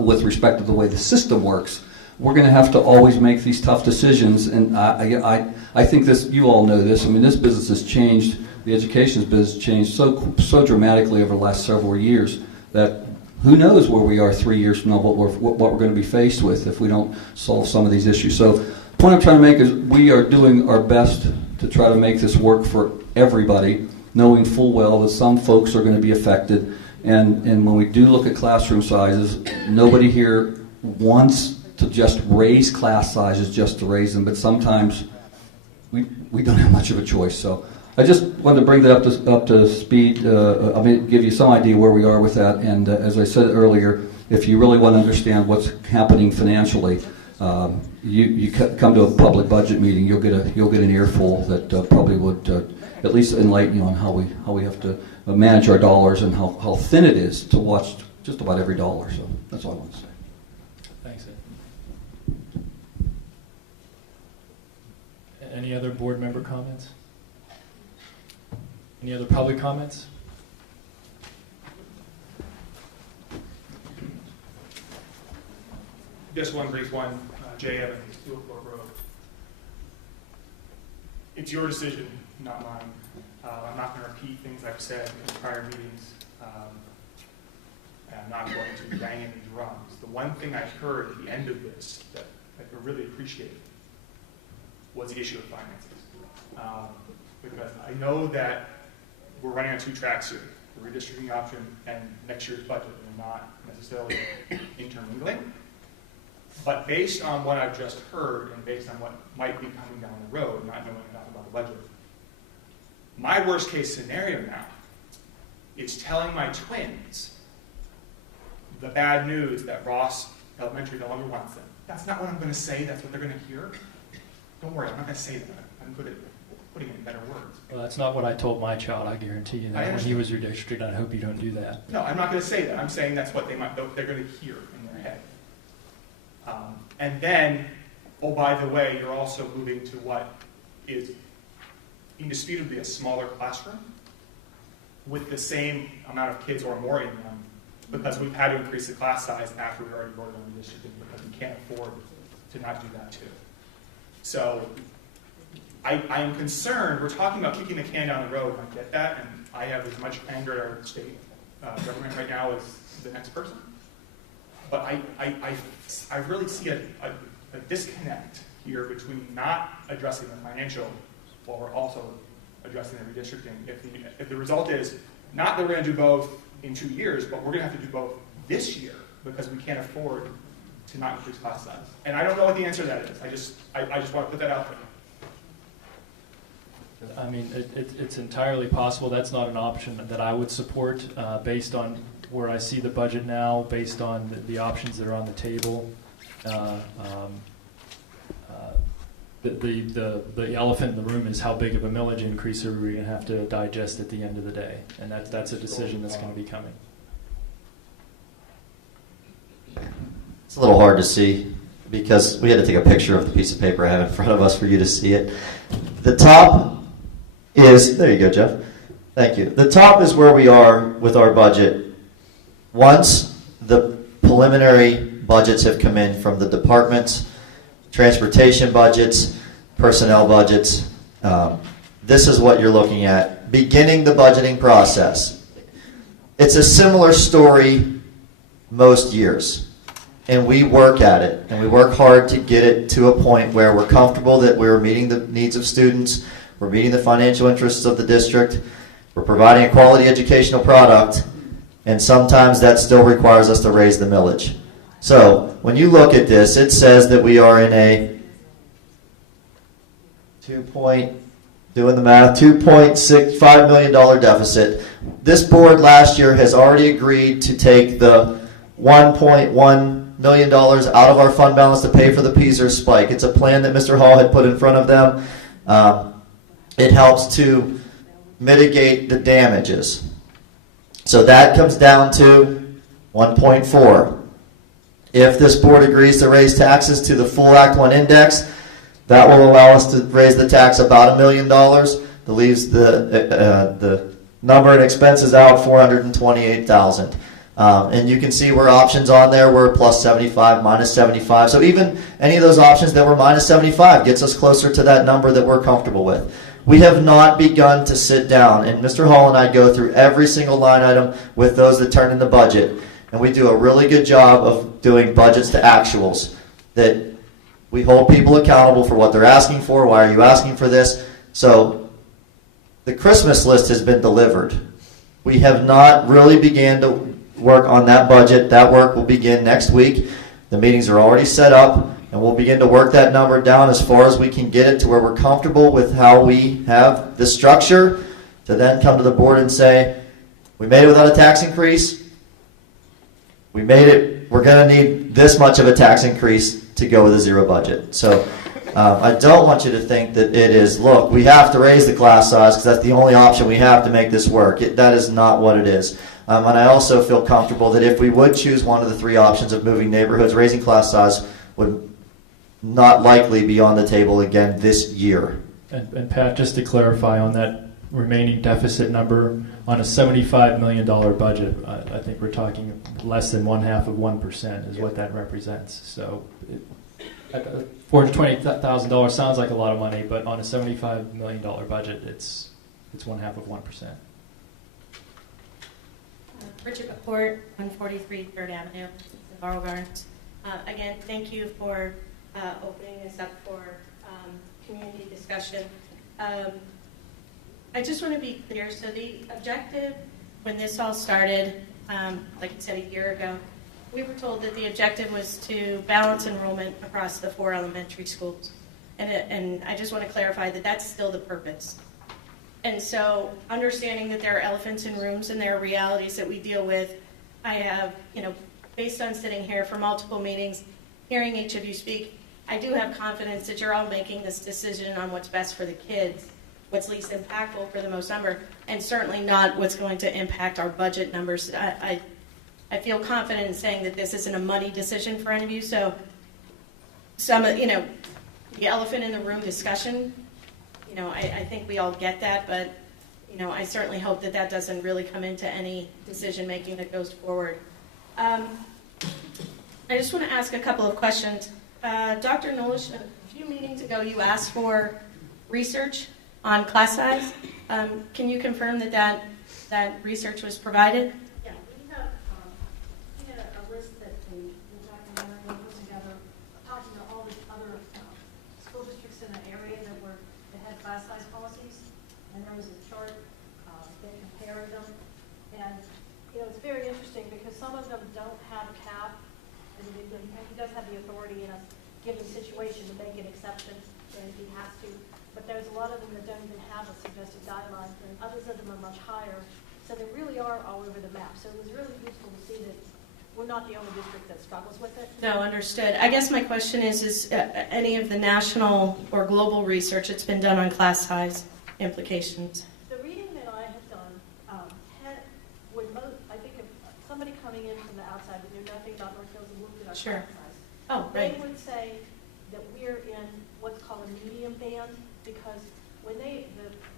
with respect to the way the system works, we're going to have to always make these tough decisions. And I think this, you all know this, I mean, this business has changed, the education business has changed so dramatically over the last several years that who knows where we are 3 years from now, what we're going to be faced with if we don't solve some of these issues. So the point I'm trying to make is we are doing our best to try to make this work for everybody, knowing full well that some folks are going to be affected. And when we do look at classroom sizes, nobody here wants to just raise class sizes just to raise them, but sometimes we don't have much of a choice. So I just wanted to bring that up to speed. I mean, give you some idea where we are with that. And as I said earlier, if you really want to understand what's happening financially, you come to a public budget meeting. You'll get an earful that probably would at least enlighten you on how we have to manage our dollars and how thin it is to watch just about every dollar. So that's all I want to say. Thanks, Ed. Any other board member comments? Any other public comments? Just one brief one. Jay Evans, Stewart Road. It's your decision, not mine. I'm not going to repeat things I've said in prior meetings. And I'm not going to bang any drums. The one thing I heard at the end of this that I really appreciated was the issue of finances. Because I know that we're running on two tracks here, the redistricting option and next year's budget, and they're not necessarily intermingling. But based on what I've just heard and based on what might be coming down the road, not knowing enough about the budget, my worst case scenario now is telling my twins the bad news that Ross Elementary no longer wants them. That's not what I'm going to say. That's what they're going to hear. Don't worry, I'm not going to say that. I'm good at putting it in better words. Well, that's not what I told my child. I guarantee you that when he was redistricted. I hope you don't do that. No, I'm not going to say that. I'm saying that's what they're going to hear in their head. And then, oh, by the way, you're also moving to what is indisputably a smaller classroom with the same amount of kids or more in them, because we've had to increase the class size after we already voted on redistricting because we can't afford to not do that too. So I am concerned. We're talking about kicking the can down the road, and I get that, and I have as much anger at our state government right now as the next person. But I really see a disconnect here between not addressing the financial while we're also addressing the redistricting. If the result is not that we're going to do both in 2 years, but we're going to have to do both this year because we can't afford to not increase class size. And I don't know what the answer to that is. I just want to put that out there. I mean, it's entirely possible. That's not an option that I would support based on where I see the budget now, based on the options that are on the table. The elephant in the room is how big of a millage increase are we going to have to digest at the end of the day, and that's a decision that's going to be coming. It's a little hard to see because we had to take a picture of the piece of paper I have in front of us for you to see it. The top is, there you go, Jeff. Thank you. The top is where we are with our budget. Once the preliminary budgets have come in from the departments, transportation budgets, personnel budgets, this is what you're looking at. Beginning the budgeting process. It's a similar story most years. And we work at it, and we work hard to get it to a point where we're comfortable that we're meeting the needs of students, we're meeting the financial interests of the district, we're providing a quality educational product, and sometimes that still requires us to raise the millage. So when you look at this, it says that we are in a $2.65 million deficit. This board last year has already agreed to take the $1.1 million out of our fund balance to pay for the PSER spike. It's a plan that Mr. Hall had put in front of them. It helps to mitigate the damages. So that comes down to 1.4. If this board agrees to raise taxes to the full Act 1 index, that will allow us to raise the tax about $1 million. That leaves the number in expenses out, 428,000. And you can see where options on there were plus 75, minus 75. So even any of those options that were minus 75 gets us closer to that number that we're comfortable with. We have not begun to sit down, and Mr. Hall and I go through every single line item with those that turn in the budget, and we do a really good job of doing budgets to actuals, that we hold people accountable for what they're asking for. Why are you asking for this? So the Christmas list has been delivered. We have not really began to work on that budget. That work will begin next week. The meetings are already set up, and we'll begin to work that number down as far as we can get it to where we're comfortable with how we have the structure to then come to the board and say, we made it without a tax increase. We made it, we're going to need this much of a tax increase to go with a zero budget. So I don't want you to think that it is, look, we have to raise the class size because that's the only option we have to make this work. That is not what it is. And I also feel comfortable that if we would choose one of the three options of moving neighborhoods, raising class size would not likely be on the table again this year. And Pat, just to clarify on that remaining deficit number, on a $75 million budget, I think we're talking less than 1/2% is what that represents. So $420,000 sounds like a lot of money, but on a $75 million budget, it's 1/2%. Richard McCourt, 143 3rd Avenue, Laurel Gardens. Again, thank you for opening this up for community discussion. I just want to be clear. So the objective, when this all started, like I said a year ago, we were told that the objective was to balance enrollment across the 4 elementary schools. And I just want to clarify that that's still the purpose. And so understanding that there are elephants in rooms and there are realities that we deal with, I have, based on sitting here for multiple meetings, hearing each of you speak, I do have confidence that you're all making this decision on what's best for the kids, what's least impactful for the most number, and certainly not what's going to impact our budget numbers. I feel confident in saying that this isn't a money decision for any of you. So some, the elephant in the room discussion, I think we all get that, but, I certainly hope that that doesn't really come into any decision making that goes forward. I just want to ask a couple of questions. Dr. Nolish, a few meetings ago, you asked for research on class size. Can you confirm that research was provided? Yeah, we had a list that Dr. Mary put together, talking to all the other school districts in the area that had class size policies, and there was a chart that compared them. And it's very interesting because some of them don't have a cap, and he does have the authority in a given situation to make an exception if he has to. But there's a lot of them that don't even have a suggested guideline, and others of them are much higher. So they really are all over the map. So it was really useful to see that we're not the only district that struggles with it. No, understood. I guess my question is any of the national or global research that's been done on class size implications? The reading that I have done I think if somebody coming in from the outside that knew nothing about North Hills and looked at our Sure. class size, Oh, right. they would say that we're in what's called a medium band because when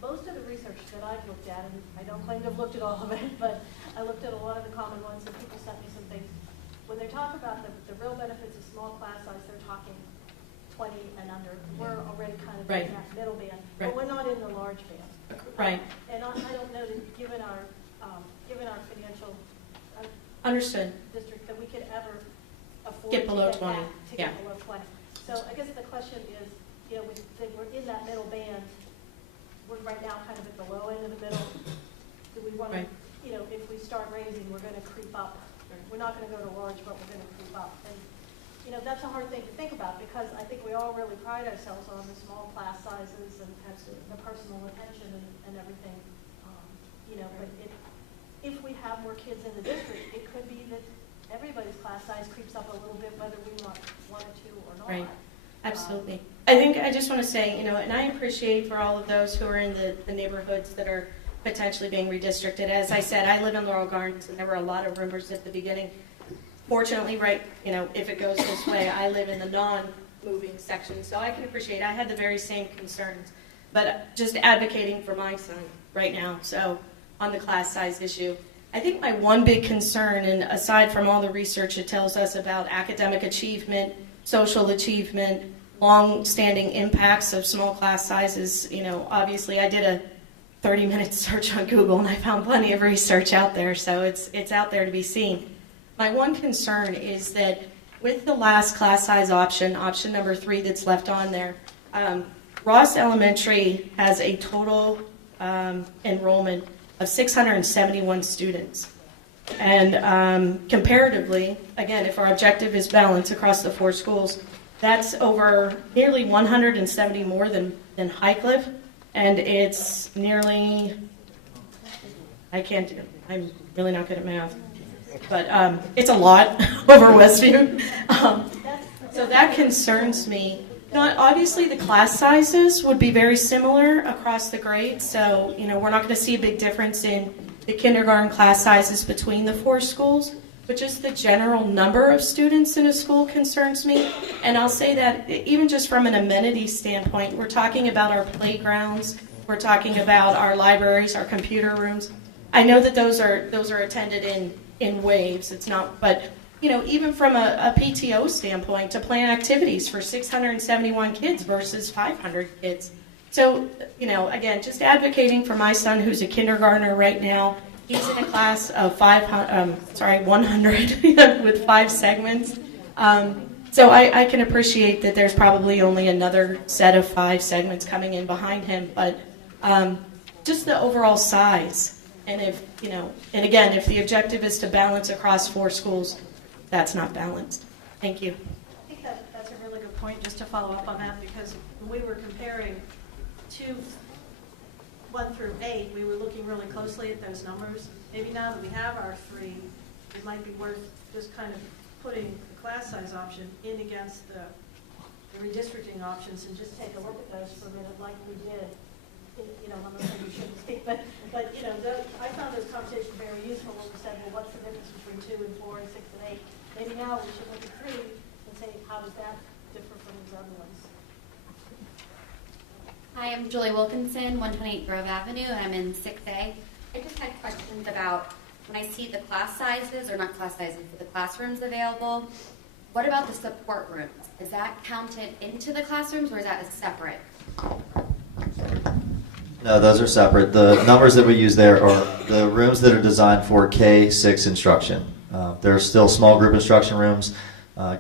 most of the research that I've looked at, and I don't claim to have looked at all of it, but I looked at a lot of the common ones and people sent me some things. When they talk about the real benefits of small class size, they're talking 20 and under. We're already kind of Right. in that middle band, Right. but we're not in the large band. Right. And I don't know that given our financial Understood. district that we could ever afford Get below to 20. to Yeah. get below 20. So I guess the question is, we think we're in that middle band. We're right now kind of at the low end of the middle. Do we want Right. to, if we start raising, we're going to creep up. We're not going to go to large, but we're going to creep up. And, that's a hard thing to think about because I think we all really pride ourselves on the small class sizes and the personal attention and everything. But if we have more kids in the district, it could be that everybody's class size creeps up a little bit, whether we want 1 or 2 or not. Right. Absolutely. I just want to say, and I appreciate for all of those who are in the neighborhoods that are potentially being redistricted. As I said, I live in Laurel Gardens, and there were a lot of rumors at the beginning. Fortunately, if it goes this way, I live in the non-moving section, so I can appreciate. I had the very same concerns, but just advocating for my son right now. So on the class size issue. I think my one big concern, and aside from all the research it tells us about academic achievement, social achievement, long-standing impacts of small class sizes, obviously I did a 30-minute search on Google and I found plenty of research out there, so it's out there to be seen. My one concern is that with the last class size option number 3 that's left on there, Ross Elementary has a total enrollment of 671 students. And comparatively, again, if our objective is balance across the 4 schools, that's over nearly 170 more than Highcliffe, and it's nearly, I'm really not good at math, but it's a lot over Westview. So that concerns me. Obviously, the class sizes would be very similar across the grades, so we're not going to see a big difference in the kindergarten class sizes between the 4 schools, but just the general number of students in a school concerns me. And I'll say that even just from an amenity standpoint, we're talking about our playgrounds, we're talking about our libraries, our computer rooms. I know that those are attended in waves. It's not, but even from a PTO standpoint, to plan activities for 671 kids versus 500 kids. So, again, just advocating for my son who's a kindergartner right now. He's in a class of 100 with 5 segments. So I can appreciate that there's probably only another set of 5 segments coming in behind him, but just the overall size. And if the objective is to balance across 4 schools, that's not balanced. Thank you. I think that's a really good point, just to follow up on that, because when we were comparing 1 through 8, we were looking really closely at those numbers. Maybe now that we have our 3, it might be worth just kind of putting the class size option in against the redistricting options and just take a look at those for a minute like we did. I'm not saying we shouldn't speak, but I found this conversation very useful when we said, well, what's the difference between 2 and 4 and 6 and 8? Maybe now we should look at 3 and say, how does that differ from these other ones? Hi, I'm Julie Wilkinson, 128 Grove Avenue, and I'm in 6A. I just had questions about when I see the class sizes, or not class sizes, but the classrooms available. What about the support rooms? Is that counted into the classrooms, or is that a separate? No, those are separate. The numbers that we use there are the rooms that are designed for K-6 instruction. There are still small group instruction rooms,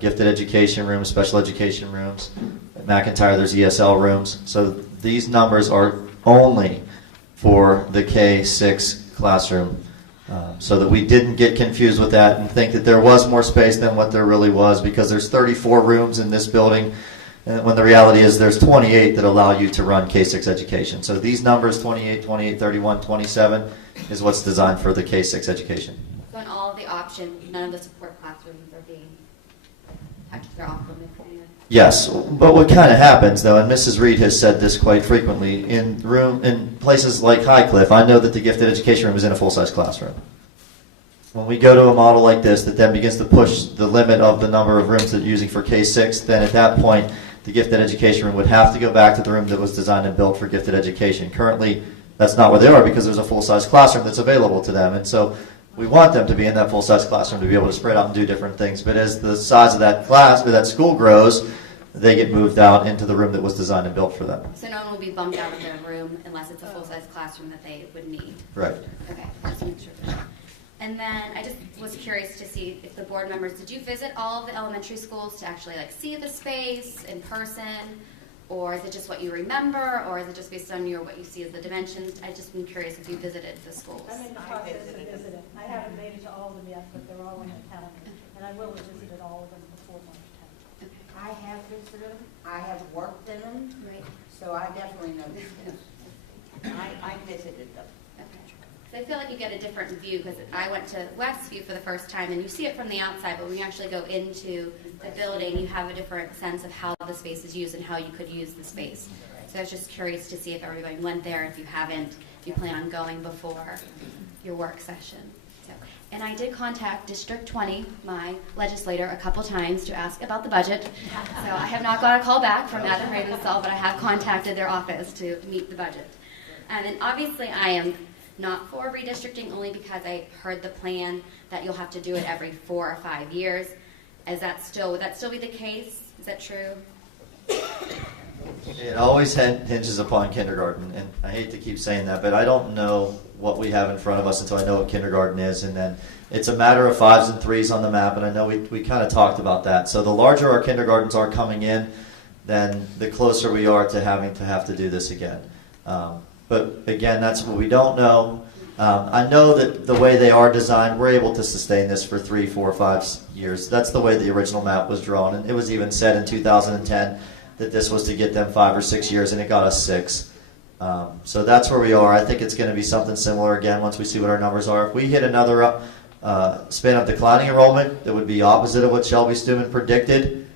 gifted education rooms, special education rooms. At McIntyre, there's ESL rooms. So these numbers are only for the K-6 classroom, so that we didn't get confused with that and think that there was more space than what there really was, because there's 34 rooms in this building, when the reality is there's 28 that allow you to run K-6 education. So these numbers, 28, 28, 31, 27, is what's designed for the K-6 education. So in all of the options, none of the support classrooms are being touched or off limits? Yes, but what kind of happens, though, and Mrs. Reed has said this quite frequently, in places like Highcliffe, I know that the gifted education room is in a full-size classroom. When we go to a model like this that then begins to push the limit of the number of rooms that you're using for K-6, then at that point, the gifted education room would have to go back to the room that was designed and built for gifted education. Currently, that's not where they are, because there's a full-size classroom that's available to them. And so we want them to be in that full-size classroom to be able to spread out and do different things. But as the size of that class or that school grows, they get moved out into the room that was designed and built for them. So no one will be bumped out of their room unless it's a full-size classroom that they would need? Right. Okay, just to make sure. And then I just was curious to see if the board members, did you visit all of the elementary schools to actually see the space in person? Or is it just what you remember? Or is it just based on what you see as the dimensions? I've just been curious if you visited the schools. I'm in the process of visiting. I haven't made it to all of them yet, but they're all on the calendar. And I will have visited all of them before March 10th. I have visited them, I have worked in them, Right. so I definitely know these things. I visited them. So I feel like you get a different view, because I went to Westview for the first time, and you see it from the outside, but when you actually go into the building, you have a different sense of how the space is used and how you could use the space. So I was just curious to see if everybody went there. If you haven't, if you plan on going before your work session. And I did contact District 20, my legislator, a couple times to ask about the budget. So I have not got a call back from Adam Ravensall, but I have contacted their office to meet the budget. And then obviously I am not for redistricting, only because I heard the plan that you'll have to do it every 4 or 5 years. Would that still be the case? Is that true? It always hinges upon kindergarten, and I hate to keep saying that, but I don't know what we have in front of us until I know what kindergarten is, and then it's a matter of 5s and 3s on the map, and I know we kind of talked about that. So the larger our kindergartens are coming in, then the closer we are to having to do this again. But again, that's what we don't know. I know that the way they are designed, we're able to sustain this for 3, 4, 5 years. That's the way the original map was drawn, and it was even said in 2010 that this was to get them 5 or 6 years, and it got us 6. So that's where we are. I think it's going to be something similar again once we see what our numbers are. If we hit another span of declining enrollment that would be opposite of what Shelby Steuben predicted,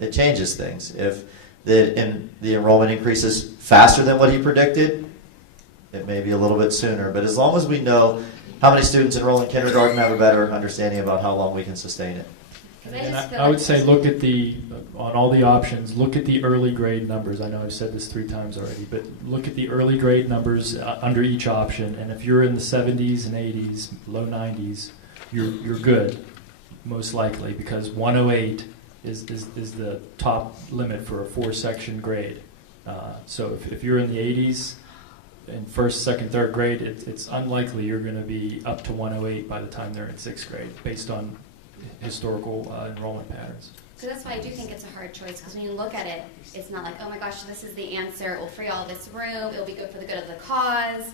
it changes things. If the enrollment increases faster than what he predicted, it may be a little bit sooner. But as long as we know how many students enroll in kindergarten, have a better understanding about how long we can sustain it. And I would say look at on all the options, look at the early grade numbers. I know I've said this 3 times already, but look at the early grade numbers under each option. And if you're in the 70s and 80s, low 90s, you're good, most likely, because 108 is the top limit for a 4-section grade. So if you're in the 80s, in 1st, 2nd, 3rd grade, it's unlikely you're going to be up to 108 by the time they're in 6th grade, based on historical enrollment patterns. So that's why I do think it's a hard choice, because when you look at it, it's not like, oh my gosh, this is the answer, it will free all this room, it will be good for the good of the cause.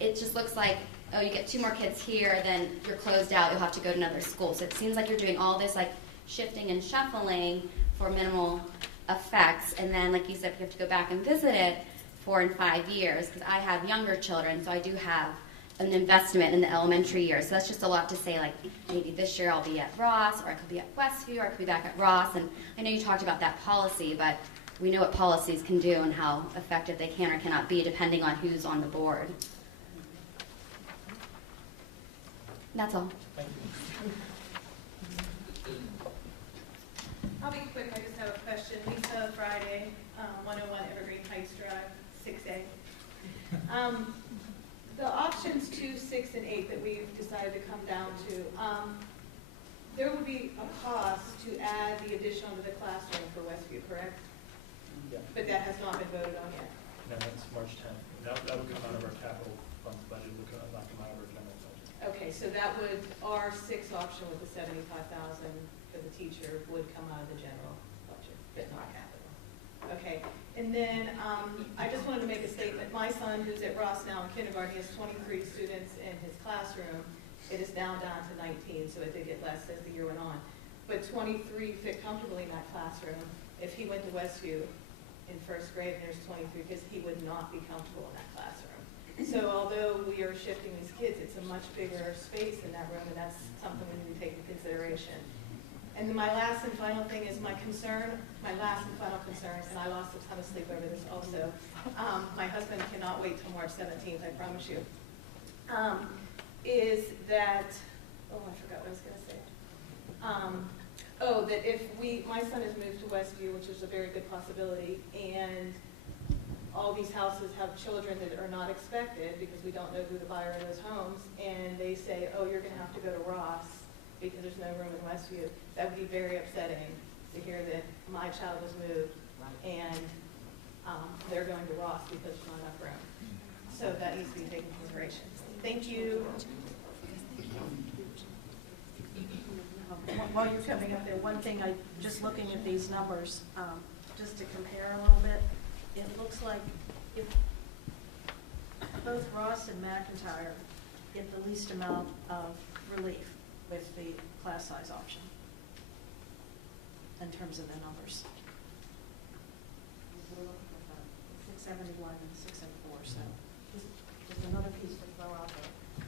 It just looks like, oh, you get 2 more kids here, then you're closed out, you'll have to go to another school. So it seems like you're doing all this like shifting and shuffling for minimal effects, and then like you said, you have to go back and visit it 4 and 5 years, because I have younger children, so I do have an investment in the elementary years. So that's just a lot to say, like, maybe this year I'll be at Ross, or I could be at Westview, or I could be back at Ross. And I know you talked about that policy, but we know what policies can do and how effective they can or cannot be depending on who's on the board. That's all. I'll be quick, I just have a question. Lisa Friday, 101 Evergreen Heights Drive, 6A. The options 2, 6, and 8 that we've decided to come down to, there would be a cost to add the additional to the classroom for Westview, correct? Yeah. But that has not been voted on yet. No, that's March 10th. That would come out of our capital funds budget. It would not come out of our general budget. Okay, so that would, our 6 option with the 75,000 for the teacher would come out of the general budget, but not capital. Okay, and then I just wanted to make a statement. My son, who's at Ross now in kindergarten, he has 23 students in his classroom. It is now down to 19, so it did get less as the year went on. But 23 fit comfortably in that classroom. If he went to Westview in 1st grade and there's 23 kids, he would not be comfortable in that classroom. So although we are shifting these kids, it's a much bigger space in that room, and that's something we need to take into consideration. And my last and final thing is my last and final concern, and I lost a ton of sleep over this also. My husband cannot wait till March 17th, I promise you. Is that, oh, I forgot what I was going to say. That if my son has moved to Westview, which is a very good possibility, and all these houses have children that are not expected because we don't know who the buyer of those homes, and they say, oh, you're going to have to go to Ross because there's no room in Westview, that would be very upsetting to hear that my child was moved and they're going to Ross because there's not enough room. So that needs to be taken into consideration. Thank you. While you're coming up there, one thing, just looking at these numbers, just to compare a little bit, it looks like if both Ross and McIntyre get the least amount of relief with the class size option in terms of the numbers. 671 and 604, so just another piece to throw out there.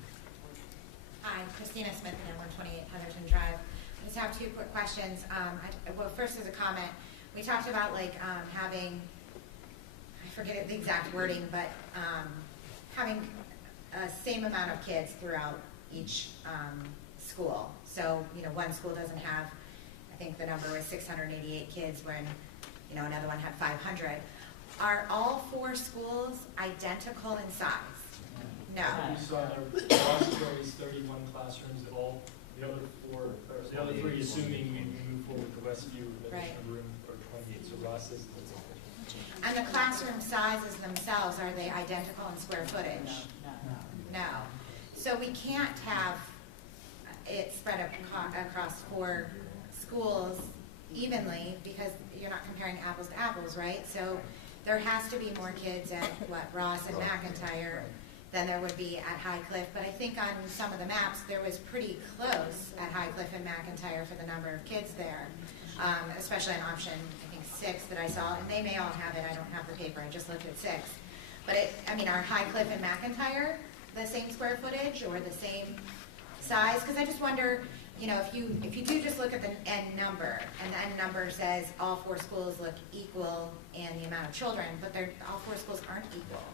Hi, Christina Smith, 128 Heatherton Drive. I just have 2 quick questions. Well, first is a comment. We talked about having, I forget the exact wording, but having a same amount of kids throughout each school. So, one school doesn't have, I think the number was 688 kids when, another one had 500. Are all 4 schools identical in size? No. You saw Ross carries 31 classrooms, the other 4, or the other 3, assuming we move forward with the Westview additional room, or 28, so Ross is. And the classroom sizes themselves, are they identical in square footage? No. So we can't have it spread across 4 schools evenly, because you're not comparing apples to apples, right? So there has to be more kids at, Ross and McIntyre than there would be at Highcliffe. But I think on some of the maps, there was pretty close at Highcliffe and McIntyre for the number of kids there, especially on option, I think, 6 that I saw. And they may all have it. I don't have the paper. I just looked at 6. But, are Highcliffe and McIntyre the same square footage or the same size? Because I just wonder, if you do just look at the end number, and the end number says all 4 schools look equal in the amount of children, but all 4 schools aren't equal.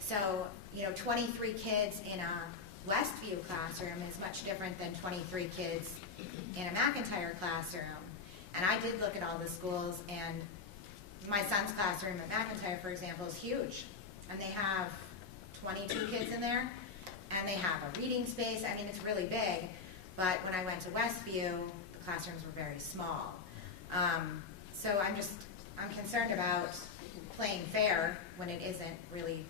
So, 23 kids in a Westview classroom is much different than 23 kids in a McIntyre classroom. And I did look at all the schools, and my son's classroom at McIntyre, for example, is huge. And they have 22 kids in there, and they have a reading space. It's really big. But when I went to Westview, the classrooms were very small. So I'm concerned about playing fair when it isn't really,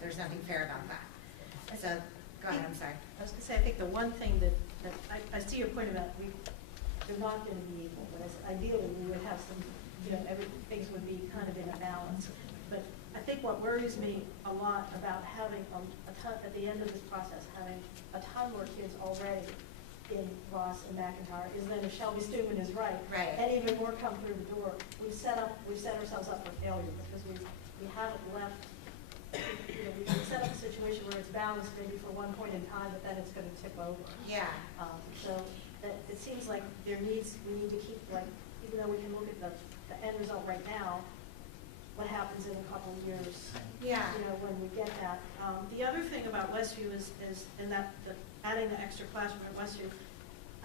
there's nothing fair about that. So, go ahead, I'm sorry. I was going to say, I think the one thing that I see your point about they're not going to be equal, but ideally we would have some, things would be kind of in a balance. But I think what worries me a lot about having a ton, at the end of this process, having a ton more kids already in Ross and McIntyre is that if Shelby Stewman is right, and even more come through the door, we've set ourselves up for failure because we haven't left. We can set up a situation where it's balanced maybe for one point in time, but then it's going to tip over. Yeah. So it seems like we need to keep, even though we can look at the end result right now, what happens in a couple of years, when we get that. The other thing about Westview is adding the extra classroom at Westview,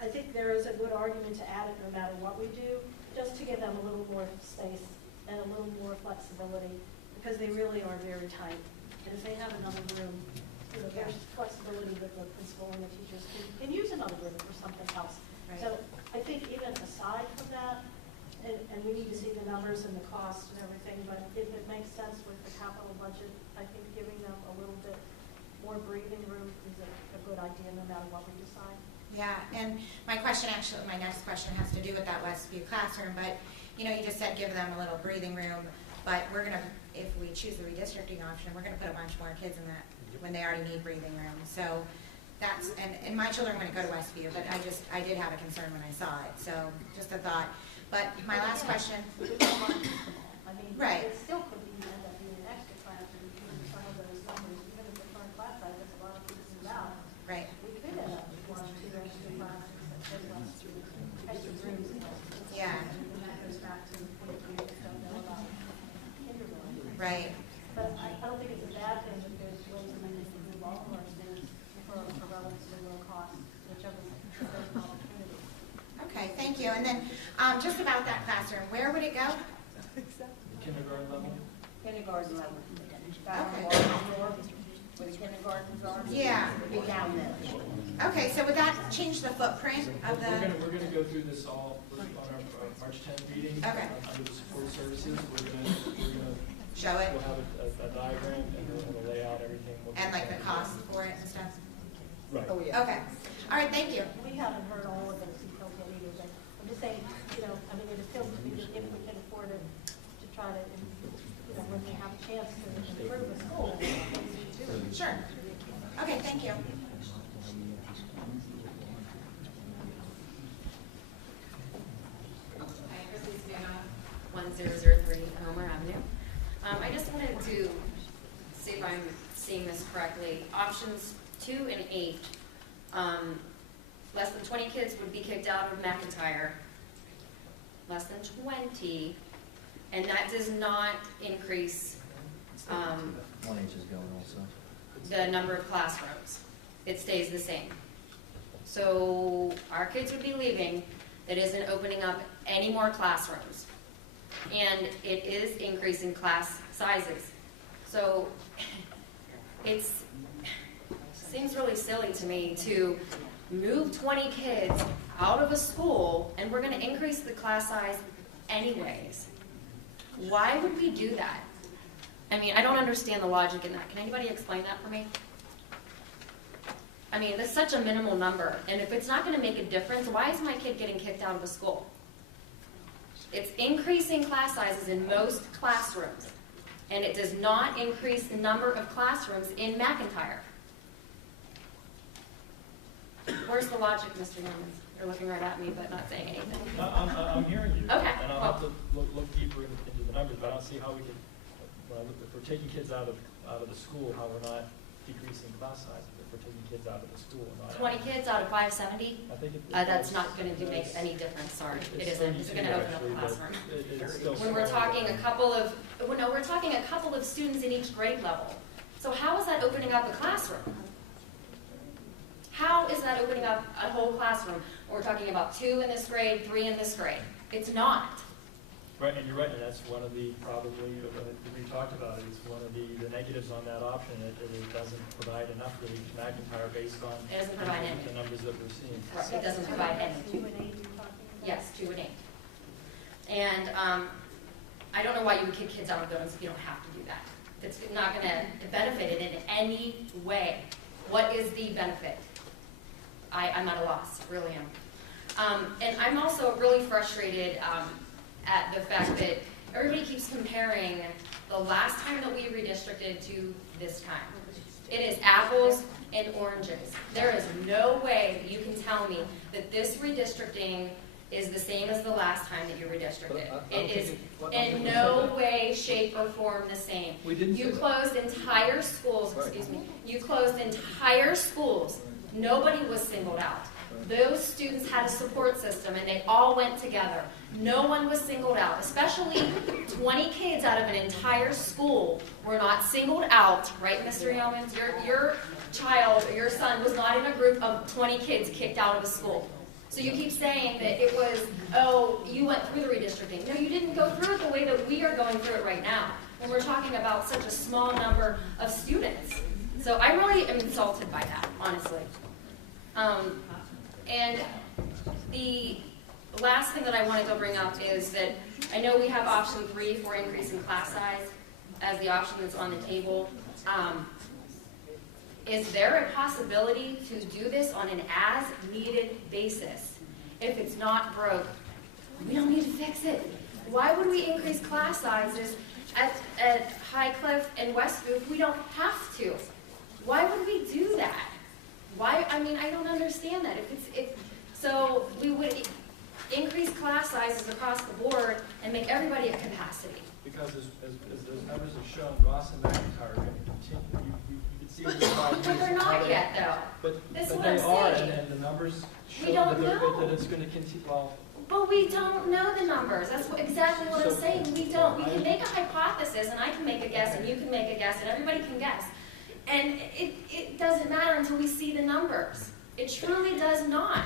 I think there is a good argument to add it no matter what we do, just to give them a little more space and a little more flexibility, because they really are very tight. And if they have another room, there's flexibility that the principal and the teachers can use another room for something else. Right. So I think even aside from that, and we need to see the numbers and the cost and everything, but if it makes sense with the capital budget, I think giving them a little bit more breathing room is a good idea no matter what we decide. Yeah, and my next question has to do with that Westview classroom, but you just said give them a little breathing room, but if we choose the redistricting option, we're gonna put a bunch more kids in that when they already need breathing room. So that's, and my children wouldn't go to Westview, but I did have a concern when I saw it, so just a thought. But my last question. Right. It still could end up being an extra classroom, even if some of those numbers, even if the current class size is a lot of kids in out. Right. We could end up with 1 or 2 extra classes, extra rooms. Yeah. And that goes back to what we don't know about kindergarten. Right. But I don't think it's a bad thing that there's ways that we can move all of our students for relatively low cost, whichever is an opportunity. Okay, thank you. And then just about that classroom, where would it go? Kindergarten level? Kindergarten level. Okay. Where the kindergartens are? Yeah. Be down there. Okay, so would that change the footprint of the? We're gonna go through this all on our March 10th meeting. Okay. Under the support services, we're gonna show it. We'll have a diagram and we'll lay out everything. And like the cost for it and stuff. Right. Oh, yeah. Okay. All right. Thank you. We haven't heard all of those details yet either, but I'm just saying, it appeals to me that if we can afford it, to try to, when we have a chance to improve the school, we do it. Sure. Okay. Thank you. Hi, Chrissy Spina, 1003 Homer Avenue. I just wanted to see if I'm seeing this correctly. Options 2 and 8, less than 20 kids would be kicked out of McIntyre. Less than 20, and that does not increase 1H is going also. the number of classrooms. It stays the same. So our kids would be leaving. That isn't opening up any more classrooms. And it is increasing class sizes. So seems really silly to me to move 20 kids out of a school, and we're going to increase the class size anyways. Why would we do that? I mean, I don't understand the logic in that. Can anybody explain that for me? I mean, that's such a minimal number, and if it's not going to make a difference, why is my kid getting kicked out of a school? It's increasing class sizes in most classrooms, and it does not increase the number of classrooms in McIntyre. Where's the logic, Mr. Yeomans? You're looking right at me, but not saying anything. I'm hearing you. Okay. And I'll have to look deeper into the numbers, but I don't see how we can, if we're taking kids out of the school, how we're not decreasing class size. If we're taking kids out of the school. Not 20 kids out of 570? I think that's not going to make any difference, sorry. It isn't. It's going to open up a classroom. When we're talking a couple of, we're talking a couple of students in each grade level. So how is that opening up a classroom? How is that opening up a whole classroom? We're talking about 2 in this grade, 3 in this grade. It's not. Right, and you're right, and that's one of the, probably, we talked about it, it's one of the negatives on that option, it doesn't provide enough for McIntyre based on It doesn't provide any. the numbers that we're seeing. Right, it doesn't provide any. 2 and 8 you're talking about? Yes, 2 and 8. And I don't know why you would kick kids out of buildings if you don't have to do that. It's not going to benefit it in any way. What is the benefit? I'm at a loss, really am. And I'm also really frustrated at the fact that everybody keeps comparing the last time that we redistricted to this time. It is apples and oranges. There is no way that you can tell me that this redistricting is the same as the last time that you redistricted. It is in no way, shape, or form the same. You closed entire schools, excuse me, you closed entire schools. Nobody was singled out. Those students had a support system, and they all went together. No one was singled out, especially 20 kids out of an entire school were not singled out, right, Mr. Yeomans? Your child or your son was not in a group of 20 kids kicked out of a school. So you keep saying that it was, oh, you went through the redistricting. No, you didn't go through it the way that we are going through it right now, when we're talking about such a small number of students. So I really am insulted by that, honestly. And the last thing that I wanted to bring up is that I know we have option 3 for increasing class size as the option that's on the table. Is there a possibility to do this on an as-needed basis? If it's not broke, we don't need to fix it. Why would we increase class sizes at Highcliffe and Westview if we don't have to? Why would we do that? Why? I mean, I don't understand that. So we would increase class sizes across the board and make everybody at capacity. Because as those numbers have shown, Ross and McIntyre are going to continue. You can see But they're not yet, though. But That's they what I'm are, saying. and the numbers show We don't that, know. that it's going to continue. Well, But we don't know the numbers. That's exactly what I'm saying. We don't. We can make a hypothesis, and I can make a guess, and you can make a guess, and everybody can guess. And it doesn't matter until we see the numbers. It truly does not.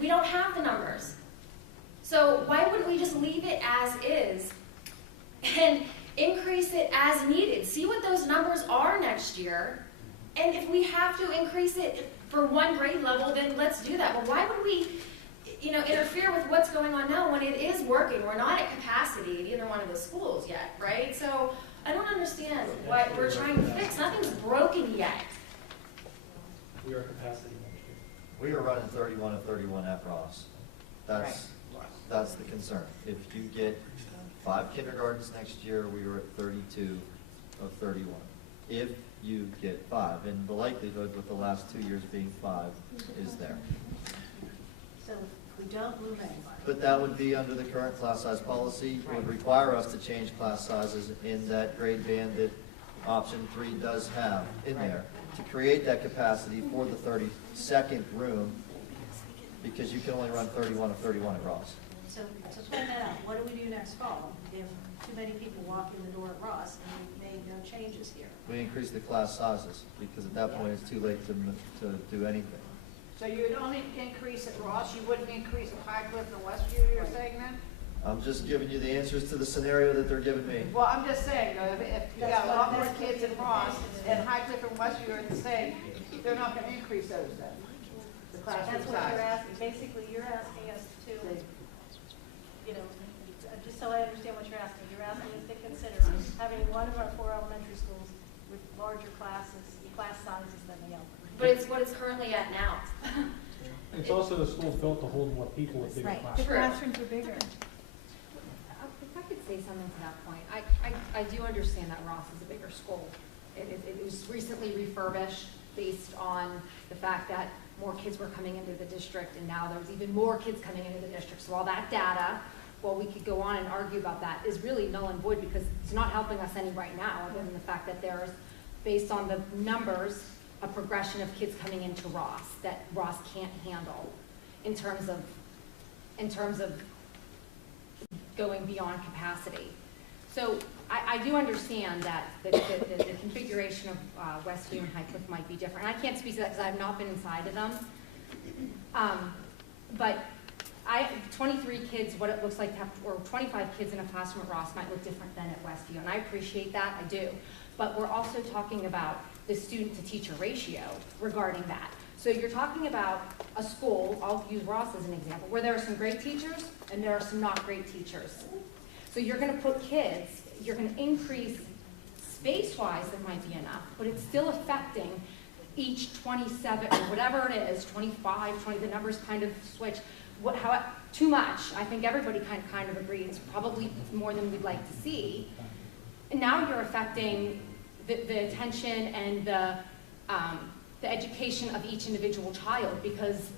We don't have the numbers. So why wouldn't we just leave it as is and increase it as needed? See what those numbers are next year. And if we have to increase it for one grade level, then let's do that. But why would we, interfere with what's going on now when it is working? We're not at capacity at either one of the schools yet, right? So I don't understand what we're trying to fix. Nothing's broken yet. we are capacity next year. We are running 31 of 31 at Ross. That's the concern. If you get 5 kindergartens next year, we were at 32 of 31. If you get 5, and the likelihood with the last 2 years being 5 is there. So if we don't move anybody. But that would be under the current class size policy. It would require us to change class sizes in that grade band that option 3 does have in there to create that capacity for the 32nd room, because you can only run 31 of 31 at Ross. So to point that out, what do we do next fall if too many people walk in the door at Ross and we made no changes here? We increase the class sizes, because at that point it's too late to do anything. So you would only increase at Ross, you wouldn't increase at Highcliffe and Westview, you're saying then? I'm just giving you the answers to the scenario that they're giving me. Well, I'm just saying, though, if you got a lot more kids in Ross and Highcliffe and Westview are the same, they're not gonna increase those then, the classroom That's what you're size. asking, basically, you're asking us to, you know, just so I understand what you're asking us to consider having one of our 4 elementary schools with larger class sizes than the other. But it's what it's currently at now. It's also the school's built to hold more people with bigger classes. True. Classrooms are bigger. If I could say something to that point, I do understand that Ross is a bigger school. It was recently refurbished based on the fact that more kids were coming into the district, and now there's even more kids coming into the district. So all that data, well, we could go on and argue about that, is really null and void because it's not helping us any right now, other than the fact that there's, based on the numbers, a progression of kids coming into Ross that Ross can't handle in terms of going beyond capacity. So I do understand that the configuration of Westview and Highcliffe might be different. I can't speak to that because I've not been inside of them. But 23 kids, what it looks like to have, or 25 kids in a classroom at Ross might look different than at Westview, and I appreciate that, I do. But we're also talking about the student-to-teacher ratio regarding that. So you're talking about a school, I'll use Ross as an example, where there are some great teachers and there are some not great teachers. So you're going to put kids, you're going to increase space-wise, there might be enough, but it's still affecting each 27, or whatever it is, 25, 20, the numbers kind of switch. Too much. I think everybody kind of agrees, probably more than we'd like to see. And now you're affecting the attention and the education of each individual child, because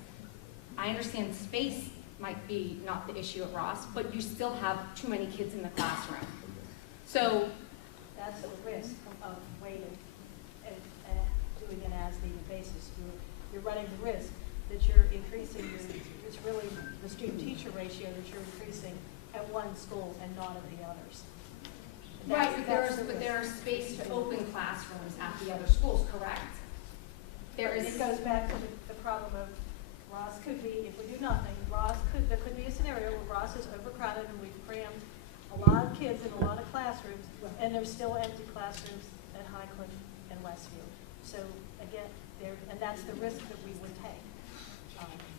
I understand space might be not the issue at Ross, but you still have too many kids in the classroom. So That's the risk of waiting and doing an as-needed basis. You're running the risk that you're increasing it's really the student-teacher ratio that you're increasing at one school and not at the others. right, but there are space to open classrooms at the other schools, correct? It goes back to the problem of Ross could be, if we do nothing, there could be a scenario where Ross is overcrowded and we've crammed a lot of kids in a lot of classrooms, and there's still empty classrooms at Highcliffe and Westview. So again, and that's the risk that we would take.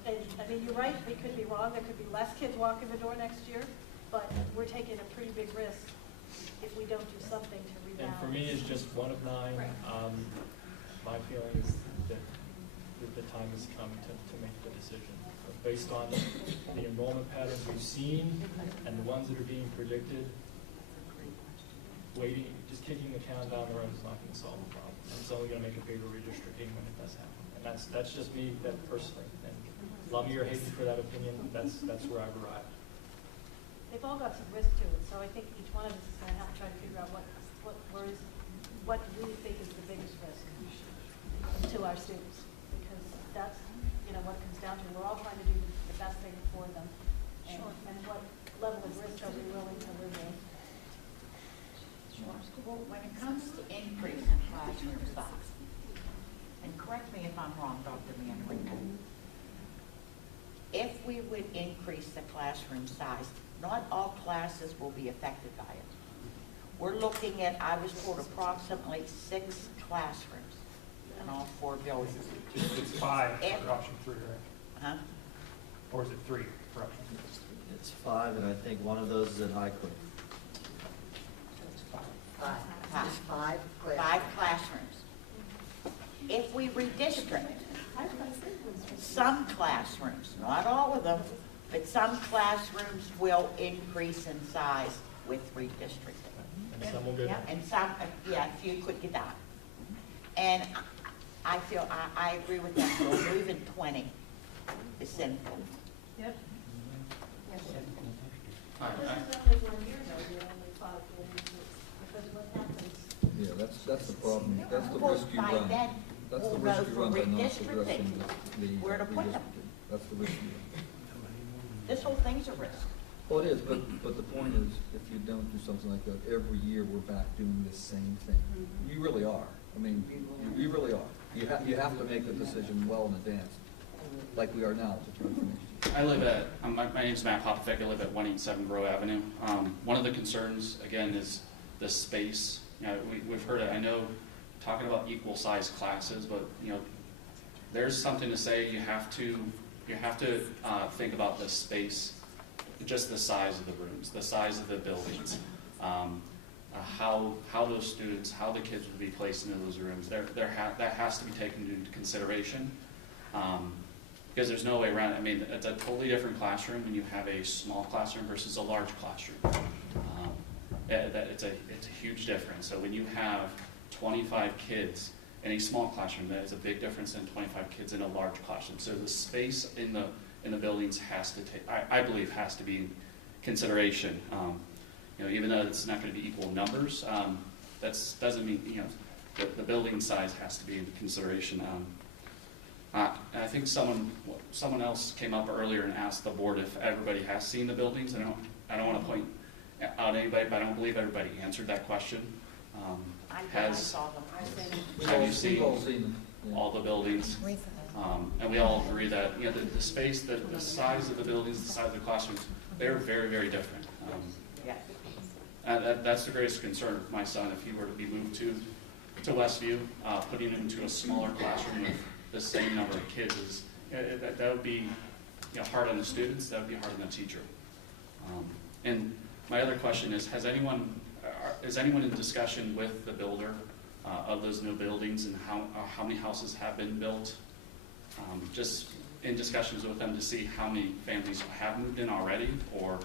And I mean, you're right, we could be wrong, there could be less kids walking the door next year, but we're taking a pretty big risk if we don't do something to rebalance. And for me, it's just one of 9. Right. My feeling is that the time has come to make the decision. Based on the enrollment patterns we've seen and the ones that are being predicted, just kicking the can down the road is not going to solve the problem. And it's only going to make a bigger redistricting when it does happen. And that's just me, personally. And love me or hate me for that opinion, that's where I've arrived. They've all got some risk to it, so I think each one of us is going to have to try to figure out what we think is the biggest risk to our students, because that's, what it comes down to. We're all trying to do the best thing for them. And, and what level of risk are we willing to live with? Sure. Well, when it comes to increase in classroom size, and correct me if I'm wrong, Dr. Manrico, if we would increase the classroom size, not all classes will be affected by it. We're looking at, I was told, approximately 6 classrooms in all 4 buildings. It's 5 for option 3, right? Huh? Or is it 3 for option 3? It's 5, and I think one of those is at Highcliffe. Five classrooms. If we redistrict some classrooms, not all of them, but some classrooms will increase in size with redistricting. And some will go down. And some, a few could get down. And I feel, I agree with that, so moving 20 is sinful. Yep. All This right, is only 1 year though, you're only 5 buildings, because what happens? Yeah, that's the problem. That's the Well, risk you by run. then, That's the we'll risk know you for run by not redistricting addressing the where to put them. redistricting. That's the risk you run. This whole thing's a risk. Well, it is, but the point is, if you don't do something like that, every year we're back doing the same thing. You really are. I mean, you really are. You have to make the decision well in advance, like we are now to try to finish. I live at, my name's Matt Popovic. I live at 187 Rowe Avenue. One of the concerns, again, is the space. You know, we've heard it, I know, talking about equal size classes, but, you know, there's something to say you have to think about the space, just the size of the rooms, the size of the buildings, how those students, how the kids would be placed into those rooms. That has to be taken into consideration, because there's no way around it. I mean, it's a totally different classroom when you have a small classroom versus a large classroom. It's a huge difference. So when you have 25 kids in a small classroom, that is a big difference than 25 kids in a large classroom. So the space in the buildings has to take, I believe, has to be in consideration. You know, even though it's not going to be equal numbers, that doesn't mean, you know, the building size has to be in consideration. And I think someone else came up earlier and asked the board if everybody has seen the buildings. I don't want to point out anybody, but I don't believe everybody answered that question. I saw them. Have you seen all the buildings? And we all agree that, you know, the space, the size of the buildings, the size of the classrooms, they're very, very different. That's the greatest concern of my son. If he were to be moved to Westview, putting him into a smaller classroom with the same number of kids, is, that would be, you know, hard on the students. That would be hard on the teacher. And my other question is anyone in discussion with the builder of those new buildings, and how many houses have been built? Just in discussions with them to see how many families have moved in already or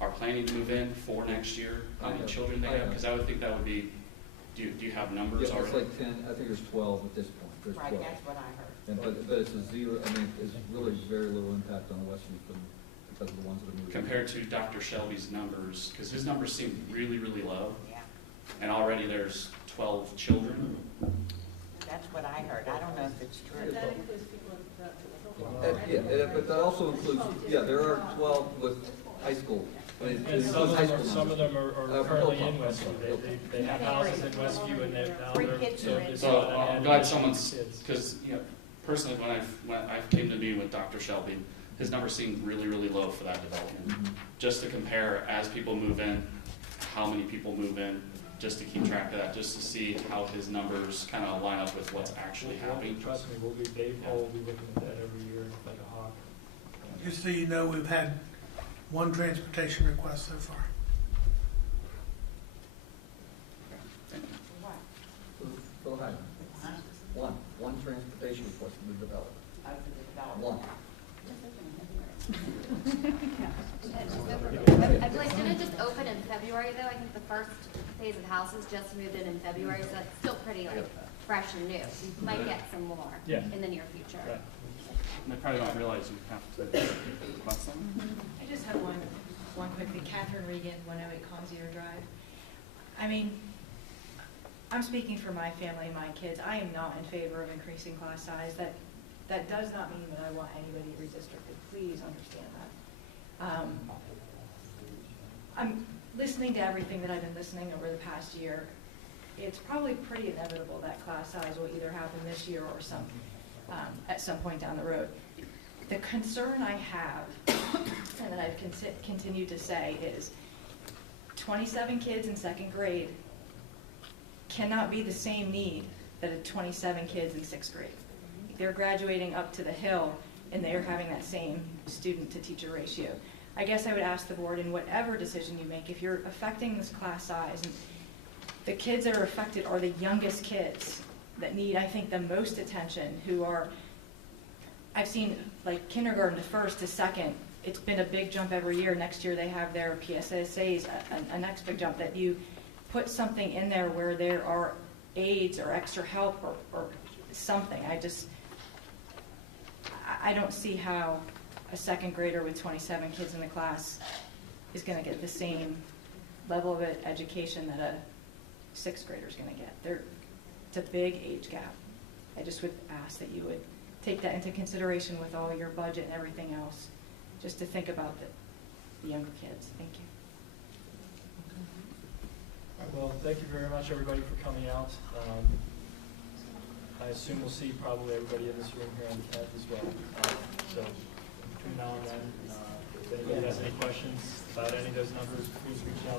are planning to move in for next year, how many children they have, because I would think that would be, do you have numbers already? It's like 10, I think there's 12 at this point. There's 12. Right, that's what I heard. But it's a zero, I mean, it's really very little impact on Westview because of the ones that are moving. Compared to Dr. Shelby's numbers, because his numbers seem really, really low. Yeah. And already there's 12 children. That's what I heard. I don't know if it's true. That includes people But that also includes, there are 12 with high school. And some of them are currently in Westview. They have houses in Westview, and I'm glad someone's, because, you know, personally, when I came to meet with Dr. Shelby, his numbers seemed really, really low for that development. Mm-hmm. Just to compare, as people move in, how many people move in, just to keep track of that, just to see how his numbers kind of line up with what's actually happening. Trust me, Dave Hall will be looking at that every year like a hawk. Just so you know, we've had one transportation request so far. Go ahead. One transportation request to the developer. One. I feel like didn't it just open in February though? I think the first phase of houses just moved in February, so that's still pretty like fresh and new. You might get some more in the near future. Right. And they probably don't realize you have to request them. I just have one quick thing. Catherine Regan, 108 Consier Drive. I mean, I'm speaking for my family and my kids. I am not in favor of increasing class size. That does not mean that I want anybody redistricted. Please understand that. I'm listening to everything that I've been listening over the past year. It's probably pretty inevitable that class size will either happen this year or at some point down the road. The concern I have, and that I've continued to say, is 27 kids in second grade cannot be the same need that 27 kids in sixth grade. They're graduating up to the hill, and they're having that same student-to-teacher ratio. I guess I would ask the board, in whatever decision you make, if you're affecting this class size, and the kids that are affected are the youngest kids that need, I think, the most attention, who are, I've seen like kindergarten to first to second, it's been a big jump every year. Next year they have their PSSAs, a next big jump, that you put something in there where there are aids or extra help or something. I don't see how a second grader with 27 kids in the class is going to get the same level of education that a sixth grader is going to get. It's a big age gap. I just would ask that you would take that into consideration with all your budget and everything else, just to think about the younger kids. Thank you. Well, thank you very much, everybody, for coming out. I assume we'll see probably everybody in this room here on the 10th as well. So between now and then. If anybody has any questions about any of those numbers, please reach out